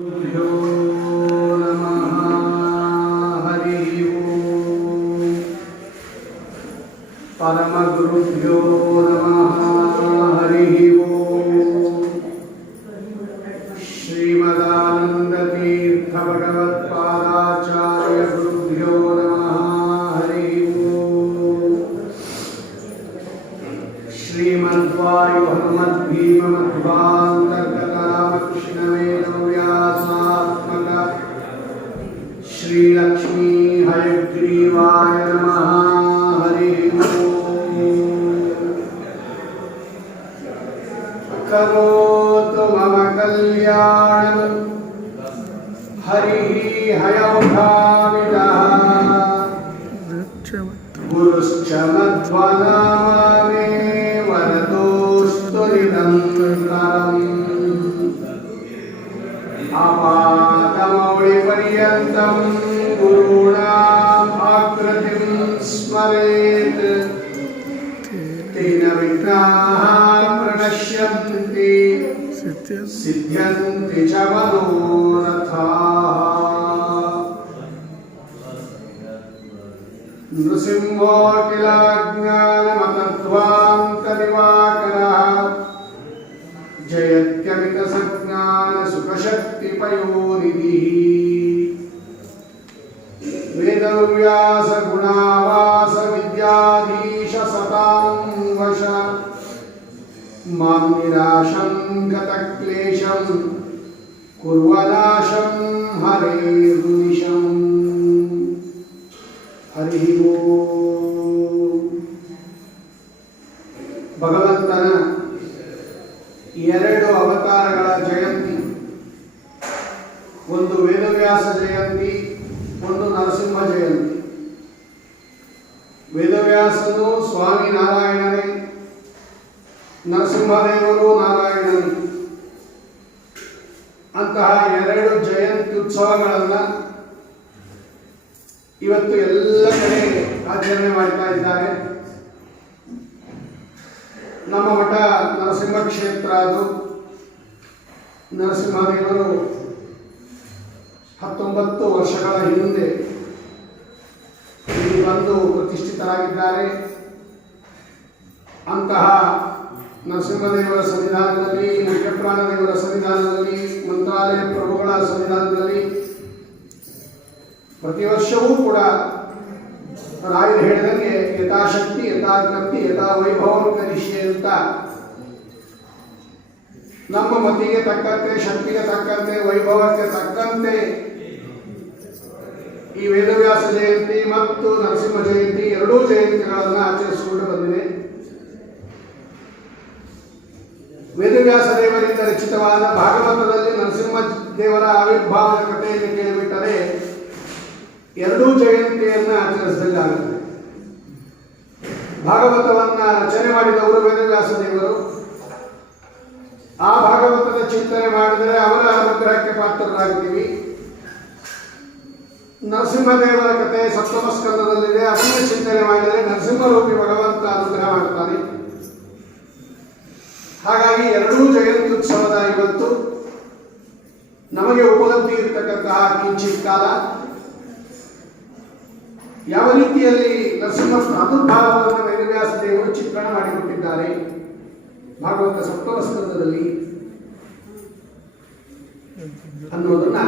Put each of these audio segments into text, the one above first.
गुरुभ्यो नमः हरिः ओम्। परमगुरुभ्यो नमः हरिः ओम्। श्रीमदानन्दतीर्थ भगवत्पादाचार्य गुरुभ्यो नमः हरिः ओम्। श्रीमद्वायु हनुमद्भीममध्वान्तर्गतरामकृष्णवेदव्यासात्मक श्रीलक्ष्मी हयग्रीवाय नमः हरिः ओम्। करोतु मम कल्याणं हरिः हयमुखामितः गुरुश्च मध्वनामे वरदोऽस्तु निरन्तरम् आपादमौलिपर्यन्तं गुरूणाम् आकृतिं स्मरेत् तेन विघ्नाः प्रणश्यन्ति सिद्ध्यन्ति च मनोरथाः। नृसिंहो किलाज्ञानमतध्वान्तदिवाकरः जयत्यमितसज्ञानसुखशक्तिपयोनिधिः वेदव्यासगुणावासविद्याधीश सतां वश मां निराशं गतक्लेशं कुर्वनाशं हरेर्निशम्। हरि ओम्। ಭಗವಂತನ ಎರಡು ಅವತಾರಗಳ ಜಯಂತಿ, ಒಂದು ವೇದವ್ಯಾಸ ಜಯಂತಿ, ಒಂದು ನರಸಿಂಹ ಜಯಂತಿ. ವೇದವ್ಯಾಸನು ಸ್ವಾಮಿ ನಾರಾಯಣನೇ, ನರಸಿಂಹದೇವರು ನಾರಾಯಣನೇ. ಅಂತಹ ಎರಡು ಜಯಂತಿ ಉತ್ಸವಗಳನ್ನು ಇವತ್ತು ಎಲ್ಲ ಕಡೆ ಆಚರಣೆ ಮಾಡ್ತಾ ಇದ್ದಾರೆ. ನಮ್ಮ ಮಠ ನರಸಿಂಹ ಕ್ಷೇತ್ರ. ಅದು ನರಸಿಂಹದೇವರು 19 ವರ್ಷಗಳ ಹಿಂದೆ ಇಲ್ಲಿ ಬಂದು ಪ್ರತಿಷ್ಠಿತರಾಗಿದ್ದಾರೆ. ಅಂತಹ ನರಸಿಂಹದೇವರ ಸನ್ನಿಧಾನದಲ್ಲಿ, ಮುಖ್ಯಪ್ರಾಣದೇವರ ಸನ್ನಿಧಾನದಲ್ಲಿ, ಮಂತ್ರಾಲಯ ಪ್ರಭುಗಳ ಸನ್ನಿಧಾನದಲ್ಲಿ ಪ್ರತಿ ವರ್ಷವೂ ಕೂಡ ರಾಯರು ಹೇಳಿದಂಗೆ ಯಥಾಶಕ್ತಿ ಯಥಾಜ್ಞಪ್ತಿ ಯಥಾ ವೈಭವಂ ಕರಿಷ್ಯೆ ಅಂತ ನಮ್ಮ ಮತಿಗೆ ತಕ್ಕಂತೆ, ಶಕ್ತಿಗೆ ತಕ್ಕಂತೆ, ವೈಭವಕ್ಕೆ ತಕ್ಕಂತೆ ಈ ವೇದವ್ಯಾಸ ಜಯಂತಿ ಮತ್ತು ನರಸಿಂಹ ಜಯಂತಿ ಎರಡೂ ಜಯಂತಿಗಳನ್ನು ಆಚರಿಸಿಕೊಂಡು ಬಂದಿದೆ. ವೇದವ್ಯಾಸ ದೇವರಿಂದ ರಚಿತವಾದ ಭಾಗವತದಲ್ಲಿ ನರಸಿಂಹ ದೇವರ ಆವಿರ್ಭಾವದ ಕಥೆಯನ್ನು ಕೇಳಿಬಿಟ್ಟರೆ ಎರಡೂ ಜಯಂತಿಯನ್ನು ಆಚರಿಸಬೇಕಾಗುತ್ತೆ. ಭಾಗವತವನ್ನ ರಚನೆ ಮಾಡಿದವರು ವೇದವ್ಯಾಸ ದೇವರು. ಆ ಭಾಗವತದ ಚಿಂತನೆ ಮಾಡಿದರೆ ಅವರ ಅನುಗ್ರಹಕ್ಕೆ ಪಾತ್ರರಾಗ್ತೀವಿ. ನರಸಿಂಹದೇವರ ಕಥೆ ಸಪ್ತಮ ಸ್ಕಂದದಲ್ಲಿದೆ, ಅದನ್ನು ಚಿಂತನೆ ಮಾಡಿದರೆ ನರಸಿಂಹರೂಪಿ ಭಗವಂತ ಅನುಗ್ರಹ ಮಾಡ್ತಾನೆ. ಹಾಗಾಗಿ ಎರಡೂ ಜಯಂತಿ ಉತ್ಸವದ ಇವತ್ತು ನಮಗೆ ಉಪಲಬ್ಧಿ ಇರತಕ್ಕಂತಹ ಕಿಂಚಿತ್ ಕಾಲ ಯಾವ ರೀತಿಯಲ್ಲಿ ನರಸಿಂಹ ಪ್ರಾದುರ್ಭಾವವನ್ನು ವೇದವ್ಯಾಸ ದೇವರು ಚಿತ್ರಣ ಮಾಡಿಕೊಟ್ಟಿದ್ದಾರೆ ಭಾಗವತ ಸಪ್ತಮ ಸ್ಕಂದದಲ್ಲಿ ಅನ್ನೋದನ್ನ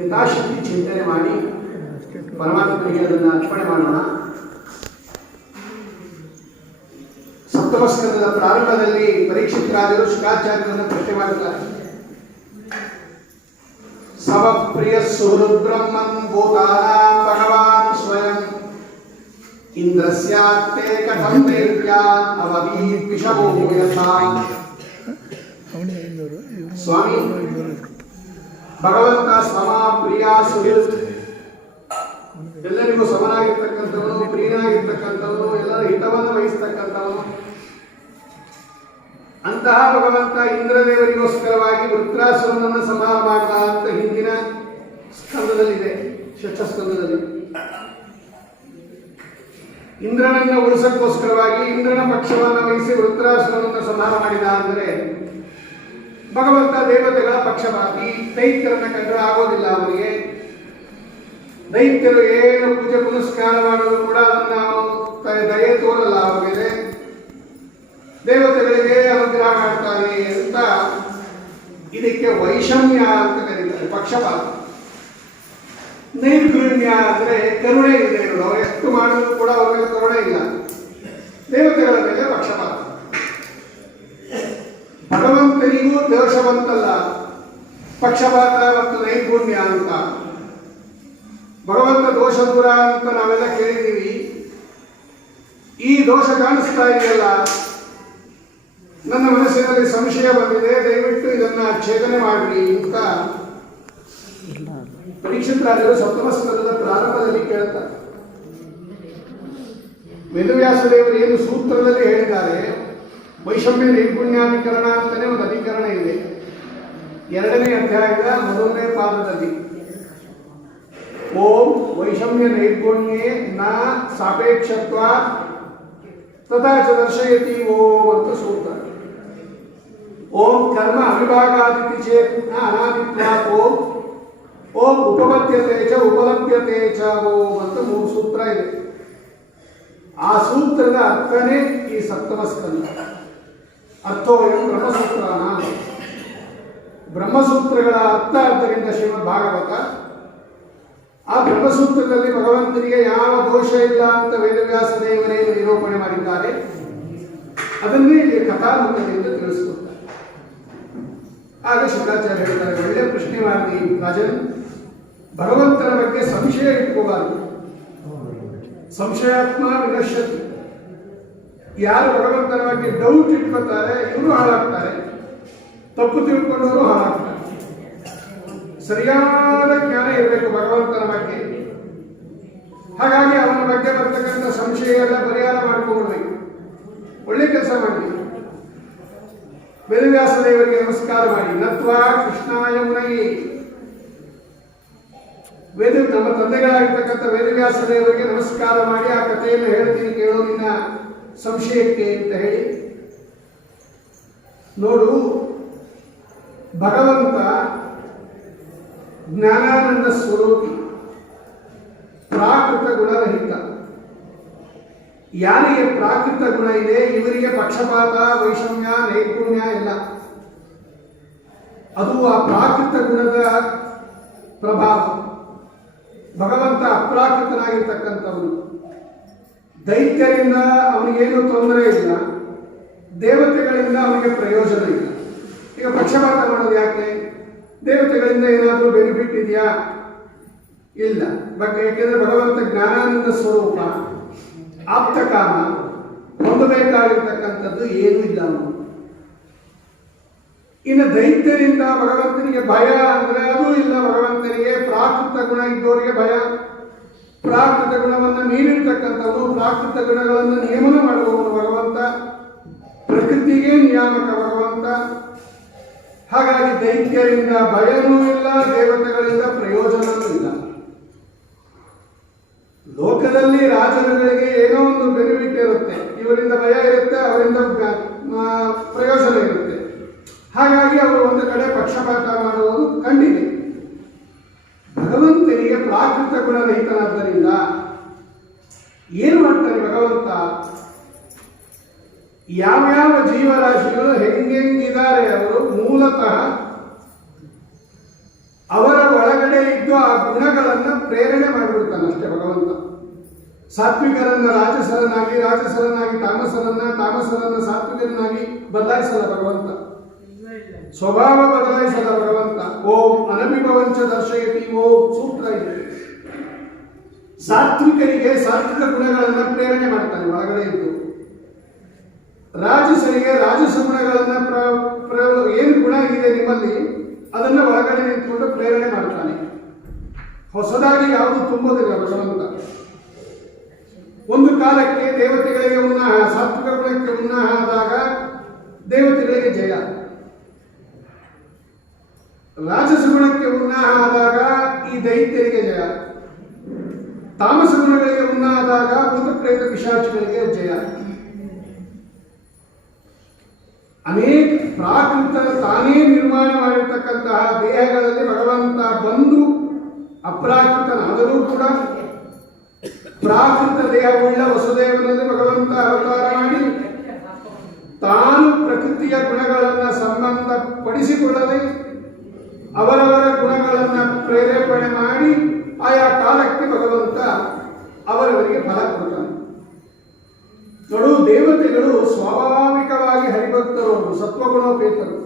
ಯಥಾಶಕ್ತಿ ಚಿಂತನೆ ಮಾಡಿ ಪರಮಾತ್ಮನಿಗೆ ಅದನ್ನು ಅರ್ಪಣೆ ಮಾಡೋಣ. ಸಪ್ತಮ ಸ್ಕಂದದ ಪ್ರಾರಂಭದಲ್ಲಿ ಪರೀಕ್ಷಿತರಾದರು ಶುಕಾಚಾರ್ಯರನ್ನು ಪ್ರಶ್ನೆ ಮಾಡುತ್ತಾರೆ. ಸವ ಪ್ರಿಯ ಸುಹೃದ್ಬ್ರಹ್ಮನ್ ಭೂತಾನಾಂ ಭಗವಾನ್ ಸ್ವಯಂ ಇಂದ್ರಸ್ಯಾತ್ತೆ ಕಥಂ ದೇವ್ಯಾನ್ ಅವಧೀತ್ ವಿಷಮೋ ಯಥಾ. ಸ್ವಾಮಿ, ಭಗವಂತ ಸಮ ಪ್ರಿಯ ಸುಹೃತ್, ಎಲ್ಲರಿಗೂ ಸಮನಾಗಿರ್ತಕ್ಕಂಥವನು, ಪ್ರಿಯನಾಗಿರ್ತಕ್ಕಂಥವನು, ಎಲ್ಲರ ಹಿತವನ್ನು ವಹಿಸ್ತಕ್ಕಂಥವನು. ಅಂತಹ ಭಗವಂತ ಇಂದ್ರದೇವರಿಗೋಸ್ಕರವಾಗಿ ವೃತ್ರಾಸುರನನ್ನು ಸಂಹಾರ ಮಾಡಿದ ಅಂತ ಹಿಂದಿನ ಸ್ಕಂದದಲ್ಲಿದೆ, ಷಷ್ಠ ಸ್ಕಂದದಲ್ಲಿ. ಇಂದ್ರನನ್ನು ಉಳಿಸಕ್ಕೋಸ್ಕರವಾಗಿ ಇಂದ್ರನ ಪಕ್ಷವನ್ನು ವಹಿಸಿ ವೃತ್ರಾಸುರನನ್ನು ಸಂಹಾರ ಮಾಡಿದ ಅಂದರೆ ಭಗವಂತ ದೇವತೆಗಳ ಪಕ್ಷಪಾತಿ. ದೈತ್ಯರನ್ನ ಕಂಡ್ರೆ ಆಗೋದಿಲ್ಲ ಅವರಿಗೆ. ದೈತ್ಯರು ಏನು ಪೂಜೆ ಪುನಸ್ಕಾರ ಮಾಡಲು ಕೂಡ ಅದನ್ನ ದಯೆ ತೋರಲ್ಲ ಅವರ ಮೇಲೆ. ದೇವತೆಗಳಿಗೆ ಅನುಗ್ರಹ ಮಾಡ್ತಾನೆ ಅಂತ ಇದಕ್ಕೆ ವೈಷಮ್ಯ ಅಂತ ಕರೀತಾರೆ, ಪಕ್ಷಪಾತ. ನೈರ್ಗುಣ್ಯ ಅಂದ್ರೆ ಕರುಣೆ ಇದೆ ಇರೋದು. ಅವರು ಎಷ್ಟು ಮಾಡಿದ್ರು ಕೂಡ ಅವರ ಮೇಲೆ ಕರುಣೆ ಇಲ್ಲ. ದೇವತೆಗಳ ಮೇಲೆ ಪಕ್ಷಪಾತ. ಭಗವಂತನಿಗೂ ದೋಷವಂತಲ್ಲ ಪಕ್ಷಪಾತ ಮತ್ತು ನೈರ್ಗುಣ್ಯ ಅಂತ. ಭಗವಂತ ದೋಷ ದೂರ ಅಂತ ನಾವೆಲ್ಲ ಕೇಳಿದ್ದೀವಿ. ಈ ದೋಷ ಕಾಣಿಸ್ತಾ ಇದೆಯಲ್ಲ, ನನ್ನ ಮನಸ್ಸಿನಲ್ಲಿ ಸಂಶಯ ಬಂದಿದೆ, ದಯವಿಟ್ಟು ಇದನ್ನ ಛೇದನೆ ಮಾಡ್ರಿ ಅಂತ ಪರೀಕ್ಷಿತರಾಜರು ಸಪ್ತಮ ಸ್ಕಂದದ ಪ್ರಾರಂಭದಲ್ಲಿ ಕೇಳ್ತಾರೆ. ವೇದವ್ಯಾಸ ದೇವರು ಏನು ಸೂತ್ರದಲ್ಲಿ ಹೇಳಿದ್ದಾರೆ, ವೈಷಮ್ಯ ನೈರ್ಗುಣ್ಯಾಧಿಕರಣ ಅಂತಾನೆ ಒಂದು ಅಧಿಕರಣ ಇದೆ. 2ನೇ ಅಧ್ಯಾಯದ 1ನೇ ಪಾದದಲ್ಲಿ ಓಂ ವೈಷಮ್ಯ ನೈರ್ಗುಣ್ಯೇ ನ ಸಾಪೇಕ್ಷತ್ವ ತಥಾ ಚ ದರ್ಶಯತಿ ಓಂ ಅಂತ ಸೂತ್ರ. ಓಂ ಕರ್ಮ ಅವಿಭಾಗಾದಿತಿ ಚೇತ್ ಅನಾದಿತ್ವಾತ್ ಓಂ ಓಂ ಉಪಪದ್ಯತೆ ಚ ಉಪಲಭ್ಯತೆ ಚ ಓಂ ಅಂತ 3 ಸೂತ್ರ ಇದೆ. ಆ ಸೂತ್ರದ ಅರ್ಥನೇ ಈ ಸಪ್ತಮ ಸ್ಕಂದ. ಅರ್ಥೋಯಂ ಬ್ರಹ್ಮಸೂತ್ರನ. ಬ್ರಹ್ಮಸೂತ್ರಗಳ ಅರ್ಥ ಆದ್ದರಿಂದ ಶ್ರೀಮದ್ ಭಾಗವತ. ಆ ಬ್ರಹ್ಮಸೂತ್ರದಲ್ಲಿ ಭಗವಂತನಿಗೆ ಯಾವ ದೋಷ ಇಲ್ಲ ಅಂತ ವೇದವ್ಯಾಸ ದೇವರೇ ನಿರೂಪಣೆ ಮಾಡಿದ್ದಾರೆ. ಅದನ್ನೇ ಇಲ್ಲಿ ಕಥಾಮುಖದಿಂದ ತಿಳಿಸಿಕೊಡ್ತಾರೆ. ಆಗ ಶುಕ್ರಾಚಾರ್ಯ ಹೇಳ್ತಾರೆ, ಒಳ್ಳೆ ಪ್ರಶ್ನೆ ಮಾಡಿ ರಾಜನ್, ಭಗವಂತನ ಬಗ್ಗೆ ಸಂಶಯ ಇಟ್ಕೋಬಾರದು. ಸಂಶಯಾತ್ಮ ವಿನಶ್ಯತಿ. ಯಾರು ಭಗವಂತನ ಬಗ್ಗೆ ಡೌಟ್ ಇಟ್ಕೋತಾರೆ ಇವರು ಹಾಳಾಗ್ತಾರೆ, ತಪ್ಪು ತಿಳ್ಕೊಂಡವರು ಹಾಳಾಗ್ತಾರೆ. ಸರಿಯಾದ ಜ್ಞಾನ ಇರಬೇಕು ಭಗವಂತನ ಬಗ್ಗೆ. ಹಾಗಾಗಿ ಅವನ ಬಗ್ಗೆ ಬರ್ತಕ್ಕಂಥ ಸಂಶಯ ಎಲ್ಲ ಪರಿಹಾರ ಮಾಡ್ಕೊಳ್ಬೇಕು. ಒಳ್ಳೆ ಕೆಲಸ ಮಾಡಿ. ವೇದವ್ಯಾಸ ದೇವರಿಗೆ ನಮಸ್ಕಾರ ಮಾಡಿ. ನತ್ವಾ ಕೃಷ್ಣಾಯ ಮುನಯಿ. ನಮ್ಮ ತಂದೆಗಳಾಗಿರ್ತಕ್ಕಂಥ ವೇದವ್ಯಾಸ ದೇವರಿಗೆ ನಮಸ್ಕಾರ ಮಾಡಿ ಆ ಕಥೆಯನ್ನು ಹೇಳ್ತೀನಿ ಕೇಳೋ ನಿನ್ನ ಸಂಶಯಕ್ಕೆ ಅಂತ ಹೇಳಿ. ನೋಡು, ಭಗವಂತ ಜ್ಞಾನಾನಂದ ಸ್ವರೂಪಿ, ಪ್ರಾಕೃತ ಗುಣರಹಿತ. ಯಾರಿಗೆ ಪ್ರಾಕೃತ ಗುಣ ಇದೆ ಇವರಿಗೆ ಪಕ್ಷಪಾತ, ವೈಷಮ್ಯ, ನೈರ್ಗುಣ್ಯ ಇಲ್ಲ. ಅದು ಆ ಪ್ರಾಕೃತ ಗುಣದ ಪ್ರಭಾವ. ಭಗವಂತ ಅಪ್ರಾಕೃತನಾಗಿರ್ತಕ್ಕಂಥವನು. ದೈತ್ಯರಿಂದ ಅವನಿಗೇನು ತೊಂದರೆ ಇಲ್ಲ, ದೇವತೆಗಳಿಂದ ಅವನಿಗೆ ಪ್ರಯೋಜನ ಇಲ್ಲ. ಈಗ ಪಕ್ಷಪಾತ ಮಾಡೋದು ಯಾಕೆ? ದೇವತೆಗಳಿಂದ ಏನಾದರೂ ಬೆನಿಫಿಟ್ ಇದೆಯಾ? ಇಲ್ಲ. ಯಾಕೆಂದ್ರೆ ಭಗವಂತ ಜ್ಞಾನಾನಂದ ಸ್ವರೂಪ, ಆಪ್ತಕಾಮ, ಹೊಂದಬೇಕಾಗಿರ್ತಕ್ಕಂಥದ್ದು ಏನೂ ಇಲ್ಲ ಅವನು. ಇನ್ನು ದೈತ್ಯರಿಂದ ಭಗವಂತನಿಗೆ ಭಯ ಅಂದ್ರೆ ಅದೂ ಇಲ್ಲ ಭಗವಂತನಿಗೆ. ಪ್ರಾಕೃತ ಗುಣ ಇದ್ದವರಿಗೆ ಭಯ. ಪ್ರಾಕೃತ ಗುಣವನ್ನು ಮೀರಿರ್ತಕ್ಕಂಥವನು, ಪ್ರಾಕೃತ ಗುಣಗಳನ್ನು ನಿಯಮನ ಮಾಡುವವನು ಭಗವಂತ. ಪ್ರಕೃತಿಗೆ ನಿಯಾಮಕ ಭಗವಂತ. ಹಾಗಾಗಿ ದೈತ್ಯರಿಂದ ಭಯನೂ ಇಲ್ಲ, ದೇವತೆಗಳಿಂದ ಪ್ರಯೋಜನವೂ ಇಲ್ಲ. ಲೋಕದಲ್ಲಿ ರಾಜರುಗಳಿಗೆ ಏನೋ ಒಂದು ಬೆನಿಫಿಟ್ ಇರುತ್ತೆ, ಇವರಿಂದ ಭಯ ಇರುತ್ತೆ, ಅವರಿಂದ ಪ್ರಯೋಜನ ಇರುತ್ತೆ. ಹಾಗಾಗಿ ಅವರು ಒಂದು ಕಡೆ ಪಕ್ಷಪಾತ ಮಾಡುವುದು ಕಂಡಿದೆ. ಭಗವಂತನಿಗೆ ಪ್ರಾಕೃತ ಗುಣರಹಿತನಾದ್ದರಿಂದ ಏನು ಮಾಡ್ತಾನೆ ಭಗವಂತ? ಯಾವ್ಯಾವ ಜೀವರಾಶಿಗಳು ಹೆಂಗಿದ್ದಾರೆ ಅವರು ಮೂಲತಃ ಅವರ ಒಳಗಡೆ ಇದ್ದು ಆ ಗುಣಗಳನ್ನು ಪ್ರೇರಣೆ ಮಾಡಿಬಿಡ್ತಾನೆ ಅಷ್ಟೇ ಭಗವಂತ. ಸಾತ್ವಿಕರನ್ನ ರಾಜಸರನ್ನಾಗಿ, ರಾಜಸರನ್ನಾಗಿ ತಾಮಸರನ್ನ, ತಾಮಸರನ್ನ ಸಾತ್ವಿಕರನ್ನಾಗಿ ಬದಲಾಯಿಸಲ್ಲ ಭಗವಂತ. ಸ್ವಭಾವ ಬದಲಾಯಿಸಲ್ಲ ಭಗವಂತ. ಓಂ ಅನಭಿಭವಂಚ ದರ್ಶಯತಿ ಓಂ ಸೂತ್ರ ಇದೆ. ಸಾತ್ವಿಕರಿಗೆ ಸಾತ್ವಿಕ ಗುಣಗಳನ್ನು ಪ್ರೇರಣೆ ಮಾಡ್ತಾನೆ ಒಳಗಡೆ ಇದ್ದು. ರಾಜಸರಿಗೆ ರಾಜಸ ಗುಣಗಳನ್ನ ಏನು ಗುಣ ಇದೆ ನಿಮ್ಮಲ್ಲಿ ಅದನ್ನ ಒಳಗಡೆ ನಿಂತ್ಕೊಂಡು ಪ್ರೇರಣೆ ಮಾಡ್ತಾನೆ. ಹೊಸದಾಗಿ ಯಾವುದು ತುಂಬೋದಿಲ್ಲ ಭಗವಂತ. ಒಂದು ಕಾಲಕ್ಕೆ ದೇವತೆಗಳಿಗೆ ಉನ್ನಾಹ, ಸಾತ್ವಿಕ ಗುಣಕ್ಕೆ ಉನ್ನಾಹ ಆದಾಗ ದೇವತೆಗಳಿಗೆ ಜಯ. ರಾಜಸ ಗುಣಕ್ಕೆ ಉನ್ನಾಹ ಆದಾಗ ಈ ದೈತ್ಯರಿಗೆ ಜಯ. ತಾಮಸ ಗುಣಗಳಿಗೆ ಉನ್ನಾಹ ಆದಾಗ ಭೂತ ಪ್ರೇತ ಪಿಶಾಚಿಗಳಿಗೆ ಜಯ. ಅನೇಕ ಪ್ರಾಕೃತ ತಾನೇ ನಿರ್ಮಾಣ ಮಾಡಿರ್ತಕ್ಕಂತಹ ದೇಹಗಳಲ್ಲಿ ಭಗವಂತ ಬಂದು ಅಪ್ರಾಕೃತನಾದರೂ ಕೂಡ ಪ್ರಾಕೃತ ದೇಹವುಳ್ಳ ವಸುದೇವನಲ್ಲಿ ಭಗವಂತ ಅವತಾರ ಮಾಡಿ ತಾನು ಪ್ರಕೃತಿಯ ಗುಣಗಳನ್ನು ಸಂಬಂಧಪಡಿಸಿಕೊಳ್ಳದೆ ಅವರವರ ಗುಣಗಳನ್ನು ಪ್ರೇರೇಪಣೆ ಮಾಡಿ ಆಯಾ ಕಾಲಕ್ಕೆ ಭಗವಂತ ಅವರವರಿಗೆ ಫಲ ಕೊಡ್ತಾನೆ. ನೋಡು, ದೇವತೆಗಳು ಸ್ವಾಭಾವಿಕವಾಗಿ ಹರಿಭಕ್ತರು, ಅವರು ಸತ್ವಗುಣೋಪೇತರು.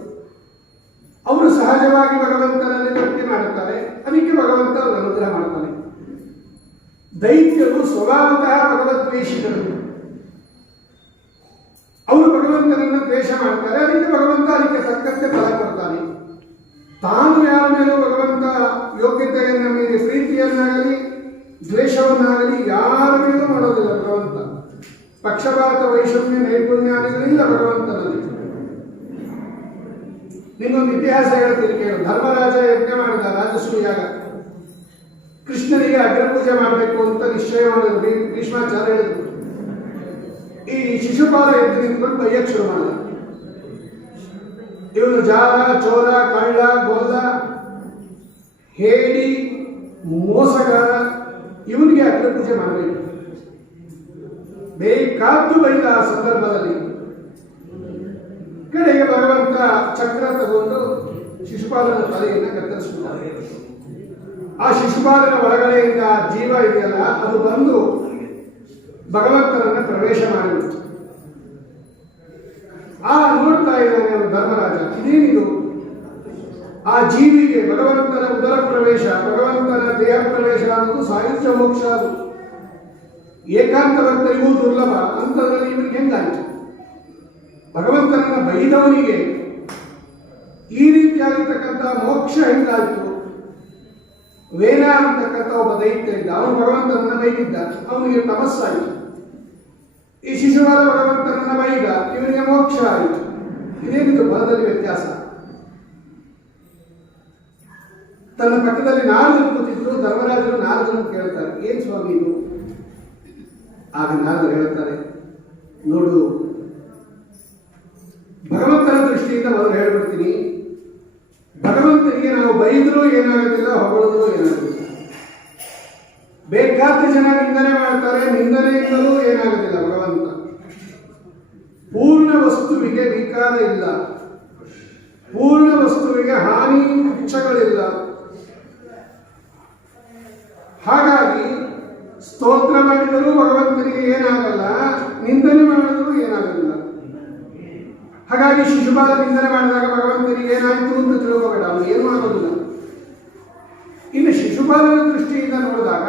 ಅವರು ಸಹಜವಾಗಿ ಭಗವಂತನಲ್ಲಿ ಭಕ್ತಿ ಮಾಡುತ್ತಾರೆ, ಅದಕ್ಕೆ ಭಗವಂತ ಅವರು ಅನುಗ್ರಹ ಮಾಡ್ತಾನೆ. ದೈತ್ಯರು ಸ್ವಭಾವತಃ ಭಗವದ್ವೇಷಿಗಳು, ಅವರು ಭಗವಂತನನ್ನು ದ್ವೇಷ ಮಾಡ್ತಾರೆ, ಅದಕ್ಕೆ ಭಗವಂತ ಅದಕ್ಕೆ ತಕ್ಕಂತೆ ಫಲ ಕೊಡ್ತಾನೆ. ತಾನು ಯಾರ ಮೇಲೂ ಭಗವಂತ ಯೋಗ್ಯತೆಯನ್ನು ಮೀರಿ ಪ್ರೀತಿಯನ್ನಾಗಲಿ ದ್ವೇಷವನ್ನಾಗಲಿ ಯಾರ ಮೇಲೂ ಮಾಡೋದಿಲ್ಲ ಭಗವಂತ. ಪಕ್ಷಪಾತ ವೈಷಮ್ಯ ನೈಪುಣ್ಯಾದಿಗಳಿಲ್ಲ ಭಗವಂತನಲ್ಲಿ. ನಿನ್ನೊಂದು ಇತಿಹಾಸ ಹೇಳ್ತೀನಿ ಕೇಳು. ಧರ್ಮರಾಜ ಯಜ್ಞ ಮಾಡಿದ, ರಾಜಸೂಯಾಗ. ಕೃಷ್ಣನಿಗೆ ಅಗ್ರಪೂಜೆ ಮಾಡಬೇಕು ಅಂತ ನಿಶ್ಚಯ ಮಾಡಿದ್ರು. ಭೀಷ್ಮಾಚಾರ್ಯ ಹೇಳಿದ್ರು. ಈ ಶಿಶುಪಾಲ ಎದ್ದು ನಿಂತ್ಕೊಂಡು ಬೈಯಕ್ಕೆ ಶುರು ಮಾಡಿದ. ಇವನು ಜಾರ, ಚೋರ, ಕಳ್ಳ, ಗೊಲ್ಲ, ಹೇಳಿ, ಮೋಸಗಾರ, ಇವನಿಗೆ ಅಗ್ರಪೂಜೆ ಮಾಡಬೇಕು ಬೇಕಾದ್ದು ಬೈದ. ಆ ಸಂದರ್ಭದಲ್ಲಿ ಕಡೆಗೆ ಭಗವಂತ ಚಕ್ರ ತಗೊಂಡು ಶಿಶುಪಾಲನ ತಲೆಯನ್ನು ಕತ್ತರಿಸಿಬಿಟ್ಟ. ಆ ಶಿಶುಪಾಲನ ಒಳಗಡೆಯಿಂದ ಜೀವ ಇದೆಯಲ್ಲ, ಅದು ಬಂದು ಭಗವಂತನನ್ನ ಪ್ರವೇಶ ಮಾಡಿಬಿಟ್ಟು ನೋಡ್ತಾ ಇದ್ದಾನೆ ಧರ್ಮರಾಜ. ಇದೇನಿದು? ಆ ಜೀವಿಗೆ ಭಗವಂತನ ಉದರ ಪ್ರವೇಶ, ಭಗವಂತನ ದೇಹ ಪ್ರವೇಶ ಅನ್ನೋದು ಸಾಯುಜ್ಯ ಮೋಕ್ಷ. ಅದು ಏಕಾಂತ ಭಕ್ತರಿಗೂ ದುರ್ಲಭ. ಅಂತದ್ರಲ್ಲಿ ಇವನಿಗೆ ಹೆಂಗಾಯ್ತು? ಭಗವಂತನನ್ನ ಬೈದವನಿಗೆ ಈ ರೀತಿಯಾಗಿರ್ತಕ್ಕಂಥ ಮೋಕ್ಷ ಹೆಂಗಾಯ್ತು? ವೇನ ಅಂತಕ್ಕಂಥ ಒಬ್ಬ ದೈತ್ಯ ಇದ್ದ, ಅವನು ಭಗವಂತನನ್ನ ಬೈದಿದ್ದ, ಅವನಿಗೆ ತಪಸ್ಸಾಯಿತು. ಈ ಶಿಶುಪಾಲ ಭಗವಂತನನ್ನ ಬೈದ, ಇವನಿಗೆ ಮೋಕ್ಷ ಆಯಿತು. ಇದೇನಿದು ಫಲದಲ್ಲಿ ವ್ಯತ್ಯಾಸ? ತನ್ನ ಪಕ್ಕದಲ್ಲಿ ನಾರದರು ಕೂತಿದ್ರು. ಧರ್ಮರಾಜರು ನಾರದನ್ನು ಕೇಳ್ತಾರೆ, ಏನ್ ಸ್ವಾಮಿ ಇದು? ಆಗ ನಾರದರು ಹೇಳ್ತಾರೆ, ನೋಡು, ಭಗವಂತನ ದೃಷ್ಟಿಯಿಂದ ಮೊದಲು ಹೇಳ್ಬಿಡ್ತೀನಿ. ಭಗವಂತನಿಗೆ ನಾವು ಬೈದರೂ ಏನಾಗೋದಿಲ್ಲ, ಹೊಗಳಿದ್ರು ಏನಾಗೋದಿಲ್ಲ. ಬೇಕಾದ ಜನ ನಿಂದನೆ ಮಾಡ್ತಾರೆ, ನಿಂದನೆಯಿಂದಲೂ ಏನಾಗೋದಿಲ್ಲ. ಭಗವಂತ ಪೂರ್ಣ ವಸ್ತುವಿಗೆ ವಿಕಾರ ಇಲ್ಲ, ಪೂರ್ಣ ವಸ್ತುವಿಗೆ ಹಾನಿ ಪಕ್ಷಗಳಿಲ್ಲ. ಹಾಗಾಗಿ ಸ್ತೋತ್ರ ಮಾಡಿದರೂ ಭಗವಂತನಿಗೆ ಏನಾಗಲ್ಲ, ನಿಂದನೆ ಮಾಡಿದರೂ ಏನಾಗಲಿಲ್ಲ. ಹಾಗಾಗಿ ಶಿಶುಪಾಲ ನಿಂದನೆ ಮಾಡಿದಾಗ ಭಗವಂತನಿಗೆ ಏನಾಯ್ತು ಅಂತ ತಿಳ್ಕೋಬೇಡ, ಅವನು ಏನು ಆಗೋದಿಲ್ಲ. ಇನ್ನು ಶಿಶುಪಾಲನ ದೃಷ್ಟಿಯಿಂದ ನೋಡಿದಾಗ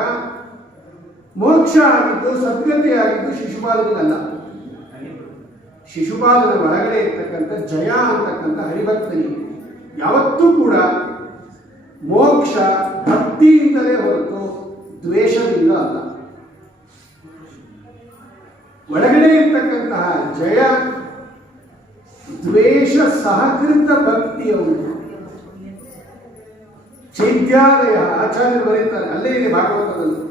ಮೋಕ್ಷ ಆಗಿದ್ದು, ಸದ್ಗತಿಯಾಗಿದ್ದು ಶಿಶುಪಾಲನಿಗಲ್ಲ. ಶಿಶುಪಾಲನ ಒಳಗಡೆ ಇರ್ತಕ್ಕಂಥ ಜಯ ಅಂತಕ್ಕಂಥ ಹರಿಭಕ್ತನಿಗೆ. ಯಾವತ್ತೂ ಕೂಡ ಮೋಕ್ಷ ಭಕ್ತಿಯಿಂದಲೇ ಹೊರತು ದ್ವೇಷದಿಂದ ಅಲ್ಲ. ಒಳಗಡೆ ಇರ್ತಕ್ಕಂತಹ ಜಯ ದ್ವೇಷ ಸಹಕೃತ ಭಕ್ತಿಯವರು. ಚೈತ್ಯಾಲಯ ಆಚಾರ್ಯರು ಬರೀತಾರೆ, ಅಲ್ಲೇ ಇದೆ ಭಾಗವತದಲ್ಲಿ.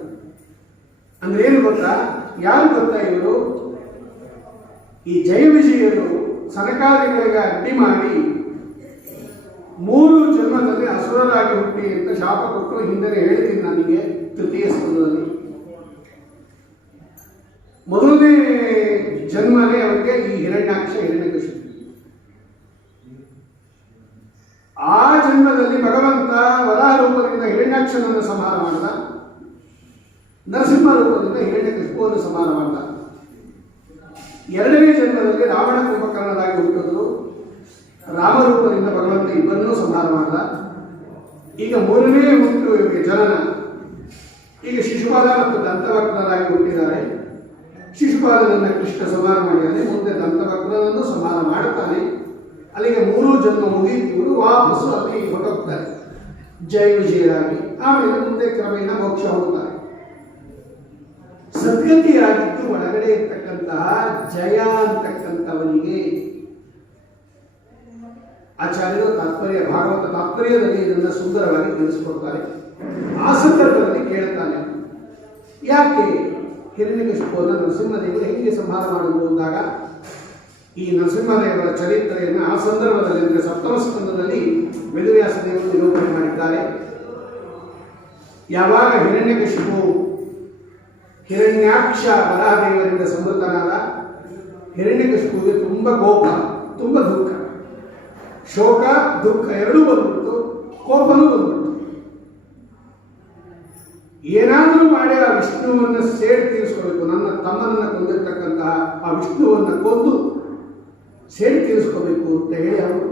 ಅಂದ್ರೆ ಏನು ಗೊತ್ತಾ? ಯಾರು ಗೊತ್ತಾ ಇವರು? ಈ ಜಯ ವಿಜಯರು ಸನಕಾದಿಗಳಿಗೆ ಅಡ್ಡಿ ಮಾಡಿ 3 ಜನ್ಮದಲ್ಲಿ ಅಸುರರಾಗಿ ಹುಟ್ಟಿ ಅಂತ ಶಾಪ ಕೊಟ್ಟು ಹಿಂದೆ ಹೇಳಿದ್ದೀನಿ ನನಗೆ ತೃತೀಯ ಸ್ಕಂದದಲ್ಲಿ. ಮೊದಲನೇ ಜನ್ಮನೇ ಅವರಿಗೆ ಈ ಹಿರಣ್ಯಾಕ್ಷ ಹಿರಣ್ಯಕಶಿಪು. ಆ ಜನ್ಮದಲ್ಲಿ ಭಗವಂತ ವರಾಹ ರೂಪದಿಂದ ಹಿರಣ್ಯಾಕ್ಷನನ್ನು ಸಂಹಾರ ಮಾಡಿದ, ನರಸಿಂಹ ರೂಪದಿಂದ ಹಿರಣ್ಯಕಶಿಪುವನ್ನು ಸಂಹಾರ ಮಾಡಿದ. 2ನೇ ಜನ್ಮದಲ್ಲಿ ರಾವಣ ಕುಂಭಕರ್ಣರಾಗಿ ಹುಟ್ಟಿದ್ರು, ರಾಮರೂಪದಿಂದ ಭಗವಂತ ಇಬ್ಬರನ್ನೂ ಸಂಹಾರ ಮಾಡಿದ. ಈಗ 3ನೇ ಹುಟ್ಟು ಇವರಿಗೆ ಜನನ. ಈಗ ಶಿಶುಪಾಲ ಮತ್ತು ದಂತವಕ್ರರಾಗಿ ಹುಟ್ಟಿದ್ದಾರೆ. ಶಿಶುಪಾಲನನ್ನು ಕೃಷ್ಣ ಸಂಹಾರ ಮಾಡಿದ್ದಾನೆ, ಮುಂದೆ ದಂತವಕ್ರನನ್ನು ಸಂಹಾರ ಮಾಡುತ್ತಾನೆ. ಅಲ್ಲಿಗೆ 3 ಜನ್ಮ ಮುಗಿದು ಇವರು ವಾಪಸ್ಸು ಅಲ್ಲಿ ಹೊರಟೋಗ್ತಾರೆ ಜಯ ವಿಜಯರಾಗಿ. ಆಮೇಲೆ ಮುಂದೆ ಕ್ರಮೇಣ ಮೋಕ್ಷ ಹೋಗ್ತಾರೆ. ಸದ್ಗತಿಯಾಗಿದ್ದು ಒಳಗಡೆ ಇರ್ತಕ್ಕಂತಹ ಜಯ ಅಂತಕ್ಕಂಥವನಿಗೆ ಆಚಾರ್ಯರು ತಾತ್ಪರ್ಯ, ಭಾಗವತ ತಾತ್ಪರ್ಯದಲ್ಲಿ ಇದನ್ನು ಸುಂದರವಾಗಿ ತಿಳಿಸಿಕೊಡ್ತಾರೆ. ಆ ಸಂದರ್ಭದಲ್ಲಿ ಕೇಳ್ತಾನೆ, ಯಾಕೆ ಹಿರಣ್ಯಕಶಿಪುವನ್ನು ನರಸಿಂಹದೇವರು ಹೆಂಗೆ ಸಂಹಾರ ಮಾಡುವುದು ಅಂದಾಗ ಈ ನರಸಿಂಹದೇವರ ಚರಿತ್ರೆಯನ್ನು ಆ ಸಂದರ್ಭದಲ್ಲಿ ಅಂದರೆ ಸಪ್ತಮ ಸ್ಕಂದದಲ್ಲಿ ವೇದವ್ಯಾಸ ದೇವರು ನಿರೂಪಣೆ ಮಾಡಿದ್ದಾರೆ. ಯಾವಾಗ ಹಿರಣ್ಯಕಶಿಪು ಹಿರಣ್ಯಾಕ್ಷ ವರಾಹದೇವರಿಂದ ಸಂವೃತನಾದ, ಹಿರಣ್ಯಕಶಿಪುವಿಗೆ ತುಂಬ ಕೋಪ, ತುಂಬ ದುಃಖ, ಶೋಕ ದುಃಖ ಎರಡೂ ಬಂದ್ಬಿಟ್ಟು, ಕೋಪನೂ ಬಂದ್ಬಿಟ್ಟು. ಏನಾದರೂ ಮಾಡಿ ಆ ವಿಷ್ಣುವನ್ನು ಸೇಡ್ ತೀರಿಸ್ಕೋಬೇಕು, ನನ್ನ ತಮ್ಮನನ್ನು ಕೊಂದಿರ್ತಕ್ಕಂತಹ ಆ ವಿಷ್ಣುವನ್ನು ಕೊಂದು ಸೇಡ್ ತೀರಿಸ್ಕೋಬೇಕು ಅಂತ ಹೇಳಿ ಅವರು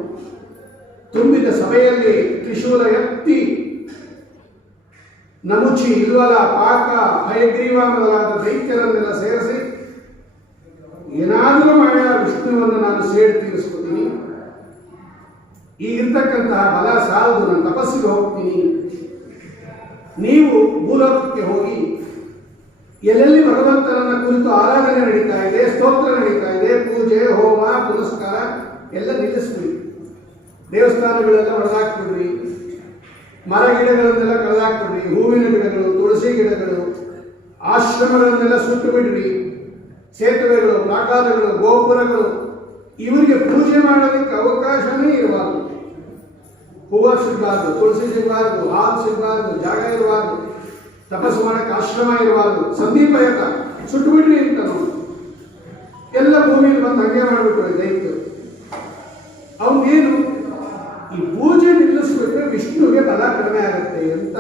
ತುಂಬಿದ ಸಭೆಯಲ್ಲಿ ತ್ರಿಶೂಲ ಎತ್ತಿ ನಮುಚಿ, ಇಲ್ವಲ, ಪಾಕ, ಹಯಗ್ರೀವ ಮೊದಲಾದ ದೈತ್ಯರನ್ನೆಲ್ಲ ಸೇರಿಸಿ ಏನಾದರೂ ಮಾಡಿ ಆ ವಿಷ್ಣುವನ್ನು ನಾನು ಸೇಡ್ ತೀರಿಸ್ಕೋತೀನಿ, ಈಗಿರ್ತಕ್ಕಂತಹ ಬಲ ಸಾಲದು, ನಾನು ತಪಸ್ಸಿಗೆ ಹೋಗ್ತೀನಿ, ನೀವು ಭೂಲೋಕಕ್ಕೆ ಹೋಗಿ ಎಲ್ಲೆಲ್ಲಿ ಭಗವಂತನನ್ನ ಕುರಿತು ಆರಾಧನೆ ನಡೀತಾ ಇದೆ, ಸ್ತೋತ್ರ ನಡೀತಾ ಇದೆ, ಪೂಜೆ ಹೋಮ ಪುನಸ್ಕಾರ ಎಲ್ಲ ನಿಲ್ಲಿಸ್ಬಿಡಿ, ದೇವಸ್ಥಾನಗಳೆಲ್ಲ ಹೊಡೆದಾಕ್ಬಿಡ್ರಿ, ಮರ ಗಿಡಗಳನ್ನೆಲ್ಲ ಕಳೆದಾಕ್ಬಿಡ್ರಿ, ಹೂವಿನ ಗಿಡಗಳು, ತುಳಸಿ ಗಿಡಗಳು, ಆಶ್ರಮಗಳನ್ನೆಲ್ಲ ಸುಟ್ಟು ಬಿಡ್ರಿ, ಸೇತುವೆಗಳು, ಪ್ರಾಕಾರಗಳು, ಗೋಪುರಗಳು, ಇವರಿಗೆ ಪೂಜೆ ಮಾಡೋದಕ್ಕೆ ಅವಕಾಶನೇ ಇರಬಾರ್ದು. ಹೂವು ಸಿಗಬಾರ್ದು, ತುಳಸಿ ಸಿಗಬಾರ್ದು, ಹಾಲು ಸಿಗಬಾರ್ದು, ಜಾಗ ಇರಬಾರ್ದು, ತಪಸ್ಸು ಮಾಡಕ್ಕೆ ಆಶ್ರಮ ಇರಬಾರ್ದು, ಸಂದೀಪಯತ ಸುಟ್ಟು ಬಿಡ್ರಿ ಅಂತ ನಾವು ಎಲ್ಲ ಭೂಮಿಯಲ್ಲಿ ಬಂದು ಹಂಗೆ ಮಾಡಿಬಿಟ್ರು ದೈತ್ಯರು. ಅವನೇನು ಈ ಪೂಜೆ ನಿಲ್ಲಿಸ್ಬಿಟ್ರೆ ವಿಷ್ಣುವಿಗೆ ಬಲ ಕಡಿಮೆ ಆಗುತ್ತೆ ಅಂತ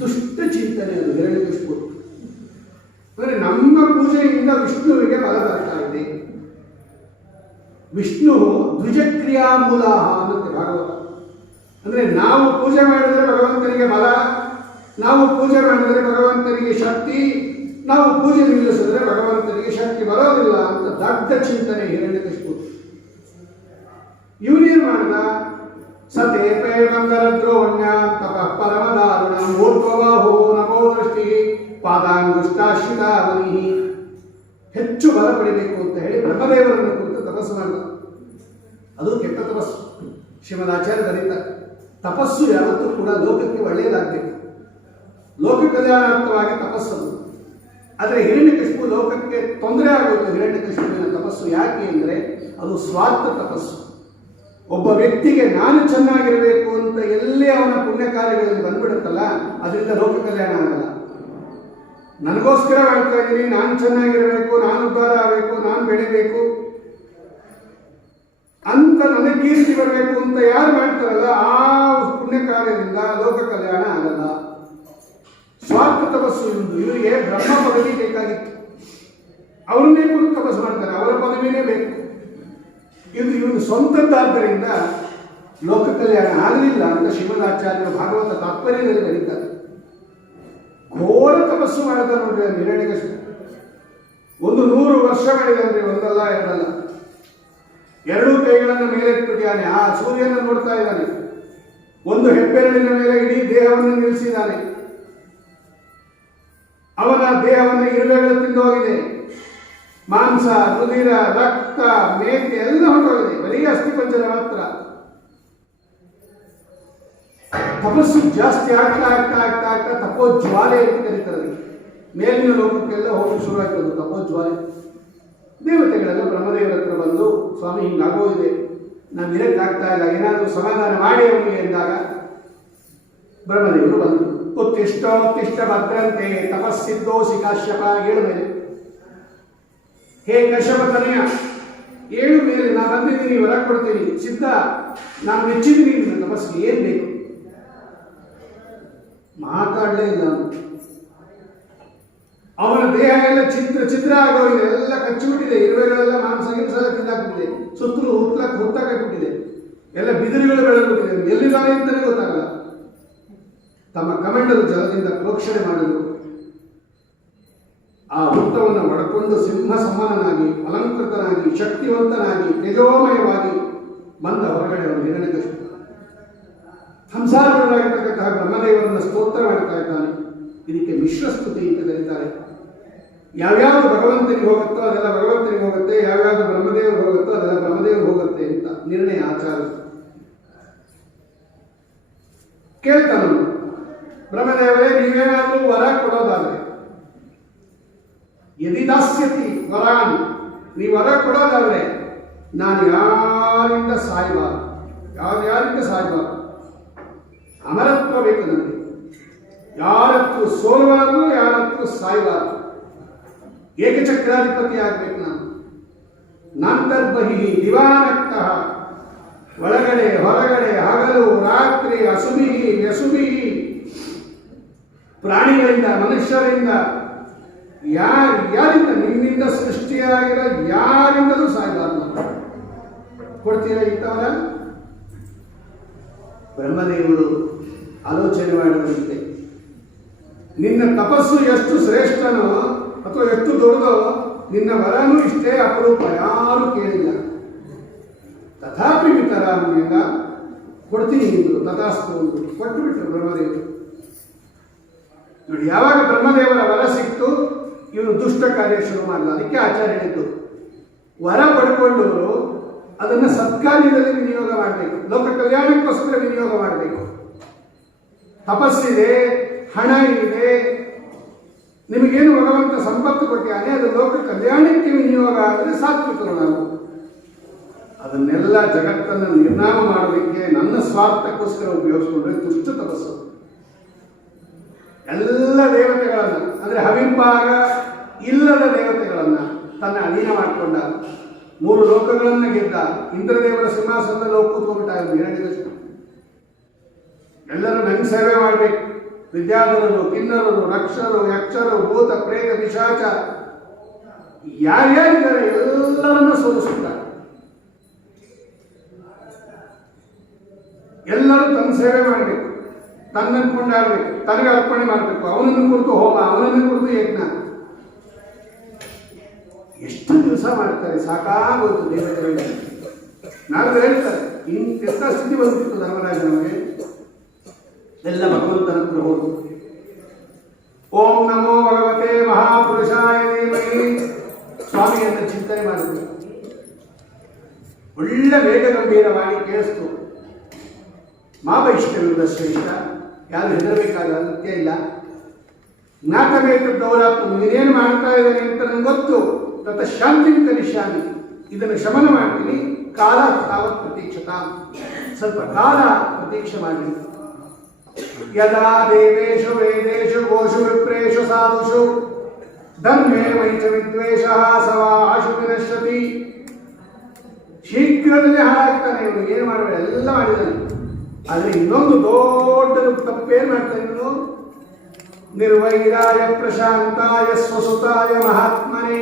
ದುಷ್ಟ ಚಿಂತನೆ ಅದು ಹಿರಣ್ಯಕಶಿಪು. ಅಂದರೆ ನಮ್ಮ ಪೂಜೆಯಿಂದ ವಿಷ್ಣುವಿಗೆ ಬಲ ಬರ್ತಾ ಇದೆ. ವಿಷ್ಣು ದ್ವಿಜಕ್ರಿಯಾ ಮೂಲ ಅನ್ನುತ್ತೆ ಭಾಗವತ. ಅಂದರೆ ನಾವು ಪೂಜೆ ಮಾಡಿದರೆ ಭಗವಂತನಿಗೆ ಬಲ, ನಾವು ಪೂಜೆ ಮಾಡಿದರೆ ಭಗವಂತನಿಗೆ ಶಕ್ತಿ, ನಾವು ಪೂಜೆ ನಿಲ್ಲಿಸಿದ್ರೆ ಭಗವಂತನಿಗೆ ಶಕ್ತಿ ಬರೋದಿಲ್ಲ ಅಂತ ದೊಡ್ಡ ಚಿಂತನೆ ಹಿರಣ್ಯಕಶಿಪು. ಇವನೇನು ಮಾಡಿದ, ಸತೇಪೇ ಮಂಗಲದ್ರೋಣ್ಯ ತಪ ಪರಮದಾರುಣ ಊರ್ಧ್ವಬಾಹೋ ನಮೋ ದೃಷ್ಟಿ ಪಾದಾಂಗುಷ್ಟಾಶ್ರಿತಾವನಿ, ಹೆಚ್ಚು ಬಲ ಪಡಿಬೇಕು ಅಂತ ಹೇಳಿ ಬ್ರಹ್ಮದೇವರನ್ನು ಕುರಿತು ತಪಸ್ಸು ಮಾಡಿದ. ಅದು ಕೆಟ್ಟ ತಪಸ್ಸು. ಶ್ರೀಮದಾಚಾರ್ಯ ಬರೀತಾರೆ, ತಪಸ್ಸು ಯಾವತ್ತೂ ಕೂಡ ಲೋಕಕ್ಕೆ ಒಳ್ಳೆಯದಾಗಬೇಕು, ಲೋಕ ಕಲ್ಯಾಣಾರ್ಥವಾಗಿ ತಪಸ್ಸದು. ಆದರೆ ಹಿರಣ್ಯಕಶಿಪು ಲೋಕಕ್ಕೆ ತೊಂದರೆ ಆಗುತ್ತೆ. ಹಿರಣ್ಯಕಶಿಪುವಿನ ತಪಸ್ಸು ಯಾಕೆ ಅಂದರೆ ಅದು ಸ್ವಾರ್ಥ ತಪಸ್ಸು. ಒಬ್ಬ ವ್ಯಕ್ತಿಗೆ ನಾನು ಚೆನ್ನಾಗಿರಬೇಕು ಅಂತ ಎಲ್ಲೇ ಅವನ ಪುಣ್ಯ ಕಾರ್ಯಗಳಲ್ಲಿ ಬಂದ್ಬಿಡುತ್ತಲ್ಲ, ಅದರಿಂದ ಲೋಕ ಕಲ್ಯಾಣ ಆಗಲ್ಲ. ನನಗೋಸ್ಕರ ಮಾಡ್ತಾ ಇದ್ದೀನಿ, ನಾನು ಚೆನ್ನಾಗಿರಬೇಕು, ನಾನು ಉದ್ಧಾರ ಆಗಬೇಕು, ನಾನು ಬೆಳಿಬೇಕು ಅಂತ ನನಗೆ ಕೀರ್ತಿ ಬರಬೇಕು ಅಂತ ಯಾರು ಮಾಡ್ತಾರಲ್ಲ, ಆ ಪುಣ್ಯ ಕಾರ್ಯದಿಂದ ಲೋಕ ಕಲ್ಯಾಣ ಆಗಲ್ಲ. ಸ್ವಾರ್ಥ ತಪಸ್ಸು ಇರುವುದು. ಇವರಿಗೆ ಬ್ರಹ್ಮ ಪದವಿ ಬೇಕಾಗಿತ್ತು, ಅವರನ್ನೇ ಕುರಿತು ತಪಸ್ಸು ಮಾಡ್ತಾರೆ, ಅವರ ಪದವಿನೇ ಬೇಕು. ಇವನು ಸ್ವಂತದ್ದಾದ್ದರಿಂದ ಲೋಕ ಕಲ್ಯಾಣ ಆಗಲಿಲ್ಲ ಅಂತ ಶ್ರೀಮದಾಚಾರ್ಯರು ಭಾಗವತ ತಾತ್ಪರ್ಯದಲ್ಲಿ ಬರೀತಾರೆ. ಘೋರ ತಪಸ್ಸು ಮಾಡ್ತಾರೆ ನೋಡ್ರಿ ಹಿರಣ್ಯಕಶಿಪು. 100 ವರ್ಷ ಮಾಡಿದಾನ್ರಿ, ಒಂದಲ್ಲ ಎರಡಲ್ಲ. 2 ಕೈಗಳನ್ನು ಮೇಲೆತ್ತಿದ್ದಾನೆ, ಆ ಸೂರ್ಯನ ನೋಡ್ತಾ ಇದ್ದಾನೆ. 1 ಹೆಬ್ಬೆರಳಿನ ಮೇಲೆ ಇಡೀ ದೇಹವನ್ನು ನಿಲ್ಲಿಸಿದ್ದಾನೆ. ಅವನ ದೇಹವನ್ನು ಇರುವೆಗಳು ತಿಂದು ಹೋಗಿದೆ. ಮಾಂಸ, ರುಧಿರ, ರಕ್ತ, ಮೇಕೆ ಎಲ್ಲ ಹೊರಟೋಗಿದೆ, ಬರೀ ಅಸ್ಥಿಪಂಜರ ಮಾತ್ರ. ತಪಸ್ಸು ಜಾಸ್ತಿ ಆಗ್ತಾ ಆಗ್ತಾ ಆಗ್ತಾ ಆಗ್ತಾ ತಪೋಜ್ವಾಲೆ ಅಂತ ಕರೀತಾರೆ. ಮೇಲಿನ ಲೋಕಕ್ಕೆಲ್ಲ ಹೋಗಿ ಶುರುವಾಗ್ತದೆ ತಪೋಜ್ವಾಲೆ. ದೇವತೆಗಳೆಲ್ಲ ಬ್ರಹ್ಮದೇವರ ಹತ್ರ ಬಂದು, ಸ್ವಾಮಿ ಹಿಂಗಾಗೋದಿದೆ, ನಾನು ಇರಕ್ಕಾಗ್ತಾ ಇಲ್ಲ, ಏನಾದರೂ ಸಮಾಧಾನ ಮಾಡಿ ಅವನಿಗೆ ಎಂದಾಗ ಬ್ರಹ್ಮದೇವರು ಬಂದರು. ಉತ್ತಿಷ್ಟ ಭದ್ರಂತೆ ತಪಸ್ಸಿದ್ದೋಸಿ ಕಾಶ್ಯಪ, ಏಳು ಮೇಲೆ, ಹೇ ಕಶ್ಯಪ ತನಯ, ಏಳು ಮೇಲೆ, ನಾನು ಬಂದಿದ್ದೀನಿ, ವರ ಕೊಡ್ತೀನಿ, ಸಿದ್ಧ, ನಾನು ಮೆಚ್ಚಿದ್ದೀನಿ ನಿನ್ನ ತಪಸ್ಸಿಗೆ, ಏನ್ ಬೇಕು? ಮಾತಾಡಲೇ ಇಲ್ಲ. ಅವನ ದೇಹ ಎಲ್ಲ ಛಿದ್ರ ಆಗೋಗಿದೆ, ಎಲ್ಲ ಕಚ್ಚಿಬಿಟ್ಟಿದೆ, ಇರುವೆಗಳೆಲ್ಲ ಮಾಂಸ ತಿಂದಾಕ್ಬಿಟ್ಟಿದೆ, ಸುತ್ತಲೂ ಹುತ್ತಾಕಿಬಿಟ್ಟಿದೆ, ಎಲ್ಲ ಬಿದಿರುಗಳು ಬೆಳೆದ್ಬಿಟ್ಟಿದೆ, ಎಲ್ಲಿದ್ದಾನೆ ಅಂತಲೇ ಗೊತ್ತಾಗಲ್ಲ. ತಮ್ಮ ಕಮೆಂಡರು ಜಲದಿಂದ ಪ್ರೋಕ್ಷಣೆ ಮಾಡಿದರು. ಆ ಹುತ್ತವನ್ನು ಒಡ್ಕೊಂಡು ಸಿಂಹ ಸಮಾನನಾಗಿ, ಅಲಂಕೃತನಾಗಿ, ಶಕ್ತಿವಂತನಾಗಿ, ತೇಜೋಮಯವಾಗಿ ಬಂದ ಹೊರಗಡೆ ಅವನು ಹಿರಣ್ಯಕಶಿಪು. ಸಂಸಾರವಾಗಿರ್ತಕ್ಕಂತಹ ಬ್ರಹ್ಮದೇವರನ್ನು ಸ್ತೋತ್ರ ಮಾಡ್ತಾ ಇದ್ದಾನೆ. ಇದಕ್ಕೆ ಮಿಶ್ರಸ್ತುತಿ ಅಂತ ಕರೀತಾರೆ. ಯಾವ್ಯಾವುದು ಭಗವಂತನಿಗೆ ಹೋಗುತ್ತೋ ಅದೆಲ್ಲ ಭಗವಂತನಿಗೆ ಹೋಗುತ್ತೆ, ಯಾವ್ಯಾವುದು ಬ್ರಹ್ಮದೇವರು ಹೋಗುತ್ತೋ ಅದೆಲ್ಲ ಬ್ರಹ್ಮದೇವರು ಹೋಗುತ್ತೆ ಅಂತ ನಿರ್ಣಯ ಆಚಾರ. ಕೇಳ್ತಾನು, ಬ್ರಹ್ಮದೇವರೇ, ನೀವೇನಾದ್ರೂ ವರ ಕೊಡೋದಾದ್ರೆ, ಯದಿ ದಾಸ್ಯತಿ ವರಾನ್, ನೀವು ವರ ಕೊಡೋದಾದ್ರೆ ನಾನು ಯಾರಿಂದ ಸಾಯಬಾರದು, ಯಾರಿಂದ ಸಾಯಬಾರದು, ಅಮರತ್ವ ಬೇಕು ನನಗೆ, ಯಾರತ್ತು ಸೋಲಬಾರದು, ಯಾರತ್ತು ಸಾಯಬಾರದು, ಏಕಚಕ್ರಾಧಿಪತಿ ಆಗಬೇಕು ನಾನು. ನಾಂತರ್ಬಹಿ ದಿವಾನಕ್ತಃ, ಒಳಗಡೆ ಹೊರಗಡೆ ಹಗಲು ರಾತ್ರಿ ಅಸುಬಿಹಿ ವ್ಯಸುಬಿಹಿ, ಪ್ರಾಣಿಗಳಿಂದ ಮನುಷ್ಯರಿಂದ ಯಾರಿಂದ ನಿನ್ನಿಂದ ಸೃಷ್ಟಿಯಾಗಿರೋ ಯಾರಿಂದಲೂ ಸಾಯಬಾರದು. ಕೊಡ್ತೀರಾ ಇಂಥವರ? ಬ್ರಹ್ಮದೇವರು ಆಲೋಚನೆ ಮಾಡುವಂತೆ, ನಿನ್ನ ತಪಸ್ಸು ಎಷ್ಟು ಶ್ರೇಷ್ಠನೋ ಅಥವಾ ಎಷ್ಟು ದೊಡ್ಡದೋ ನಿನ್ನ ವರನೂ ಇಷ್ಟೇ ಅಪರೂಪ, ಯಾರು ಕೇಳಿಲ್ಲ. ತಥಾಪಿ ವಿತರಾಮ್ಯಂಗ, ಕೊಡ್ತೀನಿ ನಿಮ್ದು ತಥಾಸ್ತು ಒಂದು ಕೊಟ್ಟು ಬಿಟ್ಟರು ಬ್ರಹ್ಮದೇವರು. ನೋಡಿ, ಯಾವಾಗ ಬ್ರಹ್ಮದೇವರ ವರ ಸಿಕ್ತು ಇವನು ದುಷ್ಟ ಕಾರ್ಯ ಶುರು ಮಾಡಲ್ಲ. ಅದಕ್ಕೆ ಆಚಾರ್ಯ ಹೇಳಿದ್ದು, ವರ ಪಡ್ಕೊಂಡವರು ಅದನ್ನು ಸತ್ಕಾರ್ಯದಲ್ಲಿ ವಿನಿಯೋಗ ಮಾಡಬೇಕು, ಲೋಕ ಕಲ್ಯಾಣಕ್ಕೋಸ್ಕರ ವಿನಿಯೋಗ ಮಾಡಬೇಕು. ತಪಸ್ಸಿದೆ, ಹಣ ಇದೆ, ನಿಮಗೇನು ಭಗವಂತ ಸಂಪತ್ತು ಕೊಟ್ಟಿಯಾನೆ, ಅದು ಲೋಕ ಕಲ್ಯಾಣಕ್ಕೆ ವಿನಿಯೋಗ ಆದರೆ ಸಾತ್ವಿಕರು ನಾವು. ಅದನ್ನೆಲ್ಲ ಜಗತ್ತನ್ನು ನಿರ್ನಾಮ ಮಾಡಲಿಕ್ಕೆ ನನ್ನ ಸ್ವಾರ್ಥಕ್ಕೋಸ್ಕರ ಉಪಯೋಗಿಸ್ಕೊಂಡ್ರೆ ದುಷ್ಟ ತಪಸ್ಸು. ಎಲ್ಲ ದೇವತೆಗಳನ್ನ ಅಂದರೆ ಹವಿರ್ಭಾಗ ಇಲ್ಲದ ದೇವತೆಗಳನ್ನ ತನ್ನ ಅಧೀನ ಮಾಡಿಕೊಂಡ, 3 ಲೋಕಗಳನ್ನು ಗೆದ್ದ, ಇಂದ್ರದೇವರ ಸಿಂಹಾಸನದಲ್ಲಿ ಹೋಗಿ ಕೂತ್ಕೊಂಡ್ಬಿಟ್ಟ. ಹೇಳಿದಷ್ಟು ಎಲ್ಲರೂ ನಂಗೆ ಸೇವೆ ಮಾಡಬೇಕು. ವಿದ್ಯಾಧರರು, ಕಿನ್ನರರು, ರಕ್ಷರು, ಯಕ್ಷರು, ಭೂತ ಪ್ರೇತ ಪಿಶಾಚ ಯಾರ್ಯಾರಿದ್ದಾರೆ ಎಲ್ಲರನ್ನ ಸೋಲಿಸುತ್ತಾರೆ. ಎಲ್ಲರೂ ತನ್ನ ಸೇವೆ ಮಾಡಬೇಕು, ತನ್ನನ್ನು ಕೊಂಡಾಡಬೇಕು, ತನಗೆ ಅರ್ಪಣೆ ಮಾಡಬೇಕು, ಅವನನ್ನು ಕುರಿತು ಹೋಮ, ಅವನನ್ನು ಕುರಿತು ಯಜ್ಞ. ಎಷ್ಟು ದಿವಸ ಮಾಡ್ತಾರೆ, ಸಾಕಾಗೋಯ್ತು ದೇವತೆಗಳಿಗೆ. ನಾರದರು ಹೇಳ್ತಾರೆ, ಇಂಥ ಸ್ಥಿತಿ ಬಂದಿತ್ತು ಧರ್ಮರಾಜ ನಮಗೆ. ಎಲ್ಲ ಭಗವಂತನ ಹತ್ರ ಹೋದು, ಓಂ ನಮೋ ಭಗವತೆ ಮಹಾಪುರುಷಾಯ ಧೀಮಹಿ ಸ್ವಾಮಿಯನ್ನು ಚಿಂತನೆ ಮಾಡಿದ್ರು. ಒಳ್ಳೆ ವೇದ ಗಂಭೀರವಾಗಿ ಕೇಳಿಸ್ತು. ಮಾ ವೈಷ್ಣವಿರದ ಶ್ರೇಷ್ಠ, ಯಾರು ಹೆದರಬೇಕಾದ ಅಗತ್ಯ ಇಲ್ಲ. ಜ್ಞಾತವೇತದ್ದವರಾತ್ಮ, ನೀನೇನು ಮಾಡ್ತಾ ಇದ್ದಾನೆ ಅಂತ ನನಗೆ ಗೊತ್ತು. ತತ ಶಾಂತಿ ಕಲಿಷ್ಯಾಮಿ, ಇದನ್ನು ಶಮನ ಮಾಡ್ತೀನಿ. ಕಾಲ ತಾವತ್ ಪ್ರತೀಕ್ಷತಾ, ಸ್ವಲ್ಪ ಕಾಲ ಪ್ರತೀಕ್ಷೆ ಮಾಡಿ. ಯದಾ ದೇವೇಶು ವೇದೇಶು ಗೋಷು ವಿಪ್ರೇಶು ಸಾಧುಷು ಧರ್ಮೇ ವೈಚ ವಿದ್ವೇಷಃ ಸವಾ ಆಶು ವಿನಶ್ಯತಿ. ಶೀಘ್ರದಲ್ಲೇ ಹಾಳಾಗ್ತಾನೆ ಇವನು, ಏನು ಮಾಡಬೇಡ, ಎಲ್ಲ ಮಾಡಿದ್ದಾನೆ. ಆದರೆ ಇನ್ನೊಂದು ದೊಡ್ಡ ತಪ್ಪೇನು ಮಾಡ್ತಾನೆ ಇವನು? ನಿರ್ವೈರಾಯ ಪ್ರಶಾಂತಾಯ ಸ್ವಸುತಾಯ ಮಹಾತ್ಮನೆ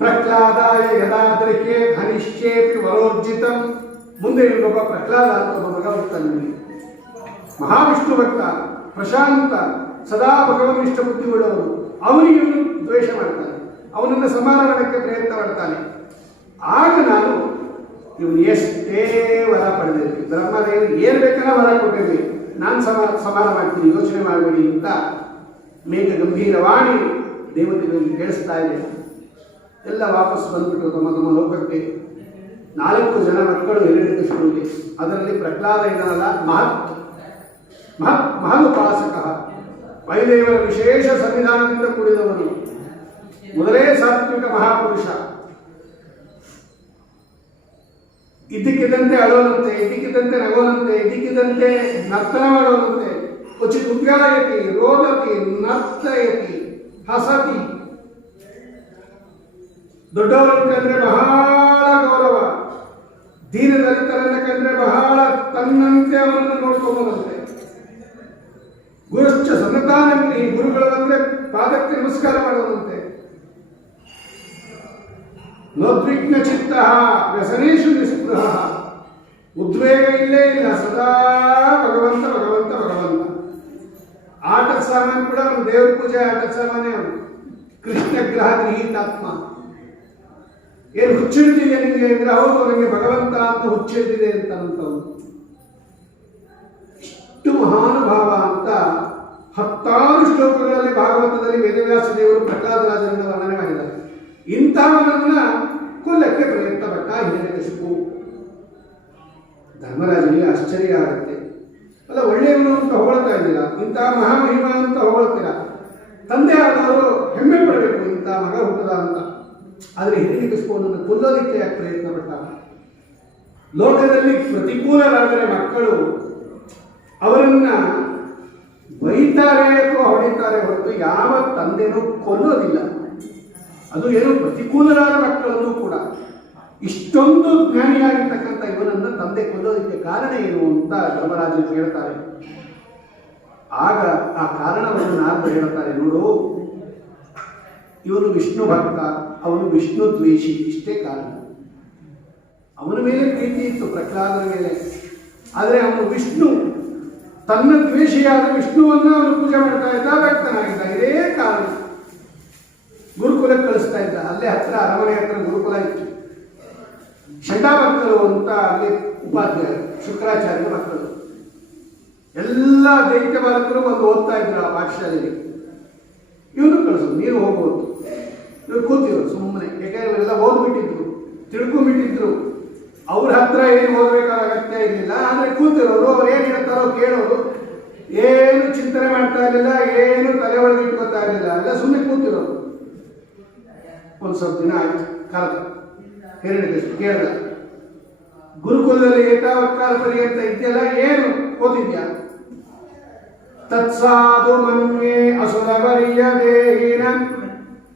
ಪ್ರಹ್ಲಾದಾಯ ಯದಾದ್ರಿಕೆ ಧನಿಷ್ಯೇಪಿ ವರೋರ್ಜಿತಂ. ಮುಂದೆ ಇವನೊಬ್ಬ ಪ್ರಹ್ಲಾದ ಅಂತ ಒಬ್ಬ ಮಗ ಬರ್ತಾನೆ, ಮಹಾವಿಷ್ಣು ಭಕ್ತ, ಪ್ರಶಾಂತ, ಸದಾ ಭಗವನ್ನಿಷ್ಠ ಬುದ್ಧಿಯುಳ್ಳವನು. ಅವನಿಗೆ ಇವನು ದ್ವೇಷ ಮಾಡ್ತಾನೆ, ಅವನನ್ನು ಸಮಾನ ಮಾಡಕ್ಕೆ ಪ್ರಯತ್ನ ಮಾಡ್ತಾನೆ. ಆಗ ನಾನು ಇವನು ಎಷ್ಟೇ ವರ ಪಡೆದಿರ್ತೀವಿ, ಬ್ರಹ್ಮದೇವರು ಏನು ಬೇಕಾದ್ರೆ ವರ ಕೊಟ್ಟಿರ್ತೀವಿ, ನಾನು ಸಮಾನ ಮಾಡ್ತೀನಿ, ಯೋಚನೆ ಮಾಡಬೇಡಿ ಅಂತ ಮೇಘ ಗಂಭೀರವಾಣಿ ದೇವತೆಗಳಿಗೆ ಕೇಳಿಸ್ತಾ ಇದೆ. ಎಲ್ಲ ವಾಪಸ್ ಬಂದ್ಬಿಟ್ಟು ತಮ್ಮ ತಮ್ಮ ಲೋಕಕ್ಕೆ. 4 ಜನ ಮಕ್ಕಳು ಹಿರಣ್ಯಕಶಿಪುವಿಗೆ, ಅದರಲ್ಲಿ ಪ್ರಹ್ಲಾದ ಇದನ್ನಲ್ಲ ಮಹದುಪಾಸಕ, ವೈದೇವರ ವಿಶೇಷ ಸಂವಿಧಾನದಿಂದ ಕೂಡಿದವನು, ಮೊದಲೇ ಸಾತ್ವಿಕ ಮಹಾಪುರುಷ. ಇದ್ದಕ್ಕಿದ್ದಂತೆ ಅಳೋನಂತೆ, ಇದ್ದಕ್ಕಿದ್ದಂತೆ ನಗೋನಂತೆ, ಇದ್ದಕ್ಕಿದ್ದಂತೆ ನರ್ತನ ಮಾಡೋನಂತೆ. ಉಚಿತ ಉದ್ಗಾಯತಿ ರೋದತಿ ನರ್ತಯತಿ ಹಸತಿ. ದೊಡ್ಡವರನ್ನು ಕಂಡ್ರೆ ಬಹಳ ಗೌರವ, ದೀನದಲಿತರನ್ನ ಕಂಡ್ರೆ ಬಹಳ ತನ್ನಂತೆ ಅವರನ್ನು ನೋಡ್ಕೊಂಬಂತೆ. ಗುರುಶ್ಚ ಸನ್ನತಾನಂಗಿ, ಗುರುಗಳು ಬಂದ್ರೆ ಪಾದಕ್ಕೆ ನಮಸ್ಕಾರ ಮಾಡುವಂತೆ. ನೋದ್ವಿಗ್ನ ಚಿತ್ತ ವ್ಯಸನೇಶು ನಿಸ್ಪೃಹ, ಉದ್ವೇಗ ಇಲ್ಲೇ ಇಲ್ಲ, ಸದಾ ಭಗವಂತ ಭಗವಂತ ಭಗವಂತ. ಆಟದ ಸಾಮಾನು ಕೂಡ ಅವನು, ದೇವ್ರ ಪೂಜೆ ಆಟದ ಸಾಮಾನೇ ಅವನು. ಕೃಷ್ಣ ಗ್ರಹ ಗೃಹೀತಾತ್ಮ. ಏನು ಹುಚ್ಚಿಡ್ತಿದೆ ನಿಮಗೆ ಅಂದ್ರೆ, ಹೌದು ನನಗೆ ಭಗವಂತ ಅಂತ ಹುಚ್ಚಿಡ್ತಿದೆ ಅಂತಂತವನು. ಇಷ್ಟು ಮಹಾನುಭಾವ ಅಂತ 10 ಶ್ಲೋಕಗಳಲ್ಲಿ ಭಾಗವತದಲ್ಲಿ ವೇದವ್ಯಾಸ ದೇವರು ಪ್ರಹ್ಲಾದರಾಜರನ್ನು ವರ್ಣನೆ ಮಾಡಿದ್ದಾರೆ. ಇಂಥವನನ್ನ ಕೊಲ್ಲಕ್ಕೆ ಪ್ರಯತ್ನ ಪಟ್ಟ ಹಿರಣ್ಯಕಶಿಪು. ಧರ್ಮರಾಜನಿಗೆ ಆಶ್ಚರ್ಯ ಆಗುತ್ತೆ. ಅಲ್ಲ, ಒಳ್ಳೆಯವನು ಅಂತ ಹೊಗಳ್ತಾ ಇದ್ದೀರಾ, ಇಂತಹ ಮಹಾಮಹಿಮ ಅಂತ ಹೊಗಳ್ತೀರಾ. ತಂದೆ ಆದವರು ಹೆಮ್ಮೆ ಪಡಬೇಕು, ಇಂಥ ಮಗ ಹುಟ್ಟದ ಅಂತ. ಆದರೆ ಹಿರಣ್ಯಕಶಿಪುವನ್ನು ಕೊಲ್ಲೋದಕ್ಕೆ ಯಾಕೆ ಪ್ರಯತ್ನ ಪಟ್ಟ? ಲೋಕದಲ್ಲಿ ಪ್ರತಿಕೂಲರಾದರೆ ಮಕ್ಕಳು ಅವರನ್ನ ಬೈತಾರೆ ಅಥವಾ ಹೊಡಿತಾರೆ ಹೊರತು ಯಾವ ತಂದೆನೂ ಕೊಲ್ಲೋದಿಲ್ಲ. ಅದು ಏನು ಪ್ರತಿಕೂಲರಾದ ಮಕ್ಕಳನ್ನು ಕೂಡ ಇಷ್ಟೊಂದು ಜ್ಞಾನಿಯಾಗಿರ್ತಕ್ಕಂಥ ಇವನನ್ನು ತಂದೆ ಕೊಲ್ಲೋದಕ್ಕೆ ಕಾರಣ ಏನು ಅಂತ ಧರ್ಮರಾಜರು ಹೇಳ್ತಾರೆ. ಆಗ ಆ ಕಾರಣವನ್ನು ನಾರದ ಹೇಳ್ತಾರೆ, ನೋಡು, ಇವನು ವಿಷ್ಣು ಭಕ್ತ, ಅವನು ವಿಷ್ಣು ದ್ವೇಷಿ, ಇಷ್ಟೇ ಕಾರಣ. ಅವನ ಮೇಲೆ ಪ್ರೀತಿ ಇತ್ತು ಪ್ರಹ್ಲಾದನ ಮೇಲೆ, ಆದರೆ ಅವನು ವಿಷ್ಣು, ತನ್ನ ದ್ವೇಷಿಯಾದ ವಿಷ್ಣುವನ್ನು ಅವನು ಪೂಜೆ ಮಾಡ್ತಾ ಇದ್ದ, ಭಕ್ತನಾಗಿದ್ದ. ಇದೇ ಕಾರಣ ಗುರುಕುಲಕ್ಕೆ ಕಳಿಸ್ತಾ ಇದ್ದ. ಅಲ್ಲೇ ಹತ್ರ ಅರಮನೆ ಹತ್ರ ಗುರುಕುಲ ಇತ್ತು. ಷಂಡಾಭಕ್ತರು ಅಂತ ಅಲ್ಲಿ ಉಪಾಧ್ಯಾಯರು, ಶುಕ್ರಾಚಾರ್ಯರ ಮಕ್ಕಳು. ಎಲ್ಲ ದೈತ್ಯ ಬಾಲಕರು ಒಂದು ಓದ್ತಾ ಇದ್ರು ಆ ಪಾಠಶಾಲೆಗೆ. ಇವನು ಕಳಿಸೋದು, ನೀನು ಹೋಗ್ಬೋದು, ಇವ್ರು ಕೂತಿರು ಸುಮ್ಮನೆ. ಯಾಕಂದ್ರೆ ಇವರೆಲ್ಲ ಓದ್ಬಿಟ್ಟಿದ್ರು, ತಿಳ್ಕೊಂಡ್ಬಿಟ್ಟಿದ್ರು. ಅವ್ರ ಹತ್ರ ಏನು ಓದಬೇಕಾದ ಅಗತ್ಯ ಇರಲಿಲ್ಲ. ಆದರೆ ಕೂತಿರೋರು ಅವ್ರು ಏನು ಹೇಳ್ತಾರೋ ಕೇಳೋರು, ಏನು ಚಿಂತನೆ ಮಾಡ್ತಾ ಇರಲಿಲ್ಲ, ಏನು ತಲೆ ಒಳಗೆ ಇಟ್ಕೊತಾ ಇರಲಿಲ್ಲ. ಎಲ್ಲ ಸುಮ್ಮನೆ ಕೂತಿರೋರು. ಒಂದು ಸ್ವಲ್ಪ ದಿನ ಆಯ್ತು, ಕರೆದ ಹಿರಣ್ಯಕಶಿಪು ಕೇಳ್ದ, ಗುರುಕುಲದಲ್ಲಿ ಏತಾವತ್ಕಾಲ ಪರ್ಯಂತ ಇದೆಯಲ್ಲ, ಏನು ಓದಿದ್ಯಾ? ತತ್ಸಾಧು ಮನ್ಯೇ ಅಸುರವರ್ಯ ದೇಹಿನ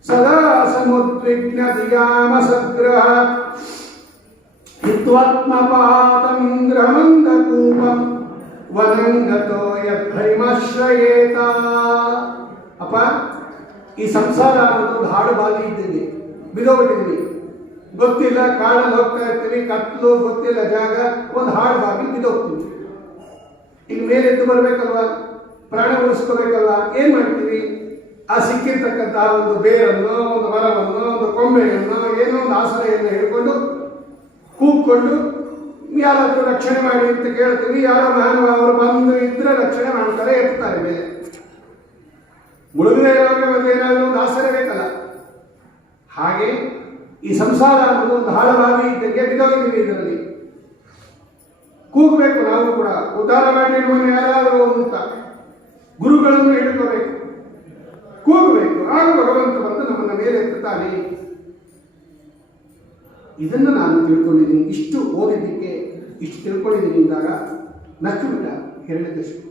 ಸದಾ ಸಮುದ್ವಿಗ್ನ ಧಿಯಾಮ ಸದ್ಗ್ರಹ ಹಿತ್ವಾತ್ಮಪಾತಂ ಗ್ರಹಮಂದಕೂಪಂ ವನಂಗತೋ ಯದ್ಭೈಮಶ್ರಯೇತ. ಅಪ್ಪ, ಈ ಸಂಸಾರ ಅನ್ನೋದು ಹಾಡು ಬಾಗಿ ಇದ್ದೀನಿ, ಬಿದೋಗ್ಬಿಟ್ಟಿದ್ದೀನಿ, ಗೊತ್ತಿಲ್ಲ, ಕಾಡಲ್ಲಿ ಹೋಗ್ತಾ ಇರ್ತೀವಿ, ಕತ್ಲು ಗೊತ್ತಿಲ್ಲ ಜಾಗ, ಒಂದು ಹಾಡು ಬಾಗಿ ಬಿದೋಗ್ತೀವಿ. ಈಗ ಮೇಲೆ ಎದ್ದು ಬರ್ಬೇಕಲ್ವಾ, ಪ್ರಾಣ ಉಳಿಸ್ಕೋಬೇಕಲ್ವಾ, ಏನ್ ಮಾಡ್ತೀವಿ? ಆ ಸಿಕ್ಕಿರ್ತಕ್ಕಂತಹ ಒಂದು ಬೇರನ್ನು, ಒಂದು ಮರವನ್ನು, ಒಂದು ಕೊಂಬೆಯನ್ನು, ಏನೋ ಒಂದು ಆಸರೆಯನ್ನು ಹಿಡ್ಕೊಂಡು ಕೂಗ್ಕೊಂಡು ಯಾರಾದ್ರೂ ರಕ್ಷಣೆ ಮಾಡಿ ಅಂತ ಕೇಳ್ತೀವಿ. ಯಾರೋ ಮಹಾನುಭಾವರು ಬಂದು ಇದ್ರೆ ರಕ್ಷಣೆ ಮಾಡ್ತಾರೆ, ಎತ್ತಾರೆ ಮೇಲೆ. ಮುಳುಗದೆ ಇರೋವಾಗ ಮತ್ತೆ ಏನಾದರೂ ಒಂದು ಆಸರೆ ಬೇಕಲ್ಲ. ಹಾಗೆ ಈ ಸಂಸಾರ ಅನ್ನೋದು ಒಂದು ಹಾಳವಾಗಿ ಇದ್ದಂಗೆ ಬಿದೋಗಿದ್ದೀವಿ. ಇದರಲ್ಲಿ ಕೂಗಬೇಕು, ನಾವು ಕೂಡ ಉದ್ಧಾರ ಮಾಡಿ ಯಾರಾದರೂ ಅಂತ ಗುರುಗಳನ್ನು ಹಿಡ್ಕೋಬೇಕು, ಕೂಗಬೇಕು. ಆಗ ಭಗವಂತ ಬಂದು ನಮ್ಮನ್ನ ಮೇಲೆ ಎತ್ತುತ್ತಾನೆ. ಇದನ್ನು ನಾನು ತಿಳ್ಕೊಂಡಿದ್ದೀನಿ, ಇಷ್ಟು ಓದಿದ್ದಕ್ಕೆ ಇಷ್ಟು ತಿಳ್ಕೊಂಡಿದ್ದೀನಿ ಅಂದಾಗ ನಕ್ಕು ಬಿಟ್ಟ ಹಿರಣ್ಯಕಶಿಪು.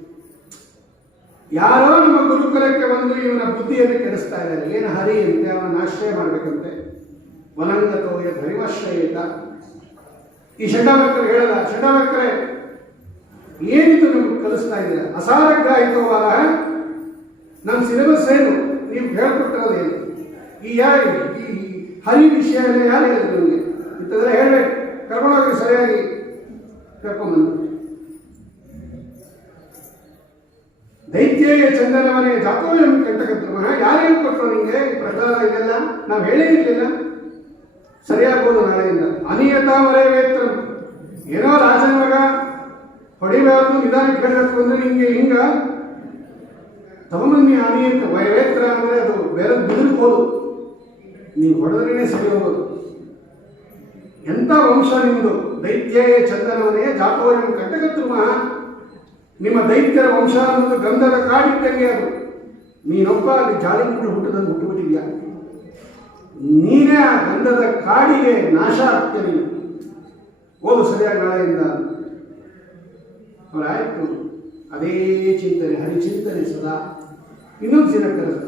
ಯಾರೋ ನಮ್ಮ ಗುರುಕುಲಕ್ಕೆ ಬಂದು ಇವನ ಬುದ್ಧಿಯನ್ನು ಕೆಡಿಸ್ತಾ ಇದ್ದಾರೆ. ಏನು ಹರಿ ಅಂತೆ, ಅವನ ಆಶ್ರಯ ಮಾಡಬೇಕಂತೆ. ವನಂಗತೋಯ ಧರಿಮಾಶ್ರಯೇತ. ಈ ಷಂಡಾಭಕ್ತರು ಹೇಳದ, ಷಂಡಾಭಕ್ತರೇ ಏನಿದು ನಮ್ಗೆ ಕಲಿಸ್ತಾ ಇದ್ದೀರ? ಅಸಾರಗ್ರಾಹಿತವಾದ ನಮ್ಮ ಸಿಲೆಬಸ್ ಏನು, ನೀವು ಹೇಳ್ಕೊಟ್ಟಿರೋದೇನು? ಈ ಯಾರು ಈ ಹರಿ ವಿಷಯ ಎಲ್ಲ ಯಾರು ಹೇಳಿದ್ರು ನಿಮಗೆ? ಇಂಥದ್ರೆ ಹೇಳ್ಬೇಕು, ಕರ್ಕೊಂಡೋಗಿ ಸರಿಯಾಗಿ ಕರ್ಕೊಂಡ್ಬಂದು. ದೈತ್ಯೇಯ ಚಂದನವನೇ ಜಾತೋಯಂ ಕಂಟಕದ್ರಮ. ಯಾರು ಹೇಳ್ಕೊಟ್ರು ನಿಮಗೆ ಪ್ರಹ್ಲಾದ? ಇದೆಲ್ಲ ನಾವು ಹೇಳೇ ಇರಲಿಲ್ಲ. ಸರಿಯಾಗ್ಬೋದು ನಾಳೆಯಿಂದ. ಅನಿಯತಾ ವರವೇತ್ರ, ಏನೋ ರಾಜನ ಮಗ ಹೊಡಿಬಾರ್ದು, ನಿಧಾನಕ್ಕೆ ಹೇಳಬೇಕು ಅಂದ್ರೆ ನಿಮಗೆ ಹಿಂಗ ತಗೊಂಬನ್ನಿ. ಅನಿಯತ ವಯವೇತ್ರ ಅಂದ್ರೆ ಅದು ಬೇರೆ ಬಿದಿರ್ಬೋದು, ನೀವು ಹೊಡೆದ್ರೇನೆ ಸರಿ ಹೋಗೋದು. ಎಂಥ ವಂಶ ನಿಮ್ಮದು? ದೈತ್ಯೇಯ ಚಂದನವನೇ ಜಾತೋಯಂ ಕಂಟಕದ್ರಮ. ನಿಮ್ಮ ದೈತ್ಯರ ವಂಶ ಅನ್ನೋದು ಗಂಧದ ಕಾಡಿದ್ದಂಗೆ. ಅದು ನೀನೊಬ್ಬ ಅಲ್ಲಿ ಜಾಲಿ ಹುಟ್ಟದಂಗೆ ಹುಟ್ಟುಬಿಟ್ಟಿದ್ಯಾ. ನೀನೇ ಆ ಗಂಧದ ಕಾಡಿಗೆ ನಾಶ ಆಗ್ತೀಯ ನೀನು. ಓದು ಸರಿಯಾಗಿ ನಾಳೆಯಿಂದ. ಅವರಾಯ್ತು, ಅದೇ ಚಿಂತನೆ, ಹರಿಚಿಂತನೆ ಸದಾ. ಇನ್ನೊಂದು ದಿನ ಕರೆದ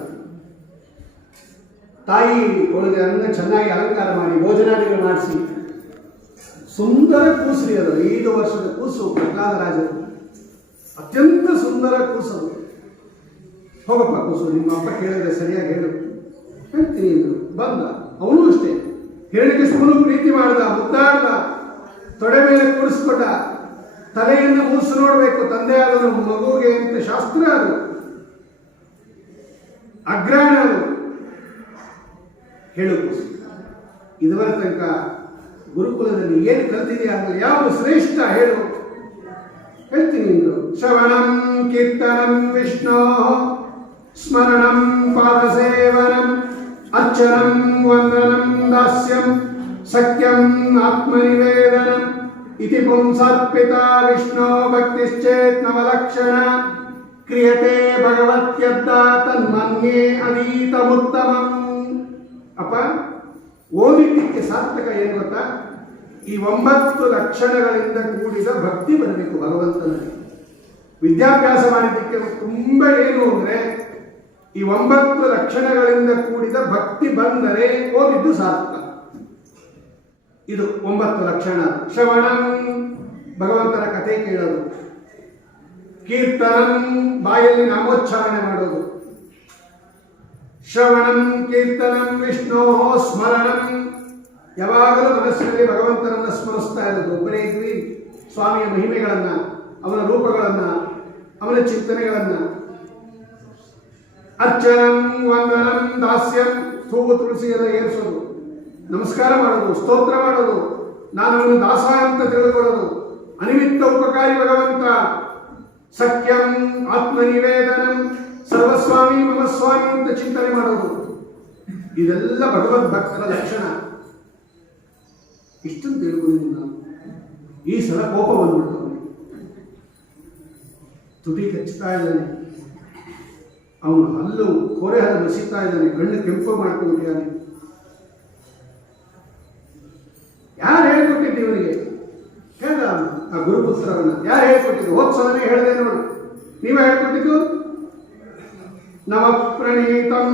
ತಾಯಿ ಒಳಗೆ ಅನ್ನ ಚೆನ್ನಾಗಿ ಅಲಂಕಾರ ಮಾಡಿ ಭೋಜನಾದಿಗಳು ಮಾಡಿಸಿ, ಸುಂದರ ಕೂಸು ಅದು. 5 ವರ್ಷದ ಕೂಸು ಪ್ರಹ್ಲಾದರಾಜರು, ಅತ್ಯಂತ ಸುಂದರ ಕೂಸು. ಹೋಗಪ್ಪ ಕೂಸು, ನಿಮ್ಮ ಅಪ್ಪ ಕೇಳಿದ್ರೆ ಸರಿಯಾಗಿ ಹೇಳು ಹೇಳ್ತೀನಿ ಅಂದರು. ಬಂದ, ಅವನು ಅಷ್ಟೇ ಹಿರಣ್ಯಕಶಿಪುನು ಪ್ರೀತಿ ಮಾಡ್ದ, ಮುದ್ದಾಡ್ದ, ತೊಡೆ ಮೇಲೆ ಕೂರಿಸ್ಕೊಟ್ಟ. ತಲೆಯನ್ನು ಮೂಸು ನೋಡಬೇಕು ತಂದೆ ಆದನು ಮಗುಗೆ ಅಂತ ಶಾಸ್ತ್ರ. ಅದು ಅಗ್ರಾಣ. ಅದು ಹೇಳು ಕೂಸು, ಇದುವರ ತನಕ ಗುರುಕುಲದಲ್ಲಿ ಏನು ಕಲ್ತಿದೆಯಾ ಅಂದ್ರೆ ಯಾವುದು ಶ್ರೇಷ್ಠ ಹೇಳು? ಹೇಳ್ತೀನಿ ಅಂದ್ರು. ಶ್ರವಣಂ ಕೀರ್ತನಂ ವಿಷ್ಣೋ ಸ್ಮರಣಂ ಪಾದಸೇವನಂ ಅರ್ಚನಂ ವಂದನಂ ದಾಸ್ಯಂ ಸಖ್ಯಂ ಆತ್ಮನಿವೇದನಂ ಇತಿ ಪುಂಸರ್ಪಿತ ವಿಷ್ಣೋ ಭಕ್ತಿಶ್ಚೇತ್ ನವಲಕ್ಷಣ ಕ್ರಿಯತೆ ಭಗವತ್ಯದ್ದ ತನ್ಮನ್ಯೇ ಅದೀತಮುತ್ತಮಂ. ಅಪ್ಪ, ಓದಿದ್ದಕ್ಕೆ ಸಾರ್ಥಕ ಏನು ಗೊತ್ತಾ? ಈ 9 ಲಕ್ಷಣಗಳಿಂದ ಕೂಡಿದ ಭಕ್ತಿ ಬರಬೇಕು ಭಗವಂತನಲ್ಲಿ. ವಿದ್ಯಾಭ್ಯಾಸ ಮಾಡಿದ್ದಕ್ಕೆ ತುಂಬ ಏನು ಅಂದರೆ ಈ 9 ಲಕ್ಷಣಗಳಿಂದ ಕೂಡಿದ ಭಕ್ತಿ ಬಂದರೆ ಓದಿದ್ದು ಸಾರ್ಥಕ. ಇದು 9 ಲಕ್ಷಣ. ಶ್ರವಣಂ, ಭಗವಂತನ ಕಥೆ ಕೇಳೋದು. ಕೀರ್ತನಂ, ಬಾಯಲ್ಲಿ ನಾಮೋಚ್ಚಾರಣೆ ಮಾಡೋದು. ಶ್ರವಣಂ ಕೀರ್ತನಂ ವಿಷ್ಣೋ ಸ್ಮರಣಂ, ಯಾವಾಗಲೂ ಮನಸ್ಸಿನಲ್ಲಿ ಭಗವಂತನನ್ನು ಸ್ಮರಿಸ್ತಾ ಇರೋದು. ಒಬ್ಬನೇ ಇದ್ವಿ, ಸ್ವಾಮಿಯ ಮಹಿಮೆಗಳನ್ನು, ಅವನ ರೂಪಗಳನ್ನು, ಅವನ ಚಿಂತನೆಗಳನ್ನು. ಅರ್ಚನಂ ವಂದನಂ ದಾಸ್ಯಂ, ಹೂವು ತುಳಸಿ ಎಲ್ಲ ಏರಿಸೋದು, ನಮಸ್ಕಾರ ಮಾಡೋದು, ಸ್ತೋತ್ರ ಮಾಡೋದು, ನಾನು ಅವನು ದಾಸ ಅಂತ ತಿಳಿದುಕೊಳ್ಳೋದು. ಅನಿಮಿತ್ತ ಉಪಕಾರಿ ಭಗವಂತ. ಸತ್ಯಂ ಆತ್ಮನಿವೇದನಂ, ಸರ್ವಸ್ವಾಮಿ ಮಮ ಸ್ವಾಮಿ ಅಂತ ಚಿಂತನೆ ಮಾಡೋದು. ಇದೆಲ್ಲ ಭಗವದ್ ಭಕ್ತರ ಲಕ್ಷಣ. ಇಷ್ಟನ್ನು ತಿಳ್ಕೊಂಡಿದ್ದೀನಿ ನಾನು. ಈ ಸಲ ಕೋಪ ಬಂದ್ಬಿಡ್ತು. ತುಟಿ ಕಚ್ಚುತ್ತಾ ಇದ್ದಾನೆ, ಅವನು ಹಲ್ಲು ಕೋರೆ ಹಲ್ಲು ನಸಿತಾ ಇದ್ದಾನೆ, ಕಣ್ಣು ಕೆಂಪು ಮಾಡ್ಕೊಂಡಿದ್ದಾನೆ. ಯಾರು ಹೇಳ್ಕೊಟ್ಟಿದ್ದು ಇವನಿಗೆ? ಹೇಳ್ದ ಆ ಗುರುಪುತ್ರರನ್ನ. ಯಾರು ಹೇಳ್ಕೊಟ್ಟಿದ್ದು? ಹೋದ್ ಸಲನೇ ಹೇಳಿದೆ ನೋಡು, ನೀವೇ ಹೇಳ್ಕೊಟ್ಟಿದ್ದು. ನವ ಪ್ರಣೀತಂ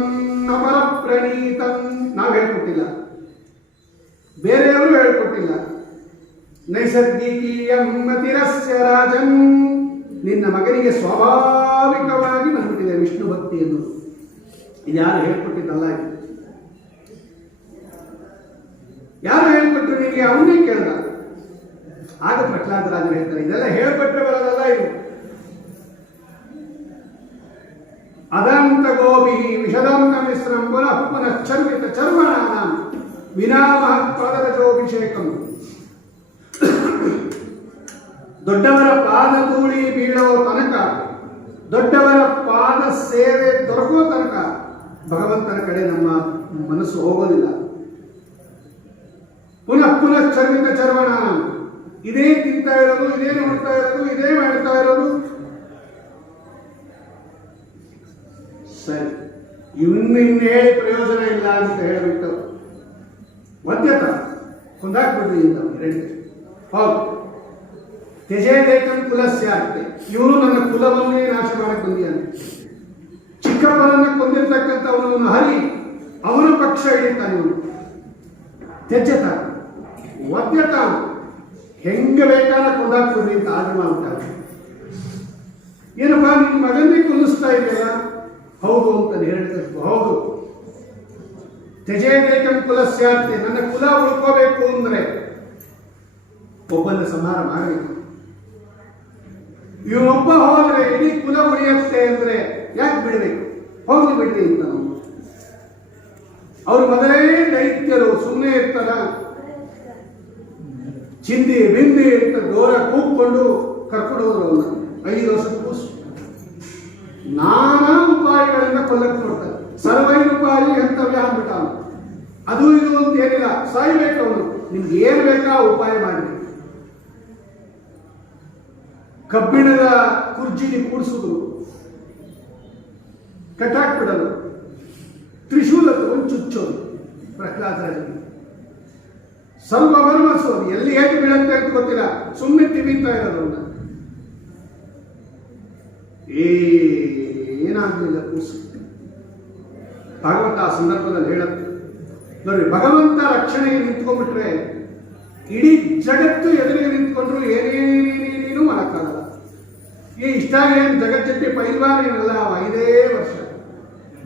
ನವರ ಪ್ರಣೀತಂ, ನಾವು ಹೇಳ್ಕೊಟ್ಟಿಲ್ಲ, ಬೇರೆಯವರು ಹೇಳ್ಕೊಟ್ಟಿಲ್ಲ. ನೈಸರ್ಗಿಕೀಯಂ ಮತಿರಸ್ಯ ರಾಜನ್, ನಿನ್ನ ಮಗನಿಗೆ ಸ್ವಾಭಾವಿಕವಾಗಿ ಬಂದ್ಬಿಟ್ಟಿದೆ ವಿಷ್ಣು ಭಕ್ತಿ ಎನ್ನುವುದು. ಇದು ಯಾರು ಹೇಳ್ಕೊಟ್ಟಿದ್ದಲ್ಲ. ಯಾರು ಹೇಳ್ಕೊಟ್ಟು ನಿನಗೆ? ಅವನೇ ಕೇಳ್ದ. ಆಗ ಪ್ರಹ್ಲಾದರಾಜರು ಹೇಳ್ತಾರೆ, ಇದೆಲ್ಲ ಹೇಳ್ಕೊಟ್ರೆ ಬರೋದಲ್ಲ ಇದು. ಅದಂತ ಗೋಪಿ ವಿಷದಂತ ಮಿಶ್ರಂ ಪುನಃ ಪುನಃ ಚರ್ವಿತ ಚರ್ವಣಾನಾಂ ವಿನಾ ಮಹತ್ಪಾದರಜೋಭಿಷೇಕಂ. ದೊಡ್ಡವರ ಪಾದ ಧೂಳಿ ಬೀಳೋ ತನಕ, ದೊಡ್ಡವರ ಪಾದ ಸೇವೆ ದೊರಕುವ ತನಕ ಭಗವಂತನ ಕಡೆ ನಮ್ಮ ಮನಸ್ಸು ಹೋಗೋದಿಲ್ಲ. ಪುನಃ ಪುನಃ ಚರ್ವಿತ ಚರ್ವಣಾನಾಂ, ಇದೇ ತಿಂತಾ ಇರೋದು, ಇದೇ ನೋಡ್ತಾ ಇರೋದು, ಇದೇ ಮಾಡ್ತಾ ಇರೋದು. ಸರಿ, ಇನ್ನು ಹೇಳಿ ಪ್ರಯೋಜನ ಇಲ್ಲ ಅಂತ ಹೇಳಿಬಿಟ್ಟು ಮಧ್ಯತ ಕೊಂದಾಕ್ಬಿಡ್ರಿ ಅಂತ ಹೌದು. ತ್ಯಜೇದೇಕಂ ಕುಲಸ್ಯ ಆಗ್ತೆ, ಇವನು ನನ್ನ ಕುಲವನ್ನೇ ನಾಶ ಮಾಡಕ್ಕೆ ಬಂದಿದ್ದಾನೆ. ಚಿಕ್ಕಪ್ಪನನ್ನ ಕೊಂದಿರ್ತಕ್ಕಂಥವನನ್ನು ಹರಿ ಅವನ ಪಕ್ಷ ಹಿಡಿತಾನೆ ಇವನು. ತ್ಯಜ್ಯತ ವದ್ಯತ, ಹೆಂಗ ಬೇಕಾದ ಕೊಂದಾಕ್ಬಿಡ್ರಿ ಅಂತ ಆರ್ಡರ್ ಮಾಡ್ತಾರೆ. ಏನಪ್ಪ ನಿನ್ನ ಮಗನ್ನೇ ಕೊಲ್ಲಿಸ್ತಾ ಇದೆಯಲ್ಲ? ಹೌದು ಅಂತ ಹೇಳ್ತಕ್ಕ. ಹೌದು, ತ್ಯಜೇದೇಕಂ ಕುಲಸ್ಯಾರ್ತೆ, ನನ್ನ ಕುಲ ಉಳ್ಕೋಬೇಕು ಅಂದ್ರೆ ಒಬ್ಬನ ಸಂಹಾರ ಮಾಡಬೇಕು. ಇವನೊಬ್ಬ ಹೋದ್ರೆ ಇಡೀ ಕುಲ ಉಳಿಯುತ್ತೆ ಅಂದ್ರೆ ಯಾಕೆ ಬಿಡಬೇಕು? ಹೋಗಿ ಬಿಡ್ರಿ ಅಂತ ನಾವು. ಅವ್ರು ಮೊದಲೇ ದೈತ್ಯರು, ಸುಮ್ಮನೆ ಇರ್ತಾರ, ಚಿಂದಿ ಬಿಂದಿ ಅಂತ ದೂರ ಕೂಗ್ಕೊಂಡು ಕರ್ಕೊಂಡು ಹೋದ್ರು ಅವನ್ನ. 5 ವರ್ಷದ ಕೂಸು. ನಾನಾ ಉಪಾಯಗಳಿಂದ ಕೊಲ್ಲಕ್ಕೆ ನೋಡ್ತಾರೆ. ಸರ್ವೈರುಪಾಯಿ ಹಂತವ್ಯ ಅಂದ್ಬಿಟ್ಟ ಅವನು. ಅದು ಇದು ಅಂತ ಏನಿಲ್ಲ, ಸಾಯ್ಬೇಕು ಅವನು. ನಿಮ್ಗೆ ಏನ್ ಬೇಕಾ ಉಪಾಯ ಮಾಡಿ. ಕಬ್ಬಿಣದ ಕುರ್ಜಿಲಿ ಕೂಡಿಸುವುದು, ಕಟ್ಟಾಕ್ಬಿಡೋದು, ತ್ರಿಶೂಲ ತಗೊಂಡು ಚುಚ್ಚೋದು ಪ್ರಹ್ಲಾದರಾಜನಿಗೆ. ಸರ್ವಮರ್ಮಸೋದು, ಎಲ್ಲಿ ಹೇಗೆ ಬೀಳಂತೆ ಅಂತ ಗೊತ್ತಿಲ್ಲ, ಸುಮ್ಮನೆ ತಿವಿತಾ ಇರೋದನ್ನ. ಏನಾಗಲಿಲ್ಲ ಕೂಸು. ಭಾಗವತ ಆ ಸಂದರ್ಭದಲ್ಲಿ ಹೇಳುತ್ತೆ ನೋಡಿ, ಭಗವಂತ ರಕ್ಷಣೆಗೆ ನಿಂತ್ಕೊಂಡ್ಬಿಟ್ರೆ ಇಡೀ ಜಗತ್ತು ಎದುರಿಗೆ ನಿಂತ್ಕೊಂಡ್ರು ಏನೇನೇನೇನೇನು ಮಾಡಕ್ಕಾಗಲ್ಲ. ಈ ಇಷ್ಟಾಗೇನು ಜಗಜ್ಜಟ್ಟಿ ಪೈಲ್ವಾನ್ ಏನಲ್ಲ,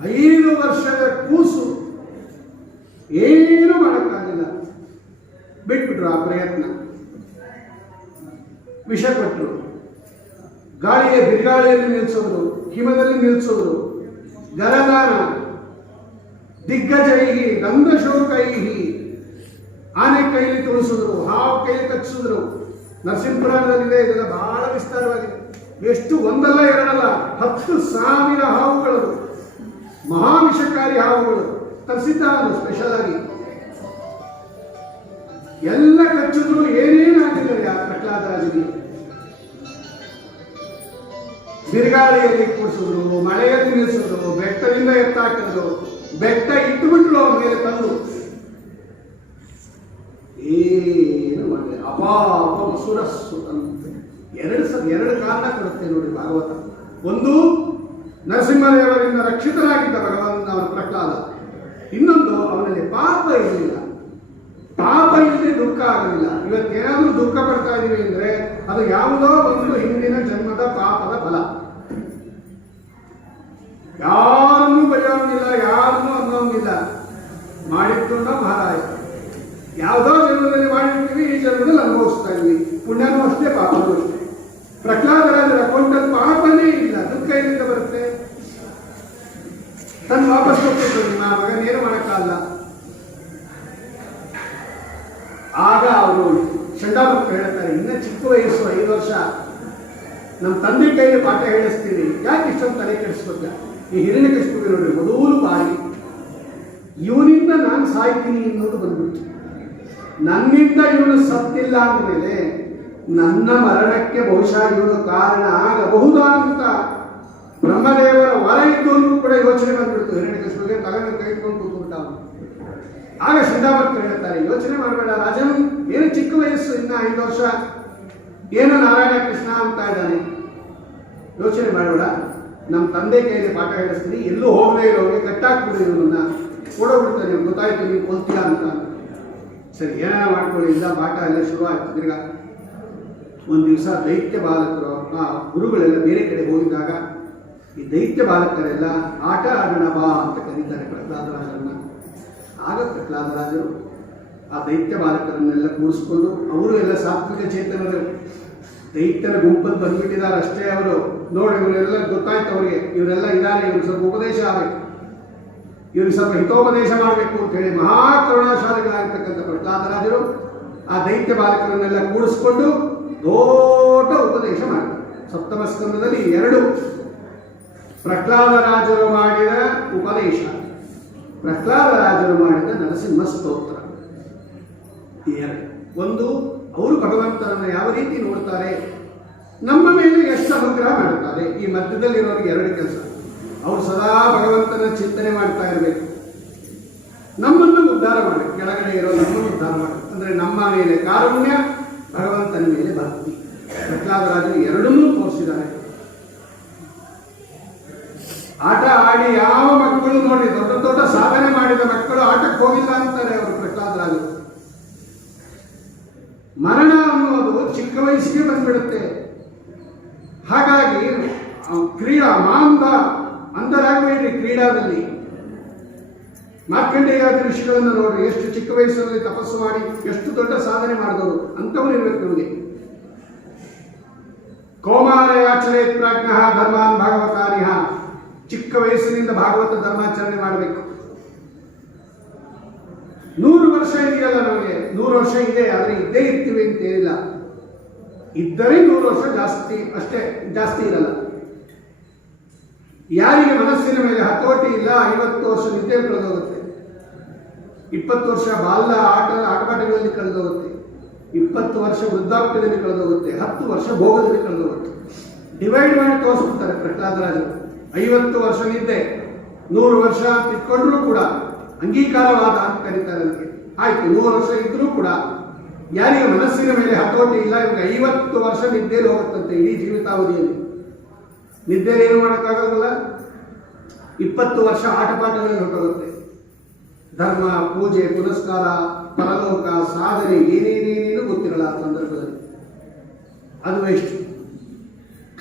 5 ವರ್ಷದ ಕೂಸು ಏನು ಮಾಡಕ್ಕಾಗಿಲ್ಲ. ಬಿಟ್ಬಿಟ್ರು ಆ ಪ್ರಯತ್ನ. ವಿಷ ಕೊಟ್ಟರು. ಗಾಳಿಯ ಬಿರುಗಾಳಿಯಲ್ಲಿ ನಿಲ್ಲಿಸೋದು, ಹಿಮದಲ್ಲಿ ನಿಲ್ಲಿಸೋದು, ಗರದಾನ, ದಿಗ್ಗಜೈಹಿ ದಂದಶೋಕೈಹಿ, ಆನೆ ಕೈಲಿ ತುಳಿಸಿದ್ರು, ಹಾವು ಕೈಲಿ ಕಚ್ಚಿಸಿದ್ರು. ನರಸಿಂಹಪುರಾಣದಲ್ಲಿದೆ, ಇದೆಲ್ಲ ಬಹಳ ವಿಸ್ತಾರವಾಗಿದೆ. ಎಷ್ಟು ಒಂದಲ್ಲ ಎರಡಲ್ಲ, 10,000 ಹಾವುಗಳು, ಮಹಾವಿಷಕಾರಿ ಹಾವುಗಳು ತರಿಸಿದ್ದ ಸ್ಪೆಷಲ್ ಆಗಿ. ಎಲ್ಲ ಕಚ್ಚಿದ್ರು, ಏನೇನಾಗಿಲ್ಲ ಆ ಪ್ರಹ್ಲಾದರಾಜನಿಗೆ. ಬಿರುಗಾಳಿಯಲ್ಲಿ ಕೂಡಿಸಿದ್ರು, ಮಳೆಯಲ್ಲಿ ನಿಲ್ಲಿಸಿದ್ರು, ಬೆಟ್ಟದಿಂದ ಎತ್ತಾಕಿದ್ರು, ಬೆಟ್ಟ ಇಟ್ಟುಬಿಟ್ರು ಅವನ ಮೇಲೆ ತಂದು. ಏನು ಮಾಡಿದೆ ಅಪಾಪ ವಸುರ ಸುತಂತೆ. ಎರಡು ಕಾರಣ ಕೊಡುತ್ತೆ ನೋಡಿ ಭಾಗವತ. ಒಂದು, ನರಸಿಂಹದೇವರಿಂದ ರಕ್ಷಿತನಾಗಿದ್ದ ಭಗವಂತನ ಪ್ರಹ್ಲಾದ. ಇನ್ನೊಂದು, ಅವನಲ್ಲಿ ಪಾಪ ಇರಲಿಲ್ಲ. ಪಾಪ ಇಲ್ಲದೆ ದುಃಖ ಆಗಲಿಲ್ಲ. ಇವತ್ತೇನಾದ್ರೂ ದುಃಖ ಪಡ್ತಾ ಇದೀವಿ ಅಂದ್ರೆ ಅದು ಯಾವುದೋ ಒಂದು ಹಿಂದಿನ ಜನ್ಮದ ಪಾಪದ ಫಲ. ಯಾರನ್ನೂ ಬರೆಯೋಂಗಿಲ್ಲ, ಯಾರನ್ನೂ ಅನ್ನೋಂಗಿಲ್ಲ. ಮಾಡಿದ್ದು ಮಹಾರಾಯ ಯಾವುದೋ ಜನ್ಮದಲ್ಲಿ ಮಾಡಿರ್ತೀವಿ, ಈ ಜನ್ಮದಲ್ಲಿ ಅನುಭವಿಸ್ತಾ ಇದ್ವಿ. ಪುಣ್ಯನೂ ಅಷ್ಟೇ, ಪಾಪನೂ ಅಷ್ಟೇ. ಪ್ರಹ್ಲಾದರಾಜರ ಅಕೌಂಟಲ್ಲಿ ಪಾಪನೇ ಇಲ್ಲ, ದುಃಖ ಎಲ್ಲಿಂದ ಬರುತ್ತೆ? ತನ್ನ ವಾಪಸ್ ಹೋಗ್ತಿದ್ರು, ನಿಮ್ಮ ಮಗನೇನು ಮಾಡೋಕ್ಕಾಗಲ್ಲ. ಆಗ ಅವರು ಚಂಡಾಮುಖರು ಹೇಳ್ತಾರೆ, ಇನ್ನ ಚಿಕ್ಕ ವಯಸ್ಸು 5 ವರ್ಷ, ನಮ್ಮ ತಂದೆ ಕೈಲಿ ಪಾಠ ಹೇಳಿಸ್ತೀನಿ, ಯಾಕೆ ಇಷ್ಟೊಂದು ತಲೆ ಕೆಡಿಸ್ಬೇಕ? ಈ ಹಿರಣ್ಯಕಶಿಪುಗೆ ನೋಡಿ ಮೊದಲು ಬಾರಿ ಇವನಿಂದ ನಾನು ಸಾಯ್ತೀನಿ ಅನ್ನೋದು ಬಂದ್ಬಿಟ್ಟು, ನನ್ನಿಂದ ಇವನು ಸತ್ತಿಲ್ಲ ಅಂದಮೇಲೆ ನನ್ನ ಮರಣಕ್ಕೆ ಬಹುಶಃ ಇವನು ಕಾರಣ ಆಗಬಹುದಾ ಅಂತ ಬ್ರಹ್ಮದೇವರ ವರ ಇದ್ದವನು ಕೂಡ ಯೋಚನೆ ಬಂದ್ಬಿಡ್ತು. ಹಿರಣ್ಯಕಶಿಪುಗೆ ತಲೆ ಕೈ ಇಟ್ಕೊಂಡು ಕೂತ್ಬಿಟ್ಟ ಅವನು. ಆಗ ಚಂಡಾಮುಖರು ಹೇಳ್ತಾರೆ, ಯೋಚನೆ ಮಾಡಬೇಡ ರಾಜನ್, ಏನು ಚಿಕ್ಕ ವಯಸ್ಸು, ಇನ್ನ 5 ವರ್ಷ, ಏನು ನಾರಾಯಣ ಕೃಷ್ಣ ಅಂತ ಇದ್ದಾನೆ, ಯೋಚನೆ ಮಾಡಬೇಡ. ನಮ್ಮ ತಂದೆ ಕೈಯಲ್ಲಿ ಪಾಠ ಹೇಳಿಸ್ತೀನಿ, ಎಲ್ಲೂ ಹೋಗಲೇ ಇರೋರಿಗೆ ಕಟ್ಟಾಕ್ಬಿಡಿ, ಇವನನ್ನ ಕೊಡೋಗ್ಬಿಡ್ತಾನೆ, ಗೊತ್ತಾಯ್ತು ನೀವು ಕೊಲ್ತೀಯ ಅಂತ. ಸರಿ, ಏನಾರ ಮಾಡ್ಕೊಳ್ಳಿ, ಇಲ್ಲ ಪಾಠ ಎಲ್ಲ ಶುರು ಆಯ್ತು. ತಿರ್ಗಾ ಒಂದು ದಿವಸ ದೈತ್ಯ ಬಾಲಕರು ಆ ಗುರುಗಳೆಲ್ಲ ಬೇರೆ ಕಡೆ ಹೋಗಿದ್ದಾಗ ಈ ದೈತ್ಯ ಬಾಲಕರೆಲ್ಲ ಆಟ ಆಡೋಣ ಬಾ ಅಂತ ಕರೀತಾರೆ ಪ್ರಹ್ಲಾದರಾಜರನ್ನ. ಆಗ ಪ್ರಹ್ಲಾದರಾಜರು ಆ ದೈತ್ಯ ಬಾಲಕರನ್ನೆಲ್ಲ ಕೂರಿಸ್ಕೊಂಡು, ಅವರು ಎಲ್ಲ ಸಾತ್ವಿಕ ಚೇತನರು, ದೈತ್ಯನ ಗುಂಪಲ್ಲಿ ಬಂದ್ಬಿಟ್ಟಿದ್ದಾರೆ ಅಷ್ಟೇ. ಅವರು ನೋಡಿ ಇವರೆಲ್ಲ ಗೊತ್ತಾಯ್ತು ಅವರಿಗೆ, ಇವರೆಲ್ಲ ಇದ್ದಾರೆ, ಇವ್ರಿಗೆ ಸ್ವಲ್ಪ ಉಪದೇಶ ಆಗಬೇಕು, ಇವ್ರಿಗೆ ಸ್ವಲ್ಪ ಹಿತೋಪದೇಶ ಮಾಡಬೇಕು ಅಂತ ಹೇಳಿ ಮಹಾ ಕರುಣಾಶಾಲಿಗಳಾಗಿರ್ತಕ್ಕಂಥ ಪ್ರಹ್ಲಾದರಾಜರು ಆ ದೈತ್ಯ ಬಾಲಕರನ್ನೆಲ್ಲ ಕೂಡಿಸ್ಕೊಂಡು ದೊಡ್ಡ ಉಪದೇಶ ಮಾಡ್ತಾರೆ. ಸಪ್ತಮ ಸ್ಕಂದದಲ್ಲಿ 2 ಪ್ರಹ್ಲಾದರಾಜರು ಮಾಡಿದ ಉಪದೇಶ, ಪ್ರಹ್ಲಾದರಾಜರು ಮಾಡಿದ ನರಸಿಂಹ ಸ್ತೋತ್ರ. ಒಂದು, ಅವರು ಭಗವಂತನನ್ನು ಯಾವ ರೀತಿ ನೋಡ್ತಾರೆ, ನಮ್ಮ ಮೇಲೆ ಎಷ್ಟು ಅನುಗ್ರಹ ಮಾಡುತ್ತಾರೆ. ಈ ಮಧ್ಯದಲ್ಲಿರೋರಿಗೆ 2 ಕೆಲಸ, ಅವರು ಸದಾ ಭಗವಂತನ ಚಿಂತನೆ ಮಾಡ್ತಾ ಇರಬೇಕು, ನಮ್ಮನ್ನು ಉದ್ಧಾರ ಮಾಡಿ, ಕೆಳಗಡೆ ಇರೋ ನಮ್ಮನ್ನು ಉದ್ಧಾರ ಮಾಡಿ, ಅಂದ್ರೆ ನಮ್ಮ ಮೇಲೆ ಕಾರುಣ್ಯ, ಭಗವಂತನ ಮೇಲೆ ಭಕ್ತಿ. ಪ್ರಹ್ಲಾದರಾಜರು ಎರಡನ್ನೂ ತೋರಿಸಿದ್ದಾರೆ. ಆಟ ಆಡಿ ಯಾವ ಮಕ್ಕಳು ನೋಡಿ ದೊಡ್ಡ ದೊಡ್ಡ ಸಾಧನೆ ಮಾಡಿದ ಮಕ್ಕಳು ಆಟಕ್ಕೆ ಹೋಗಿಲ್ಲ ಅಂತಾರೆ ಅವರು ಪ್ರಹ್ಲಾದರಾಜರು. ಮರಣ ಅನ್ನೋದು ಚಿಕ್ಕ ವಯಸ್ಸಿಗೆ ಬಂದ್ಬಿಡುತ್ತೆ. ಹಾಗಾಗಿ ಕ್ರೀಡಾ ಅಂಧರಾಗಬೇಡ್ರಿ ಕ್ರೀಡಾದಲ್ಲಿ. ಮಾರ್ಕಂಡೇಯಾದಿ ಋಷಿಗಳನ್ನು ನೋಡ್ರಿ, ಎಷ್ಟು ಚಿಕ್ಕ ವಯಸ್ಸಲ್ಲಿ ತಪಸ್ಸು ಮಾಡಿ ಎಷ್ಟು ದೊಡ್ಡ ಸಾಧನೆ ಮಾಡಿದವರು, ಅಂಥವ್ರು ಇರ್ಬೇಕು ನಮಗೆ. ಕೌಮಾರಯಾಚರೇತ್ ಪ್ರಾಜ್ಞಃ ಧರ್ಮಾನ್ ಭಾಗವತಾನಿಹ, ಚಿಕ್ಕ ವಯಸ್ಸಿನಿಂದ ಭಾಗವತ ಧರ್ಮಾಚರಣೆ ಮಾಡಬೇಕು. 100 ವರ್ಷ ಇದೆಯಲ್ಲ ನಮಗೆ, 100 ವರ್ಷ ಇದೆ, ಆದರೆ ಇದ್ದೇ ಇರ್ತೀವಿ ಅಂತೇನಿಲ್ಲ. ಇದ್ದರೆ 100 ವರ್ಷ ಜಾಸ್ತಿ, ಅಷ್ಟೇ, ಜಾಸ್ತಿ ಇರಲ್ಲ. ಯಾರಿಗೆ ಮನಸ್ಸಿನ ಮೇಲೆ ಹತೋಟಿ ಇಲ್ಲ 50 ವರ್ಷ ನಿದ್ದೆ ಕಳೆದೋಗುತ್ತೆ, 20 ವರ್ಷ ಬಾಲ್ಯ ಆಟಪಾಠಗಳಲ್ಲಿ ಕಳೆದೋಗುತ್ತೆ, 20 ವರ್ಷ ವೃದ್ಧಾಪ್ಯದಲ್ಲಿ ಕಳೆದೋಗುತ್ತೆ, 10 ವರ್ಷ ಭೋಗದಲ್ಲಿ ಕಳೆದೋಗುತ್ತೆ. ಡಿವೈಡ್ ಮಾಡಿ ತೋರಿಸ್ಬಿಡ್ತಾರೆ ಪ್ರಹ್ಲಾದರಾಜರು. 50 ವರ್ಷ ನಿದ್ದೆ, 100 ವರ್ಷ ತಿಳ್ಕೊಂಡ್ರೂ ಕೂಡ ಅಂಗೀಕಾರವಾದ ಅಂತ ಕರೀತಾರೆ ಅದಕ್ಕೆ. ಆಯ್ತು, 100 ವರ್ಷ ಇದ್ರೂ ಕೂಡ ಯಾರಿಗೆ ಮನಸ್ಸಿನ ಮೇಲೆ ಹತೋಟಿ ಇಲ್ಲ, ಇವಾಗ 50 ವರ್ಷ ನಿದ್ದೆಯಲ್ಲಿ ಹೋಗುತ್ತಂತೆ ಇಡೀ ಜೀವಿತಾವಧಿಯಲ್ಲಿ. ನಿದ್ದೆಯಲ್ಲಿ ಏನು ಮಾಡೋಕ್ಕಾಗೋದಿಲ್ಲ. 20 ವರ್ಷ ಆಟಪಾಠಗಳಲ್ಲಿ ಹೊರಟೋಗುತ್ತೆ. ಧರ್ಮ, ಪೂಜೆ, ಪುನಸ್ಕಾರ, ಪರಲೋಕ, ಸಾಧನೆ ಏನೇನೇನೇನು ಗೊತ್ತಿರಲ್ಲ ಆ ಸಂದರ್ಭದಲ್ಲಿ. ಅದು ವೇಸ್ಟ್.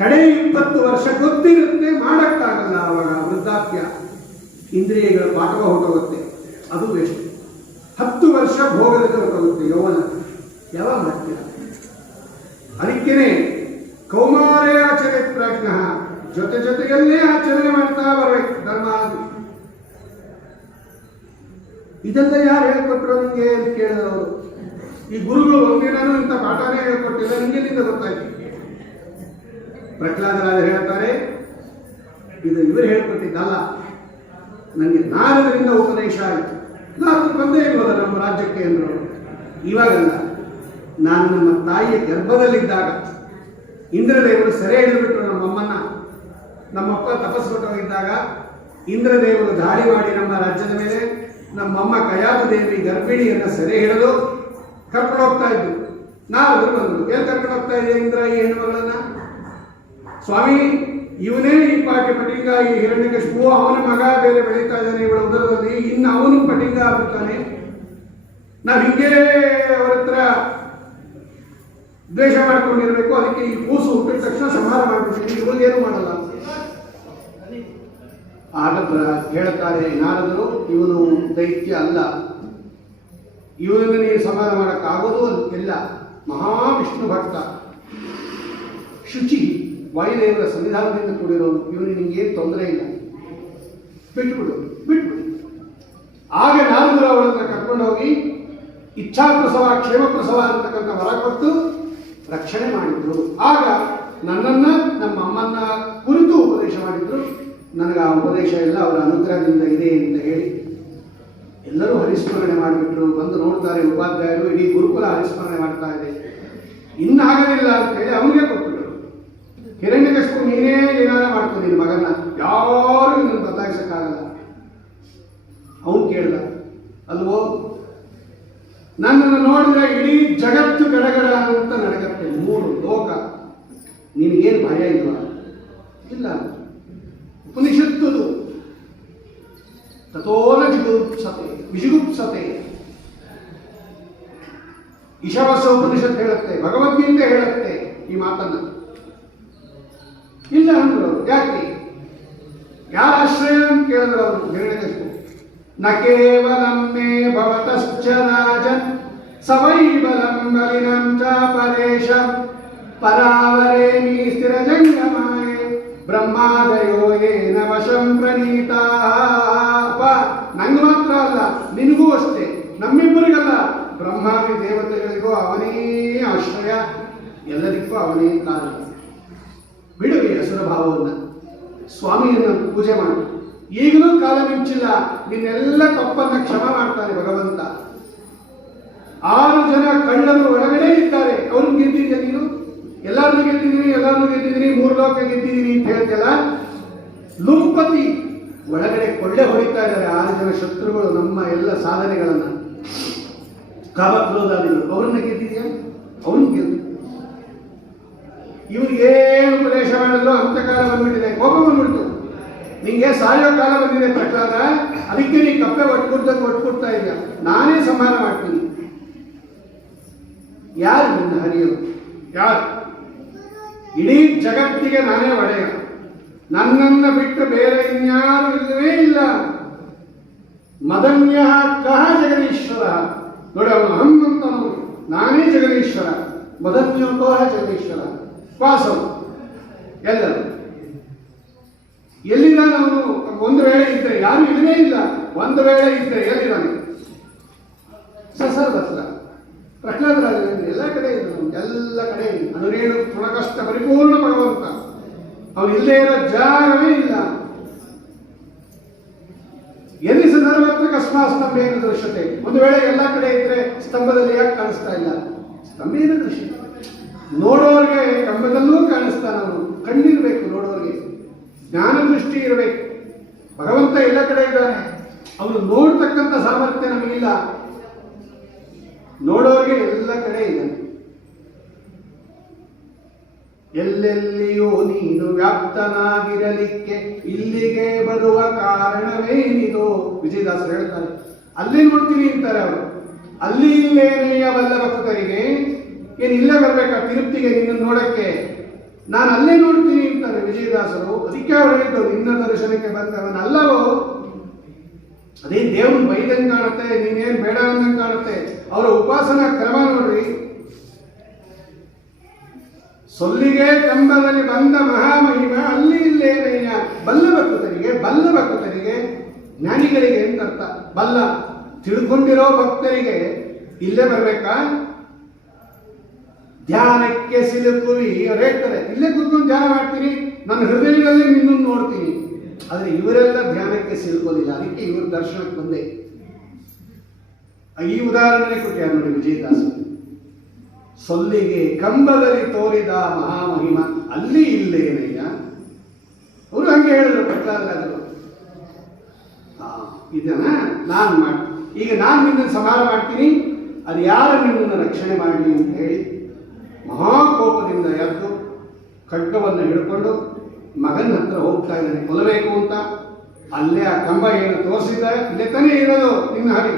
ಕಡೆ 20 ವರ್ಷ ಗೊತ್ತಿರುತ್ತೆ, ಮಾಡಕ್ಕಾಗಲ್ಲ. ಅವಾಗ ವೃದ್ಧಾಪ್ಯ, ಇಂದ್ರಿಯಗಳ ಪಾಠವ ಹೊರಟೋಗುತ್ತೆ, ಅದು ವೇಸ್ಟ್. 10 ವರ್ಷ ಭೋಗದಲ್ಲಿ ಹೊರಟೋಗುತ್ತೆ ಯೌವನ. ಯಾವಾಗ ಮಾಡ್ತೀರ? ಅದಕ್ಕೇನೆ ಕೌಮಾರೇ ಆಚರಣೆ ಪ್ರಾಜ್ಞಃ, ಜೊತೆಯಲ್ಲೇ ಆಚರಣೆ ಮಾಡ್ತಾ ಬರಬೇಕು ಧರ್ಮ. ಇದೆಲ್ಲ ಯಾರು ಹೇಳ್ಕೊಟ್ರು ನಿಮಗೆ ಅಂತ ಕೇಳಿದವರು. ಈ ಗುರುಗಳು ಒಂದಿನೂ ಇಂಥ ಪಾಠನೇ ಹೇಳ್ಕೊಟ್ಟಿಲ್ಲ, ನಿಮಗೆಲ್ಲಿಂದ ಗೊತ್ತಾಯ್ತು? ಪ್ರಹ್ಲಾದರಾಜ ಹೇಳ್ತಾರೆ, ಇದು ಇವರು ಹೇಳ್ಕೊಟ್ಟಿದ್ದಲ್ಲ, ನನಗೆ ನಾರದರಿಂದ ಉಪದೇಶ ಆಯಿತು. ನಾರದು ಬಂದೇ ಇಲ್ವಲ್ಲ ನಮ್ಮ ರಾಜ್ಯಕ್ಕೆ ಅಂದರು. ಇವಾಗಲ್ಲ, ನಾನು ನಮ್ಮ ತಾಯಿಯ ಗರ್ಭದಲ್ಲಿದ್ದಾಗ ಇಂದ್ರದೇವರು ಸೆರೆ ಹಿಡಿದ್ಬಿಟ್ರು ನಮ್ಮಮ್ಮನ್ನ. ನಮ್ಮಪ್ಪ ತಪಸ್ಕೊಟ್ಟೋಗಿದ್ದಾಗ ಇಂದ್ರದೇವರು ದಾಳಿ ಮಾಡಿ ನಮ್ಮ ರಾಜ್ಯದ ಮೇಲೆ ನಮ್ಮಮ್ಮ ಕಯಾತು ದೇವಿ ಗರ್ಭಿಣಿಯನ್ನು ಸೆರೆ ಹಿಡಿದು ಕರ್ಕೊಂಡು ಹೋಗ್ತಾ ಇದ್ರು. ನಾರದರು ಬಂದರು. ಎಲ್ಲಿ ಕರ್ಕೊಂಡು ಹೋಗ್ತಾ ಇದೆ ಇಂದ್ರ ಈ ಹೆಣ್ಣುಮಗಳನ್ನ? ಸ್ವಾಮಿ, ಇವನೇ ಈ ಪಾಠಿ ಪಟಿಂಗ, ಈ ಹಿರಣ್ಯಕಶಿಪು, ಅವನ ಮಗ ಬೇರೆ ಬೆಳೀತಾ ಇದ್ದಾನೆ ಇವಳ ಉದರದಲ್ಲಿ, ಇನ್ನು ಅವನು ಪಟಿಂಗ ಆಗ್ಬಿಡ್ತಾನೆ. ನಾವು ಹಿಂಗೇ ಅವರ ಹತ್ರ ದ್ವೇಷ ಮಾಡ್ಕೊಂಡಿರ್ಬೇಕು. ಅದಕ್ಕೆ ಈ ಕೂಸು ಹುಟ್ಟಿದ ತಕ್ಷಣ ಸಂಹಾರ ಮಾಡ್ಬಿಡ್ತೀನಿ, ಇವಳಿಗೇನು ಮಾಡಲ್ಲ. ಆಗ ಹೇಳ್ತಾರೆ ನಾರದರು, ಇವನು ದೈತ್ಯ ಅಲ್ಲ, ಇವನನ್ನು ನೀನು ಸಂಹಾರ ಮಾಡೋಕ್ಕಾಗೋದು ಇಲ್ಲ. ಮಹಾವಿಷ್ಣು ಭಕ್ತ, ಶುಚಿ, ವಾಯುದೇವರ ಸಂವಿಧಾನದಿಂದ ಕೂಡಿರೋನು, ಇವನಿಗೆ ನಿಂಗೇನು ತೊಂದರೆ ಇಲ್ಲ, ಬಿಟ್ಬಿಡು. ಆಗ ನಾರದರು ಅವಳನ್ನು ಕರ್ಕೊಂಡೋಗಿ ಇಚ್ಛಾಪ್ರಸವ ಕ್ಷೇಮಪ್ರಸವ ಅಂತಕ್ಕಂಥ ವರ ಕೊಟ್ಟು ರಕ್ಷಣೆ ಮಾಡಿದ್ರು. ಆಗ ನನ್ನನ್ನ ನಮ್ಮ ಅಮ್ಮನ್ನ ಕುರಿತು ಉಪದೇಶ ಮಾಡಿದ್ರು. ನನಗೆ ಆ ಉಪದೇಶ ಎಲ್ಲ ಅವರ ಅನುಗ್ರಹದಿಂದ ಇದೆ ಅಂತ ಹೇಳಿ ಎಲ್ಲರೂ ಹರಿಸ್ಮರಣೆ ಮಾಡಿಬಿಟ್ರು. ಬಂದು ನೋಡ್ತಾರೆ ಉಪಾಧ್ಯಾಯರು, ಇಡೀ ಗುರುಕುಲ ಹರಿಸ್ಮರಣೆ ಮಾಡ್ತಾ ಇದೆ. ಇನ್ನಾಗಲಿಲ್ಲ ಅಂತ ಹೇಳಿ ಅವನಿಗೆ ಕೊಟ್ಬಿಟ್ರು. ಹಿರಣ್ಯಕಶಿಪು, ನೀನೇ ಏನಾರ ಮಾಡ್ಕೊ ನಿನ್ನ ಮಗನ್ನ, ಯಾರು ನಿನ್ನ ಬದಲಾಯಿಸಕ್ಕಾಗಲ್ಲ. ಅವನು ಕೇಳ್ದ, ಅಲ್ವೋ ನನ್ನನ್ನು ನೋಡಿದ್ರೆ ಇಡೀ ಜಗತ್ತು ಗಡಗಡ ಅಂತ ನಡಗತ್ತೆ, 3 ಲೋಕ, ನಿನಗೇನು ಭಯ ಇಲ್ವಾ? ಇಲ್ಲ. ಉಪನಿಷತ್ತುದು ತಥೋನ ವಿಜಿಗುಪ್ಸತೆ ಈಶಾವಾಸ್ಯ ಉಪನಿಷತ್ತು ಹೇಳುತ್ತೆ, ಭಗವದ್ಗೀತೆ ಹೇಳುತ್ತೆ ಈ ಮಾತನ್ನ. ಇಲ್ಲ ಅಂದ್ರು. ಯಾಕೆ? ಯಾರ ಆಶ್ರಯ ಅಂತ ಕೇಳಿದ್ರು ಅವರು ಹಿರಣ್ಯಕಶಿಪು. ನ ಕೇವಲಂ ಮೇ ಭವತಶ್ಚ ರಾಜನ್ ಸವೈಬಲಂ ಬಲಿನಂ ಚ ಪರೇಶ ಪರಾವರೇಮಿ ಸ್ಥಿರಜಂಗಮಾಯ ಬ್ರಹ್ಮಾದಯೋ ಏನ ವಶಂ ಪ್ರಣೀತಾ. ನಂಗೆ ಮಾತ್ರ ಅಲ್ಲ, ನಿನಗೂ ಅಷ್ಟೇ, ನಮ್ಮಿಬ್ಬರಿಗಲ್ಲ, ಬ್ರಹ್ಮಾದಿ ದೇವತೆಗಳಿಗೂ ಅವನೇ ಆಶ್ರಯ, ಎಲ್ಲರಿಗೂ ಅವನೇ ಕಾರಣ. ಬಿಡು ಈ ಹಸುರ ಭಾವವನ್ನು, ಸ್ವಾಮಿಯನ್ನು ಪೂಜೆ ಮಾಡಿ. ಈಗಲೂ ಕಾಲ ಮಿಂಚಿಲ್ಲ, ನಿನ್ನೆಲ್ಲ ತಪ್ಪನ್ನ ಕ್ಷಮ ಮಾಡ್ತಾನೆ ಭಗವಂತ. 6 ಜನ ಕಳ್ಳರು ಒಳಗಡೆ ಇದ್ದಾರೆ, ಅವ್ರನ್ನ ಗೆದ್ದಿದ್ಯಾ ನೀನು? ಎಲ್ಲರನ್ನೂ ಗೆದ್ದಿದ್ದೀನಿ 3 ಲೋಕ ಗೆದ್ದಿದ್ದೀನಿ ಅಂತ ಹೇಳ್ತಿಯಲ್ಲ. ಲೂಪತಿ ಒಳಗಡೆ ಕೊಳ್ಳೆ ಹೊಡಿತಾ ಇದ್ದಾರೆ 6 ಜನ ಶತ್ರುಗಳು, ನಮ್ಮ ಎಲ್ಲ ಸಾಧನೆಗಳನ್ನ, ಕಾಮಕ್ರೋಧಾದಿಗಳು. ಅವ್ರನ್ನ ಗೆದ್ದಿದ್ಯಾ? ಅವನು ಗೆದ್ದು. ಇವ್ರಿಗೇನು ಉಪದೇಶ ಮಾಡಿದ್ರು ಅಂತಕಾಲ ಬಂದ್ಬಿಟ್ಟಿದೆ, ಕೋಪ ಬಂದ್ಬಿಡ್ತು. ನಿಂಗೆ ಸಾಯೋ ಕಾಲ ಬಂದಿದೆ ಪ್ರಹ್ಲಾದ, ಅದಕ್ಕೆ ನೀ ಕಪ್ಪೆ ಒಟ್ಕೊಡ್ತಾ ಇದೆಯಾ, ನಾನೇ ಸಂಹಾರ ಮಾಡ್ತೀನಿ. ಯಾರು ನಿನ್ನ ಹರಿಯೋದು? ಯಾರು? ಇಡೀ ಜಗತ್ತಿಗೆ ನಾನೇ ಒಡೆಯ, ನನ್ನನ್ನು ಬಿಟ್ಟು ಬೇರೆ ಇನ್ಯಾರು ಇಲ್ಲವೇ ಇಲ್ಲ. ಮದನ್ಯ ಕಹ ಜಗದೀಶ್ವರ. ನೋಡಿ, ಅವನು ಹಂಗಂತ ನಾನೇ ಜಗದೀಶ್ವರ, ಮದನ್ಯ ಕೋಹ ಜಗದೀಶ್ವರ. ವಾಸವು ಎಲ್ಲರೂ ಎಲ್ಲಿದ್ದಾನೆ ಅವನು? ಒಂದು ವೇಳೆ ಇದ್ದರೆ, ಯಾರು ಇಲ್ಲವೇ ಇಲ್ಲ. ಒಂದು ವೇಳೆ ಇದ್ದರೆ ಎಲ್ಲಿದ್ದಾನೆ? ಸಸರ್ವತ್ರ ಪ್ರಹ್ಲಾದರಾಜ ಎಲ್ಲ ಕಡೆ ಇದ್ದಾನೆ, ಎಲ್ಲ ಕಡೆ ಅನುರೇಣು ತೃಣಕಷ್ಟ ಪರಿಪೂರ್ಣ ಭಗವಂತ. ಅವನು ಇಲ್ಲೇ ಇರೋ ಜಾಗವೇ ಇಲ್ಲ. ಎಲ್ಲಿ ಸಂದರ್ಭತ್ರ ಕಸ್ಮಾ ಸ್ತಂಭ ಏನು ದೃಶ್ಯತೆ. ಒಂದು ವೇಳೆ ಎಲ್ಲ ಕಡೆ ಇದ್ರೆ ಸ್ತಂಭದಲ್ಲಿ ಯಾಕೆ ಕಾಣಿಸ್ತಾ ಇಲ್ಲ? ಸ್ತಂಭ ಏನು ದೃಶ್ಯ? ನೋಡೋರಿಗೆ ಕಂಬದಲ್ಲೂ ಕಾಣಿಸ್ತಾನ ಅವನು. ಕಣ್ಣಿರ್ಬೇಕು ನೋಡೋರಿಗೆ, ಜ್ಞಾನ ದೃಷ್ಟಿ ಇರಬೇಕು. ಭಗವಂತ ಎಲ್ಲ ಕಡೆ ಇದ್ದಾನೆ, ಅವನು ನೋಡ್ತಕ್ಕಂಥ ಸಾಮರ್ಥ್ಯ ನಮಗಿಲ್ಲ. ನೋಡೋರಿಗೆ ಎಲ್ಲ ಕಡೆ ಇದ್ದಾನೆ. ಎಲ್ಲೆಲ್ಲಿಯೂ ನೀನು ವ್ಯಾಪ್ತನಾಗಿರಲಿಕ್ಕೆ ಇಲ್ಲಿಗೆ ಬರುವ ಕಾರಣವೇನಿದು? ವಿಜಯದಾಸರು ಹೇಳ್ತಾರೆ. ಅಲ್ಲಿ ನೋಡ್ತೀನಿ ಅಂತಾರೆ ಅವರು. ಅಲ್ಲಿ ಇಲ್ಲೇನೆಯ ವಲ್ಲಭ ಭಕ್ತರಿಗೆ ಏನು ಇಲ್ಲೇ ಬರ್ಬೇಕಾ ತಿರುಪ್ತಿಗೆ ನಿನ್ನನ್ನು ನೋಡಕ್ಕೆ? ನಾನು ಅಲ್ಲೇ ನೋಡ್ತೀನಿ ಅಂತಾರೆ ವಿಜಯದಾಸರು. ಅದಕ್ಕೆ ಅವರು ಹೇಳಿದ್ದು, ನಿನ್ನ ದರ್ಶನಕ್ಕೆ ಬಂದವನಲ್ಲವೋ. ಅದೇ ದೇವ್ರನ್ನ ಬೈದಂಗೆ ಕಾಣುತ್ತೆ, ನೀನೇನು ಬೇಡ ಅಂದಂಗೆ ಕಾಣುತ್ತೆ. ಅವರ ಉಪಾಸನಾ ಕ್ರಮ ನೋಡ್ರಿ. ಸೊಲ್ಲಿಗೆ ಕಂಬದಲ್ಲಿ ಬಂದ ಮಹಾಮಹಿಮ ಅಲ್ಲಿ ಇಲ್ಲೇನಯ್ಯ. ಬಲ್ಲ ಭಕ್ತರಿಗೆ ಜ್ಞಾನಿಗಳಿಗೆ ಅಂತ ಅರ್ಥ. ಬಲ್ಲ ತಿಳ್ಕೊಂಡಿರೋ ಭಕ್ತರಿಗೆ ಇಲ್ಲೇ ಬರ್ಬೇಕಾ? ಧ್ಯಾನಕ್ಕೆ ಸಿಲುಕುವಿ. ಅವ್ರು ಹೇಳ್ತಾರೆ, ಇಲ್ಲೇ ಕೂತ್ಕೊಂಡು ಧ್ಯಾನ ಮಾಡ್ತೀನಿ, ನನ್ನ ಹೃದಯದಲ್ಲಿ ನಿನ್ನನ್ನು ನೋಡ್ತೀನಿ. ಆದರೆ ಇವರೆಲ್ಲ ಧ್ಯಾನಕ್ಕೆ ಸಿಲುಕೋದಿಲ್ಲ. ಅದಕ್ಕೆ ಇವರು ದರ್ಶನಕ್ಕೆ ಬಂದೆ. ಈ ಉದಾಹರಣೆ ಕೊಟ್ಟಾರೆ ನೋಡಿ ವಿಜಯದಾಸರು. ಸೊಲ್ಲಿಗೆ ಕಂಬದಲ್ಲಿ ತೋರಿದ ಮಹಾಮಹಿಮ ಅಲ್ಲಿ ಇಲ್ಲೇನಯ್ಯ. ಅವರು ಹಂಗೆ ಹೇಳಿದ್ರು ಪ್ರಹ್ಲಾದರಾಜರು. ಇದನ್ನ ನಾನು ಮಾಡಿ, ಈಗ ನಾನು ನಿನ್ನ ಸಂಹಾರ ಮಾಡ್ತೀನಿ, ಅದು ಯಾರು ನಿಮ್ಮನ್ನು ರಕ್ಷಣೆ ಮಾಡಲಿ ಅಂತ ಹೇಳಿ ಮಹಾಕೋಪದಿಂದ ಎದ್ದು ಖಡ್ಗವನ್ನು ಹಿಡ್ಕೊಂಡು ಮಗನ ಹತ್ರ ಹೋಗ್ತಾ ಇದ್ದಾನೆ ಕೊಲ್ಲಬೇಕು ಅಂತ. ಅಲ್ಲೇ ಆ ಕಂಬ ಏನು ತೋರಿಸಿದ ಇಲ್ಲೇ ತಾನೇ ಇರೋದು ನಿನ್ನ ಹರಿ,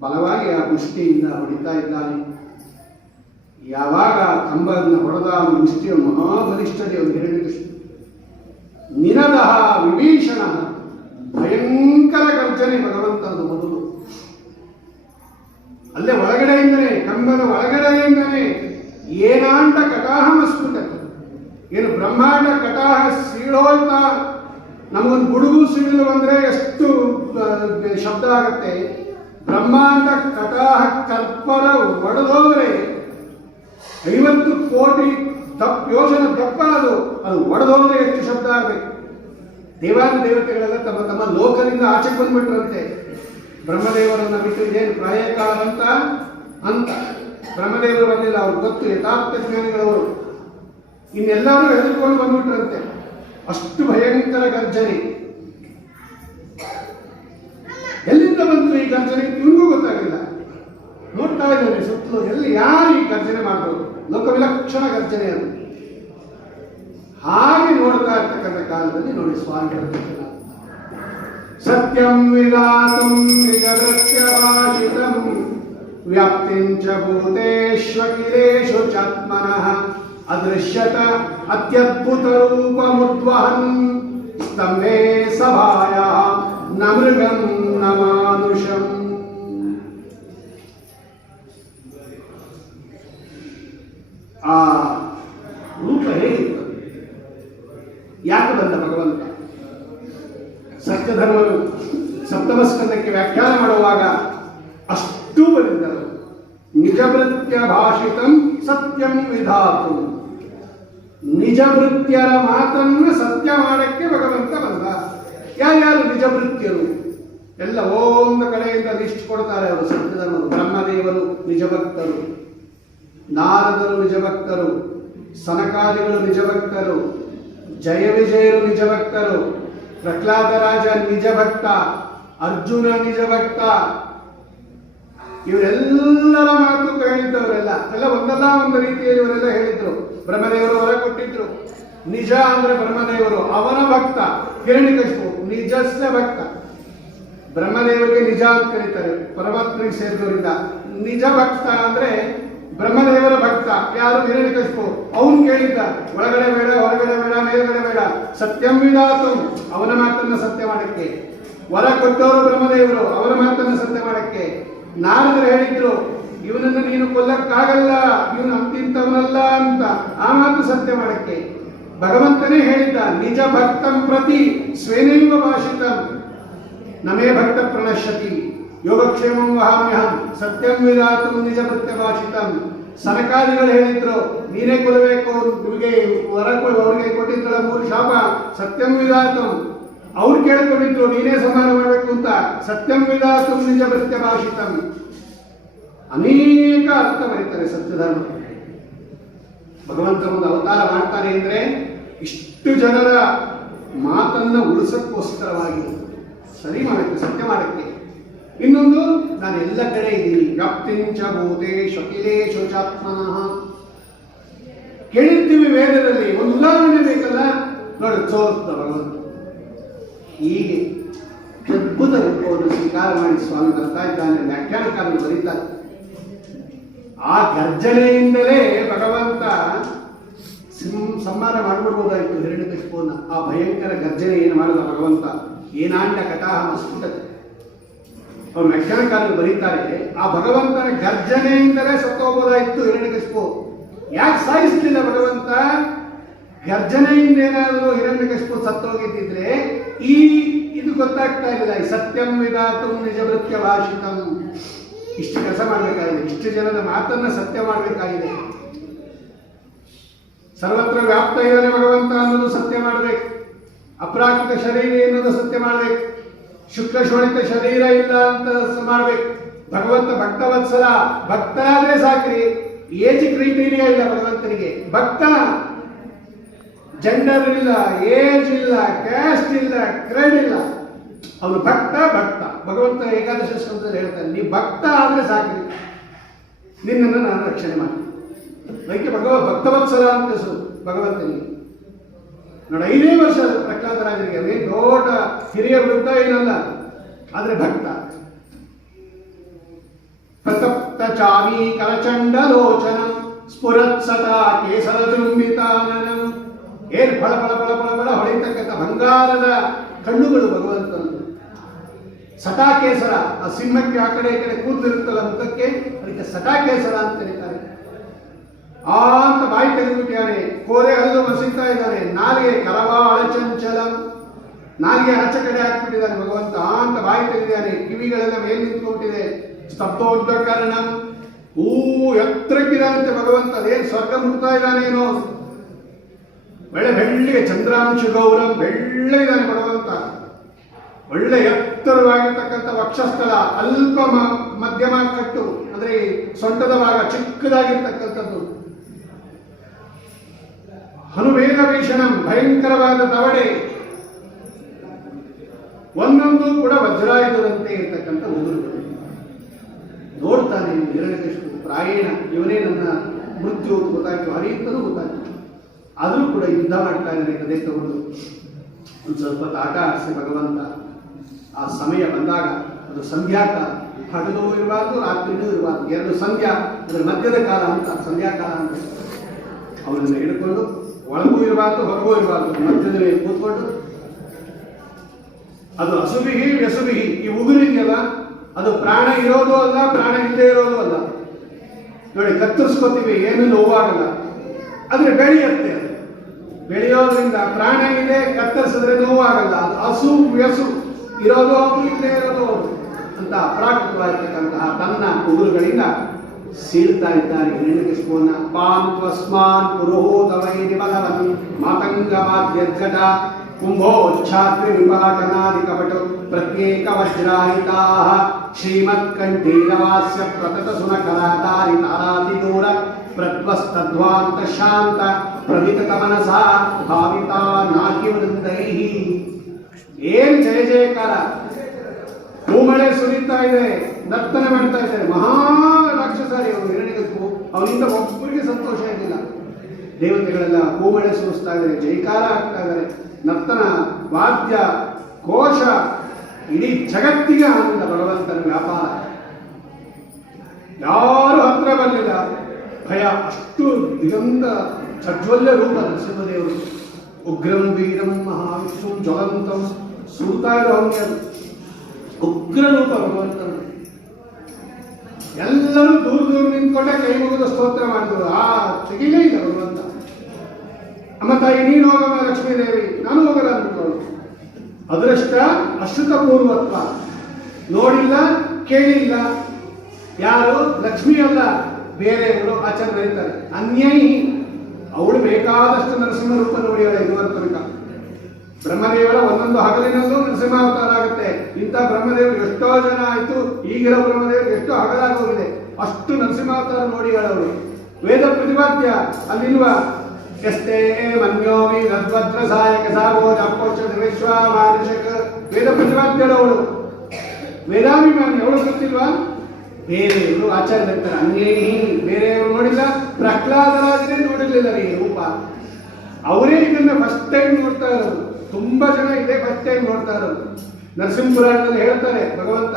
ಬಲವಾಗಿ ಆ ಮುಷ್ಟಿಯಿಂದ ಹೊಡಿತಾ ಇದ್ದಾನೆ. ಯಾವಾಗ ಆ ಕಂಬವನ್ನು ಹೊಡೆದ ಮುಷ್ಟಿಯ ಮಹಾಬಲಿಷ್ಠತೆ ಒಂದು ಹಿರಣ್ಯಕಶಿಪು ನಿನದಹ ವಿಭೀಷಣ, ಭಯಂಕರ ಗರ್ಜನೆ ಭಗವಂತನದು ಮೊದಲು. ಅಲ್ಲೇ ಒಳಗಡೆಯಿಂದನೇ, ಕಂಬದ ಒಳಗಡೆಯಿಂದನೇ ಏನಾಂಡ ಕಟಾಹಮಸ್ಫುಟ, ಏನು ಬ್ರಹ್ಮಾಂಡ ಕಟಾಹ ಸೀಳೋಲ್ತಾ. ನಮಗೊಂದು ಗುಡುಗು ಸಿಡಿಲು ಬಂದ್ರೆ ಎಷ್ಟು ಶಬ್ದ ಆಗತ್ತೆ, ಬ್ರಹ್ಮಾಂಡ ಕಟಾಹ ಕಲ್ಪರ ಒಡೆದೋದ್ರೆ 50 ಕೋಟಿ ಯೋಜನ ದಪ್ಪ ಅದು ಒಡೆದೋದ್ರೆ ಎಷ್ಟು ಶಬ್ದ ಆಗಬೇಕು. ದೇವಾದಿ ದೇವತೆಗಳೆಲ್ಲ ತಮ್ಮ ತಮ್ಮ ಲೋಕದಿಂದ ಆಚೆಗೆ ಬಂದ್ಬಿಟ್ರಂತೆ. ಬ್ರಹ್ಮದೇವರನ್ನ ಬಿಟ್ಟು ಇದೇನು ಪ್ರಾಯಕಾಲ ಅಂತ ಬ್ರಹ್ಮದೇವರು ಬರಲಿಲ್ಲ, ಅವ್ರು ಗೊತ್ತು ಯಥಾರ್ಥ ಜ್ಞಾನಿಗಳವರು. ಇನ್ನೆಲ್ಲರೂ ಹೆದರ್ಕೊಂಡು ಬಂದ್ಬಿಟ್ರಂತೆ. ಅಷ್ಟು ಭಯಂಕರ ಗರ್ಜನೆ. ಎಲ್ಲಿಂದ ಬಂತು ಈ ಗರ್ಜನೆ ಇವನಿಗೂ ಗೊತ್ತಾಗಿಲ್ಲ. ನೋಡ್ತಾ ಇದ್ದಾನೆ ಸುತ್ತಲೂ, ಎಲ್ಲಿ ಯಾರು ಈ ಗರ್ಜನೆ ಮಾಡೋದು, ಲೋಕವಿಲಕ್ಷಣ ಗರ್ಜನೆ ಅದು. ಹಾಗೆ ನೋಡ್ತಾ ಇರ್ತಕ್ಕಂಥ ಕಾಲದಲ್ಲಿ ನೋಡಿ ಸ್ವಾಮಿ ಸತ್ಯಂ ವಿಧಾತುಂ ನಿಜಭೃತ್ಯಭಾಷಿತಂ ವ್ಯಾಪ್ತಿಂಚ ಭೂತೇಷ್ವಖಿಲೇಷು ಚಾತ್ಮನಃ ಅದೃಶ್ಯತ ಅತ್ಯದ್ಭುತ ರೂಪಮುದ್ವಹನ್ ಸ್ತಂಭೆ ಸಭಾಯ ನ ಮೃಗಂ ನ ಮಾನುಷಂ. ಆ ರೂಪ ಹೇಗಿತ್ತು, ಯಾಕೆ ಬಂದ ಭಗವಂತ? ಸತ್ಯಧರ್ಮನು ಸಪ್ತಮ ಸ್ಕಂದಕ್ಕೆ ವ್ಯಾಖ್ಯಾನ ಮಾಡುವಾಗ ಅಷ್ಟು ಬಂದಿದ್ದರು. ನಿಜಭೃತ್ಯ ಭಾಷಿತಂ ಸತ್ಯಂ ವಿಧಾತು, ನಿಜಭೃತ್ಯರ ಮಾತನ್ನು ಸತ್ಯ ಮಾಡಕ್ಕೆ ಭಗವಂತ ಬಂದ. ಯಾರ್ಯಾರು ನಿಜಭೃತ್ಯರು? ಎಲ್ಲ ಒಂದು ಕಡೆಯಿಂದ ಲಿಸ್ಟ್ ಕೊಡ್ತಾರೆ ಅವರು. ಸತ್ಯಧರ್ಮರು, ಬ್ರಹ್ಮದೇವರು ನಿಜಭಕ್ತರು, ನಾರದರು ನಿಜಭಕ್ತರು, ಸನಕಾದಿಗಳು ನಿಜಭಕ್ತರು, ಜಯ ವಿಜಯರು ನಿಜಭಕ್ತರು, ಪ್ರಹ್ಲಾದ ರಾಜ ನಿಜಭಕ್ತ, ಅರ್ಜುನ ನಿಜಭಕ್ತ. ಇವರೆಲ್ಲರ ಮಾತು ಹೇಳಿದ್ದವರೆಲ್ಲ ಎಲ್ಲ ಒಂದಲ್ಲ ಒಂದು ರೀತಿಯಲ್ಲಿ ಇವರೆಲ್ಲ ಹೇಳಿದ್ರು. ಬ್ರಹ್ಮದೇವರು ಹೊರ ಕೊಟ್ಟಿದ್ರು. ನಿಜ ಅಂದ್ರೆ ಬ್ರಹ್ಮದೇವರು, ಅವನ ಭಕ್ತ. ಹಿರಣ್ಯಕಶಿಪು ನಿಜಸ್ಯ ಭಕ್ತ. ಬ್ರಹ್ಮದೇವರಿಗೆ ನಿಜ ಅಂತ ಕರೀತಾರೆ, ಪರಮಾತ್ಮನಿಗೆ ಸೇರಿದವರಿಂದ. ನಿಜ ಭಕ್ತ ಅಂದ್ರೆ ಬ್ರಹ್ಮದೇವರ ಭಕ್ತ. ಯಾರು? ಹಿರಣ್ಯಕಶಿಪು. ಅವನು ಕೇಳಿದ್ದ, ಒಳಗಡೆ ಬೇಡ, ಹೊರಗಡೆ ಬೇಡ, ಮೇಲ್ಗಡೆ ಬೇಡ, ಸತ್ಯಂ ವಿಧಾತು, ಅವನ ಮಾತನ್ನ ಸತ್ಯ ಮಾಡಕ್ಕೆ. ವರ ಕೊಟ್ಟವರು ಬ್ರಹ್ಮದೇವರು, ಅವರ ಮಾತನ್ನ ಸತ್ಯ ಮಾಡಕ್ಕೆ. ನಾರದರು ಹೇಳಿದ್ರು, ಇವನನ್ನು ನೀನು ಕೊಲ್ಲಕ್ಕಾಗಲ್ಲ, ಇವನು ಅಂತಿಂತವನಲ್ಲ ಅಂತ. ಆ ಮಾತು ಸತ್ಯ ಮಾಡಕ್ಕೆ ಭಗವಂತನೇ ಹೇಳಿದ್ದ, ನಿಜ ಭಕ್ತಂ ಪ್ರತಿ ಸ್ವೇನೈವ ಭಾಷಿತಂ ನಮೇ ಭಕ್ತ ಪ್ರಣಶ್ಯತಿ ಯೋಗಕ್ಷೇಮಂ ವಹಾಮ್ಯಹಂ ಸತ್ಯಂ ವಿಧಾತು ನಿಜ ಭಕ್ತ ಭಾಷಿತಂ. ಸನಕಾದಿಗಳು ಹೇಳಿದ್ರು, ನೀನೇ ಕೊಲ್ಲಬೇಕು, ನಿಮಗೆ ವರ ಅವರಿಗೆ ಕೊಟ್ಟಿದ್ದಳ 3 ಶಾಪ, ಸತ್ಯಂ ವಿಧಾತು. ಅವ್ರು ಕೇಳ್ಕೊಂಡಿದ್ರು, ನೀನೇ ಸಂಹಾರ ಮಾಡಬೇಕು ಅಂತ. ಸತ್ಯಂ ವಿಧಾತು ನಿಜ ಭಕ್ತ ಭಾಷಿತಂ. ಅನೇಕ ಅರ್ಥ ಬರೀತಾರೆ ಸತ್ಯಧರ್ಮ. ಭಗವಂತ ಒಂದು ಅವತಾರ ಮಾಡ್ತಾರೆ ಅಂದ್ರೆ ಇಷ್ಟು ಜನರ ಮಾತನ್ನ ಉಳಿಸಕ್ಕೋಸ್ಕರವಾಗಿ, ಸರಿ ಮಾಡಕ್ಕೆ, ಸತ್ಯ ಮಾಡಕ್ಕೆ. ಇನ್ನೊಂದು, ನಾನು ಎಲ್ಲ ಕಡೆ ಇದ್ದೀನಿ. ವ್ಯಾಪ್ತಿಂಚ ಭೂತೇಷು ಅಖಿಲೇಷು ಚಾತ್ಮನಃ. ಕೇಳಿರ್ತೀವಿ ವೇದದಲ್ಲಿ, ಒಂದು ಉದಾಹರಣೆ ಬೇಕಲ್ಲ ನೋಡಿ, ತೋರಿಸ್ತ ಭಗವಂತ ಹೀಗೆ ಅದ್ಭುತ ರೂಪವನ್ನು ಸ್ವೀಕಾರ ಮಾಡಿ ಸ್ವಾಮಿ ಬರ್ತಾ ಇದ್ದಾನೆ. ವ್ಯಾಖ್ಯಾನಕಾರರು ಬರೀತಾರೆ, ಆ ಗರ್ಜನೆಯಿಂದಲೇ ಭಗವಂತ ಸಂಹಾರ ಮಾಡಿಬಿಡ್ಬೋದಾಯ್ತು ಹಿರಣ್ಯಕಶಿಪುವನ್ನ. ಆ ಭಯಂಕರ ಗರ್ಜನೆ ಏನು ಮಾಡಿದ ಭಗವಂತ, ಏನಾಂಡ ಕಟಾಹ ಮಸ್ಫುಟತೆ. ಅವ್ರು ವ್ಯಾಖ್ಯಾನಕಾರರು ಬರೀತಾರೆ, ಆ ಭಗವಂತನ ಗರ್ಜನೆಯಿಂದಲೇ ಸತ್ತೋಗ್ಬೋದಾಯ್ತು ಹಿರಣ್ಯಕಶಿಪು. ಯಾಕೆ ಸಾಯಿಸ್ಲಿಲ್ಲ ಭಗವಂತ? ಗರ್ಜನೆಯಿಂದ ಏನಾದರೂ ಹಿರಣ್ಯಕಶಿಪು ಸತ್ತೋಗಿದ್ದಿದ್ರೆ ಇದು ಗೊತ್ತಾಗ್ತಾ ಇಲ್ಲ. ಈ ಸತ್ಯಂ ವಿಧಾತು ನಿಜಭೃತ್ಯ ಭಾಷಿತಂ. ಇಷ್ಟು ಕೆಲಸ ಮಾಡಬೇಕಾಗಿದೆ, ಇಷ್ಟು ಜನರ ಮಾತನ್ನ ಸತ್ಯ ಮಾಡಬೇಕಾಗಿದೆ. ಸರ್ವತ್ರ ವ್ಯಾಪ್ತ ಇದ್ದಾನೆ ಭಗವಂತ ಅನ್ನೋದು ಸತ್ಯ ಮಾಡಬೇಕು. ಅಪ್ರಾಕೃತ ಶರೀರ ಎನ್ನುವುದು ಸತ್ಯ ಮಾಡಬೇಕು. ಶುಕ್ಲ ಶೋಣಿತ ಶರೀರ ಇಲ್ಲ ಅಂತ ಮಾಡಬೇಕು. ಭಗವಂತ ಭಕ್ತವತ್ಸಲ, ಭಕ್ತನಾದ್ರೆ ಸಾಕ್ರಿ. ಏಜ್ ಕ್ರೈಟೀರಿಯಾ ಇಲ್ಲ ಭಗವಂತನಿಗೆ. ಭಕ್ತ, ಜೆಂಡರ್ ಇಲ್ಲ, ಏಜ್ ಇಲ್ಲ, ಕ್ಯಾಸ್ಟ್ ಇಲ್ಲ, ಕ್ರೆಡ್ ಇಲ್ಲ, ಅವನು ಭಕ್ತ. ಭಕ್ತ ಭಗವಂತ ಏಕಾದಶ ಸ್ಕಂದದಲ್ಲಿ ಹೇಳ್ತಾನೆ, ನೀವು ಭಕ್ತ ಆದ್ರೆ ಸಾಕ್ರಿ. ನಿನ್ನನ್ನು ನಾನು ರಕ್ಷಣೆ ಮಾಡ್ತೀನಿ. ಅದಕ್ಕೆ ಭಕ್ತವತ್ಸಲ ಅಂತ ಹೆಸರು ಭಗವಂತನಿಗೆ. ನೋಡಿ 5 ವರ್ಷ ಪ್ರಹ್ಲಾದರಾಜನಿಗೆ ಅದೇ ದೊಡ್ಡ ಹಿರಿಯ ವೃದ್ಧ ಏನಲ್ಲ, ಆದ್ರೆ ಭಕ್ತ. ಪ್ರತಪ್ತ ಚಾವಿ ಕರಚಂಡಲೋಚನ ಸ್ಫುರತ್ ಸದಾ ಕೇಸರ ಚುಂಬಿತಾನನ. ಏನು ಫಳ ಫಳ ಫಳ ಫಳ ಫಳ ಹೊಳೆಯತಕ್ಕಂಥ ಬಂಗಾರದ ಕಣ್ಣುಗಳು ಭಗವಂತನದು. ಸಟಾಕೇಸರ, ಆ ಸಿಂಹಕ್ಕೆ ಆ ಕಡೆ ಈ ಕಡೆ ಕೂದಲಿರುತ್ತಲ್ಲ ಮುಖಕ್ಕೆ, ಅದಕ್ಕೆ ಸಟಾಕೇಸರ ಅಂತ ಕರೀತಾರೆ. ಅಂತ ಬಾಯಿ ತೆಗೆದುಬಿಟ್ಟಿದ್ದಾನೆ, ಕೋರೆ ಹಲ್ಲು ಮಸಿತಾ ಇದ್ದಾನೆ, ನಾಲಿಗೆ ಕರವಾಳ ಚಂಚಲ, ನಾಲಿಗೆ ಆಚೆ ಕಡೆ ಹಾಕ್ಬಿಟ್ಟಿದ್ದಾನೆ ಭಗವಂತ. ಅಂತ ಬಾಯಿ ತೆಗೆದಿದ್ದಾನೆ, ಕಿವಿಗಳೆಲ್ಲ ಮೇಲೆ ನಿಂತ್ಕೊಂಡಿದೆ. ಸ್ತಬ್ಧೋದ್ಧಕರಣ, ಎತ್ತರಕ್ಕಿದಂತೆ ಭಗವಂತ. ಅದೇನು ಸ್ವರ್ಗ ಮುಟ್ತಾ ಇದ್ದಾನೇನೋ. ಬೆಳ್ಳಿಗೆ ಚಂದ್ರಾಂಶ ಗೌರಂ, ಬೆಳ್ಳಗಿದ್ದಾನೆ ಭಗವಂತ. ಒಳ್ಳೆ ಎತ್ತರವಾಗಿರ್ತಕ್ಕಂಥ ವಕ್ಷಸ್ಥಳ, ಅಲ್ಪ ಮಧ್ಯಮ ಕಟ್ಟು, ಅಂದ್ರೆ ಸೊಂಟದ ಭಾಗ ಚಿಕ್ಕದಾಗಿರ್ತಕ್ಕಂಥದ್ದು. ಹನುವೇದ ಭೀಷಣಂ, ಭಯಂಕರವಾದ ದವಡೆ, ಒಂದೊಂದು ಕೂಡ ವಜ್ರಾಯುಧದಂತೆ ಇರ್ತಕ್ಕಂಥ ಉಗುರುಗಳು. ನೋಡ್ತಾನೆ ಹಿರಣ್ಯಕಶಿಪು, ಪ್ರಾಯೇಣ ಇವನೇ ನನ್ನ ಮೃತ್ಯು ಅಂತ ಗೊತ್ತಾಯ್ತು, ಹರಿಯುತ್ತಲೂ ಗೊತ್ತಾಯ್ತು. ಆದರೂ ಕೂಡ ಯುದ್ಧ ಮಾಡ್ತಾ ಇದ್ದಾನೆ ಕದೇ ತಗೊಂಡು. ಒಂದು ಸ್ವಲ್ಪ ಆಟ ಆಡಿಸಿ ಭಗವಂತ. ಆ ಸಮಯ ಬಂದಾಗ ಅದು ಸಂಧ್ಯಾಕಾಲ, ಹಗಲು ಇರಬಾರ್ದು ರಾತ್ರಿನೂ ಇರಬಾರ್ದು, 2 ಸಂಧ್ಯಾ, ಅದರ ಮಧ್ಯದ ಕಾಲ ಅಂತ ಸಂಧ್ಯಾಕಾಲ ಅಂತ. ಅವನನ್ನು ಹಿಡ್ಕೊಂಡು ಒಳಗೂ ಇರಬಾರ್ದು ಹೊರಗೂ ಇರಬಾರ್ದು, ಮಧ್ಯದ ಮೇಲೆ ಕೂತ್ಕೊಂಡು ಅದು ಅಸುಬಿಹಿ ವ್ಯಸುಬಿಹಿ, ಈ ಉಗುರಿದೆಯಲ್ಲ ಅದು ಪ್ರಾಣ ಇರೋದು ಅಲ್ಲ, ಪ್ರಾಣ ಇಲ್ಲದೆ ಇರೋದು ಅಲ್ಲ. ನೋಡಿ ಕತ್ತರಿಸ್ಕೋತೀವಿ, ಏನು ನೋವಾಗಲ್ಲ, ಆದ್ರೆ ಬೆಳೆಯುತ್ತೆ. ಅದು ಬೆಳೆಯೋದ್ರಿಂದ ಪ್ರಾಣ ಇದೆ, ಕತ್ತರಿಸಿದ್ರೆ ನೋವಾಗಲ್ಲ. ಅದು ಹಸು ವ್ಯಸು, ಇರೋದು ಹೌದು ಇಲ್ಲದೆ ಇರೋದು ಹೌದು ಅಂತ ಅಪ್ರಾಕೃತವಾಗಿರ್ತಕ್ಕಂತಹ ತನ್ನ ಉಗುರುಗಳಿಂದ ಸೀಳ್ತಾ ಇದ್ದಾನೆ ಹಿರಣ್ಯಕಶಿಪುವನ್ನ. ಪಾಂತ್ವಸ್ಮಾನ್ ಪುರೋಹೋತವೈ ನಿಬಲವನ್ ಮಾತಂಗ ಮಾಧ್ಯದ್ಘಟ ಕುಂಭೋಚ್ಛಾತ್ರಿ ವಿಪಾಕನಾದಿ ಕಪಟು ಪ್ರತ್ಯೇಕ ವಜ್ರಾಹಿತಾ ಶ್ರೀಮತ್ಕಂಠೀರವಾಸ್ಯ ಪ್ರತತ ಸುನಕಲಾಧಾರಿ ತಾರಾತಿ ದೂರ ಪ್ರತ್ವಸ್ತದ್ವಾಂತ ಶಾಂತ ಪ್ರವಿತತ ಮನಸ ಭಾವಿತಾ ನಾಕಿ ವೃಂದೈಹಿ. ಏನ್ ಜಯ ಜಯಕಾರ, ಹೂಮಳೆ ಸುರಿತಾ ಇದೆ, ನರ್ತನೆ ಮಾಡ್ತಾ ಇದ್ದಾರೆ. ಮಹಾ ರಾಕ್ಷಸರಿ ಅವರು ಹಿರಣ್ಯಕಶಿಪು. ಅವನಿಂದ ಒಬ್ಬರಿಗೆ ಸಂತೋಷ ಇರಲಿಲ್ಲ. ದೇವತೆಗಳೆಲ್ಲ ಹೂಮಳೆ ಸುರಿಸ್ತಾ ಇದ್ದಾರೆ, ಜಯಕಾರ ಆಗ್ತಾ ಇದ್ದಾರೆ, ನರ್ತನ ವಾದ್ಯ ಕೋಶ, ಇಡೀ ಜಗತ್ತಿಗೆ ಆನಂದ. ಭಗವಂತನ ವ್ಯಾಪಾರ. ಯಾರು ಹತ್ರ ಬರಲಿಲ್ಲ, ಭಯ. ಅಷ್ಟು ದಿಗಂತ ಚಜ್ವಲ್ಯ ರೂಪ ನರಸಿಂಹದೇವರು. ಉಗ್ರಂ ವೀರಂ ಮಹಾವಿಷ್ಣು ಜ್ವಲಂತಂ, ಸುಡ್ತಾ ಇರೋ ಹಂಗೆ ಉಗ್ರ ರೂಪ ಭಗವಂತನ. ಎಲ್ಲರೂ ದೂರ ದೂರ ನಿಂತ್ಕೊಂಡೆ ಕೈ ಮುಗಿದು ಸ್ತೋತ್ರ ಮಾಡಿದ್ರು. ತೆಗಿಲೇ ಇಲ್ಲ ಭಗವಂತ. ಅಮ್ಮ ತಾಯಿ ನೀನು ಹೋಗಮ್ಮ ಲಕ್ಷ್ಮೀದೇವಿ, ನಾನು ಹೋಗಲ್ಲ ಅಂದ್ಕೊಳ್ಳು. ಅದೃಷ್ಟ ಅಶ್ರುತ ಪೂರ್ವತ್ವ, ನೋಡಿಲ್ಲ ಕೇಳಿಲ್ಲ. ಯಾರು? ಲಕ್ಷ್ಮಿ ಅಲ್ಲ, ಬೇರೆಯವರು ಆಚಾರ್ಯ ಬರೀತಾರೆ. ಅನ್ಯಾಯಿ, ಅವಳು ಬೇಕಾದಷ್ಟು ನರಸಿಂಹ ರೂಪ ನೋಡಿಯಾಳೆ ಇದುವರೆಗೆ ತನಕ. ಬ್ರಹ್ಮದೇವರ ಒಂದೊಂದು ಹಗಲಿನಲ್ಲೂ ನರಸಿಂಹಾವತಾರ ಆಗುತ್ತೆ. ಇಂಥ ಬ್ರಹ್ಮದೇವರು ಎಷ್ಟೋ ಜನ ಆಯ್ತು, ಈಗಿರೋ ಬ್ರಹ್ಮದೇವರು ಎಷ್ಟೋ ಹಗಲಾಗೋಗಿದೆ. ಅಷ್ಟು ನರಸಿಂಹಾವತಾರ ನೋಡಿಯಾಳವಳು. ವೇದ ಪ್ರತಿಪಾದ್ಯ ಅಲ್ಲಿಲ್ವಾ? ಎಷ್ಟೇ ಮನ್ಯೋಮಿ ನದ್ವಜ್ರ ಸಹಾಯಕ ಸಾಗೋ ಅಪ್ಪೋಚ ವಿಶ್ವಾಮಾನುಷಕ. ವೇದ ಪ್ರತಿಪಾದ್ಯಳವಳು, ವೇದಾಭಿಮಾನಿ. ಅವಳು ಗೊತ್ತಿಲ್ವಾ? ಬೇರೆಯವರು ಆಚಾರ್ಯ ಬರ್ತಾರೆ. ಅನ್ಯೇಹಿ, ಬೇರೆಯವರು ನೋಡಿಲ್ಲ. ಪ್ರಹ್ಲಾದರಾಜನೇ ನೋಡಿರ್ಲಿಲ್ಲ ಈ ರೂಪ. ಅವರೇ ಇದನ್ನ ಫಸ್ಟ್ ಟೈಮ್ ನೋಡ್ತಾ ಇರೋದು. ತುಂಬಾ ಜನ ಇದೇ ಫಸ್ಟ್ ಟೈಮ್ ನೋಡ್ತಾ ಇರೋದು. ನರಸಿಂಹ ಪುರಾಣದಲ್ಲಿ ಹೇಳ್ತಾರೆ ಭಗವಂತ,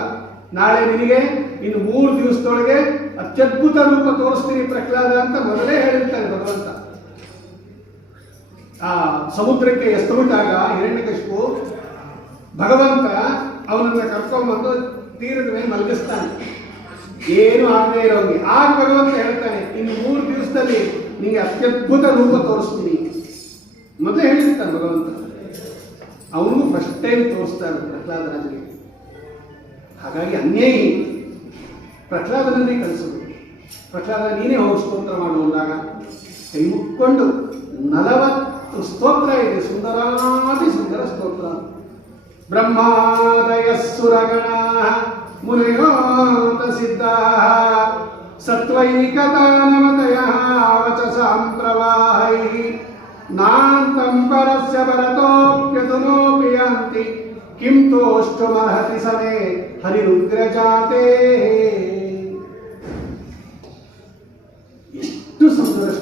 ನಾಳೆ ನಿನಗೆ ಇನ್ನು 3 ದಿವಸದೊಳಗೆ ಅತ್ಯದ್ಭುತ ರೂಪ ತೋರಿಸ್ತೀನಿ ಪ್ರಹ್ಲಾದ ಅಂತ ಮೊದಲೇ ಹೇಳಿರ್ತಾರೆ ಭಗವಂತ. ಆ ಸಮುದ್ರಕ್ಕೆ ಎಸ್ತುಬಿಟ್ಟಾಗ ಹಿರಣ್ಯಕಶಿಪು, ಭಗವಂತ ಅವನನ್ನ ಕರ್ಕೊಂಡ್ಬಂದು ತೀರದ ಮೇಲೆ ಮಲಗಿಸ್ತಾನೆ, ಏನು ಆಗದೆ ಇರೋಂಗೆ. ಆಗ ಭಗವಂತ ಹೇಳ್ತಾನೆ, ಇನ್ನು 3 ದಿವಸದಲ್ಲಿ ನಿಮಗೆ ಅತ್ಯದ್ಭುತ ರೂಪ ತೋರಿಸ್ತೀನಿ. ಮೊದಲೇ ಹೇಳಿರ್ತಾನೆ ಭಗವಂತ. ಅವನಿಗೂ ಫಸ್ಟ್ ಟೈಮ್ ತೋರಿಸ್ತಾರೆ ಪ್ರಹ್ಲಾದರಾಜನಿಗೆ. ಹಾಗಾಗಿ ಅನ್ಯಾಯಿ ಪ್ರಹ್ಲಾದನನ್ನೇ ಕಳಿಸೋದು. ಪ್ರಹ್ಲಾದ ನೀನೇ ಹೋಗಿ ಸ್ತೋತ್ರ ಮಾಡುವಂದಾಗ ಕೈ ಮುಕ್ಕೊಂಡು 40 ಸ್ತೋತ್ರ ಇದೆ, ಸುಂದರಾತಿ ಸುಂದರ ಸ್ತೋತ್ರ. ಬ್ರಹ್ಮಾದಯ ಸುರಗಣ ಮುನಿಯೋತ ಸಿದ್ಧಾ ಸತ್ವೈಕತಾನಮತಯ ವಚಸಾಂ ಪ್ರವಾಹೈಃ ನಾಂತಂ ಪರಸ್ಯ ಪರತೋಪ್ಯತುನೋಪಿ ಯಾಂತಿ ಕಿಂ ತೋಷ್ಟುಮರ್ಹತಿ ಸಮೇ ಹರಿರುಗ್ರಜಾತೆ.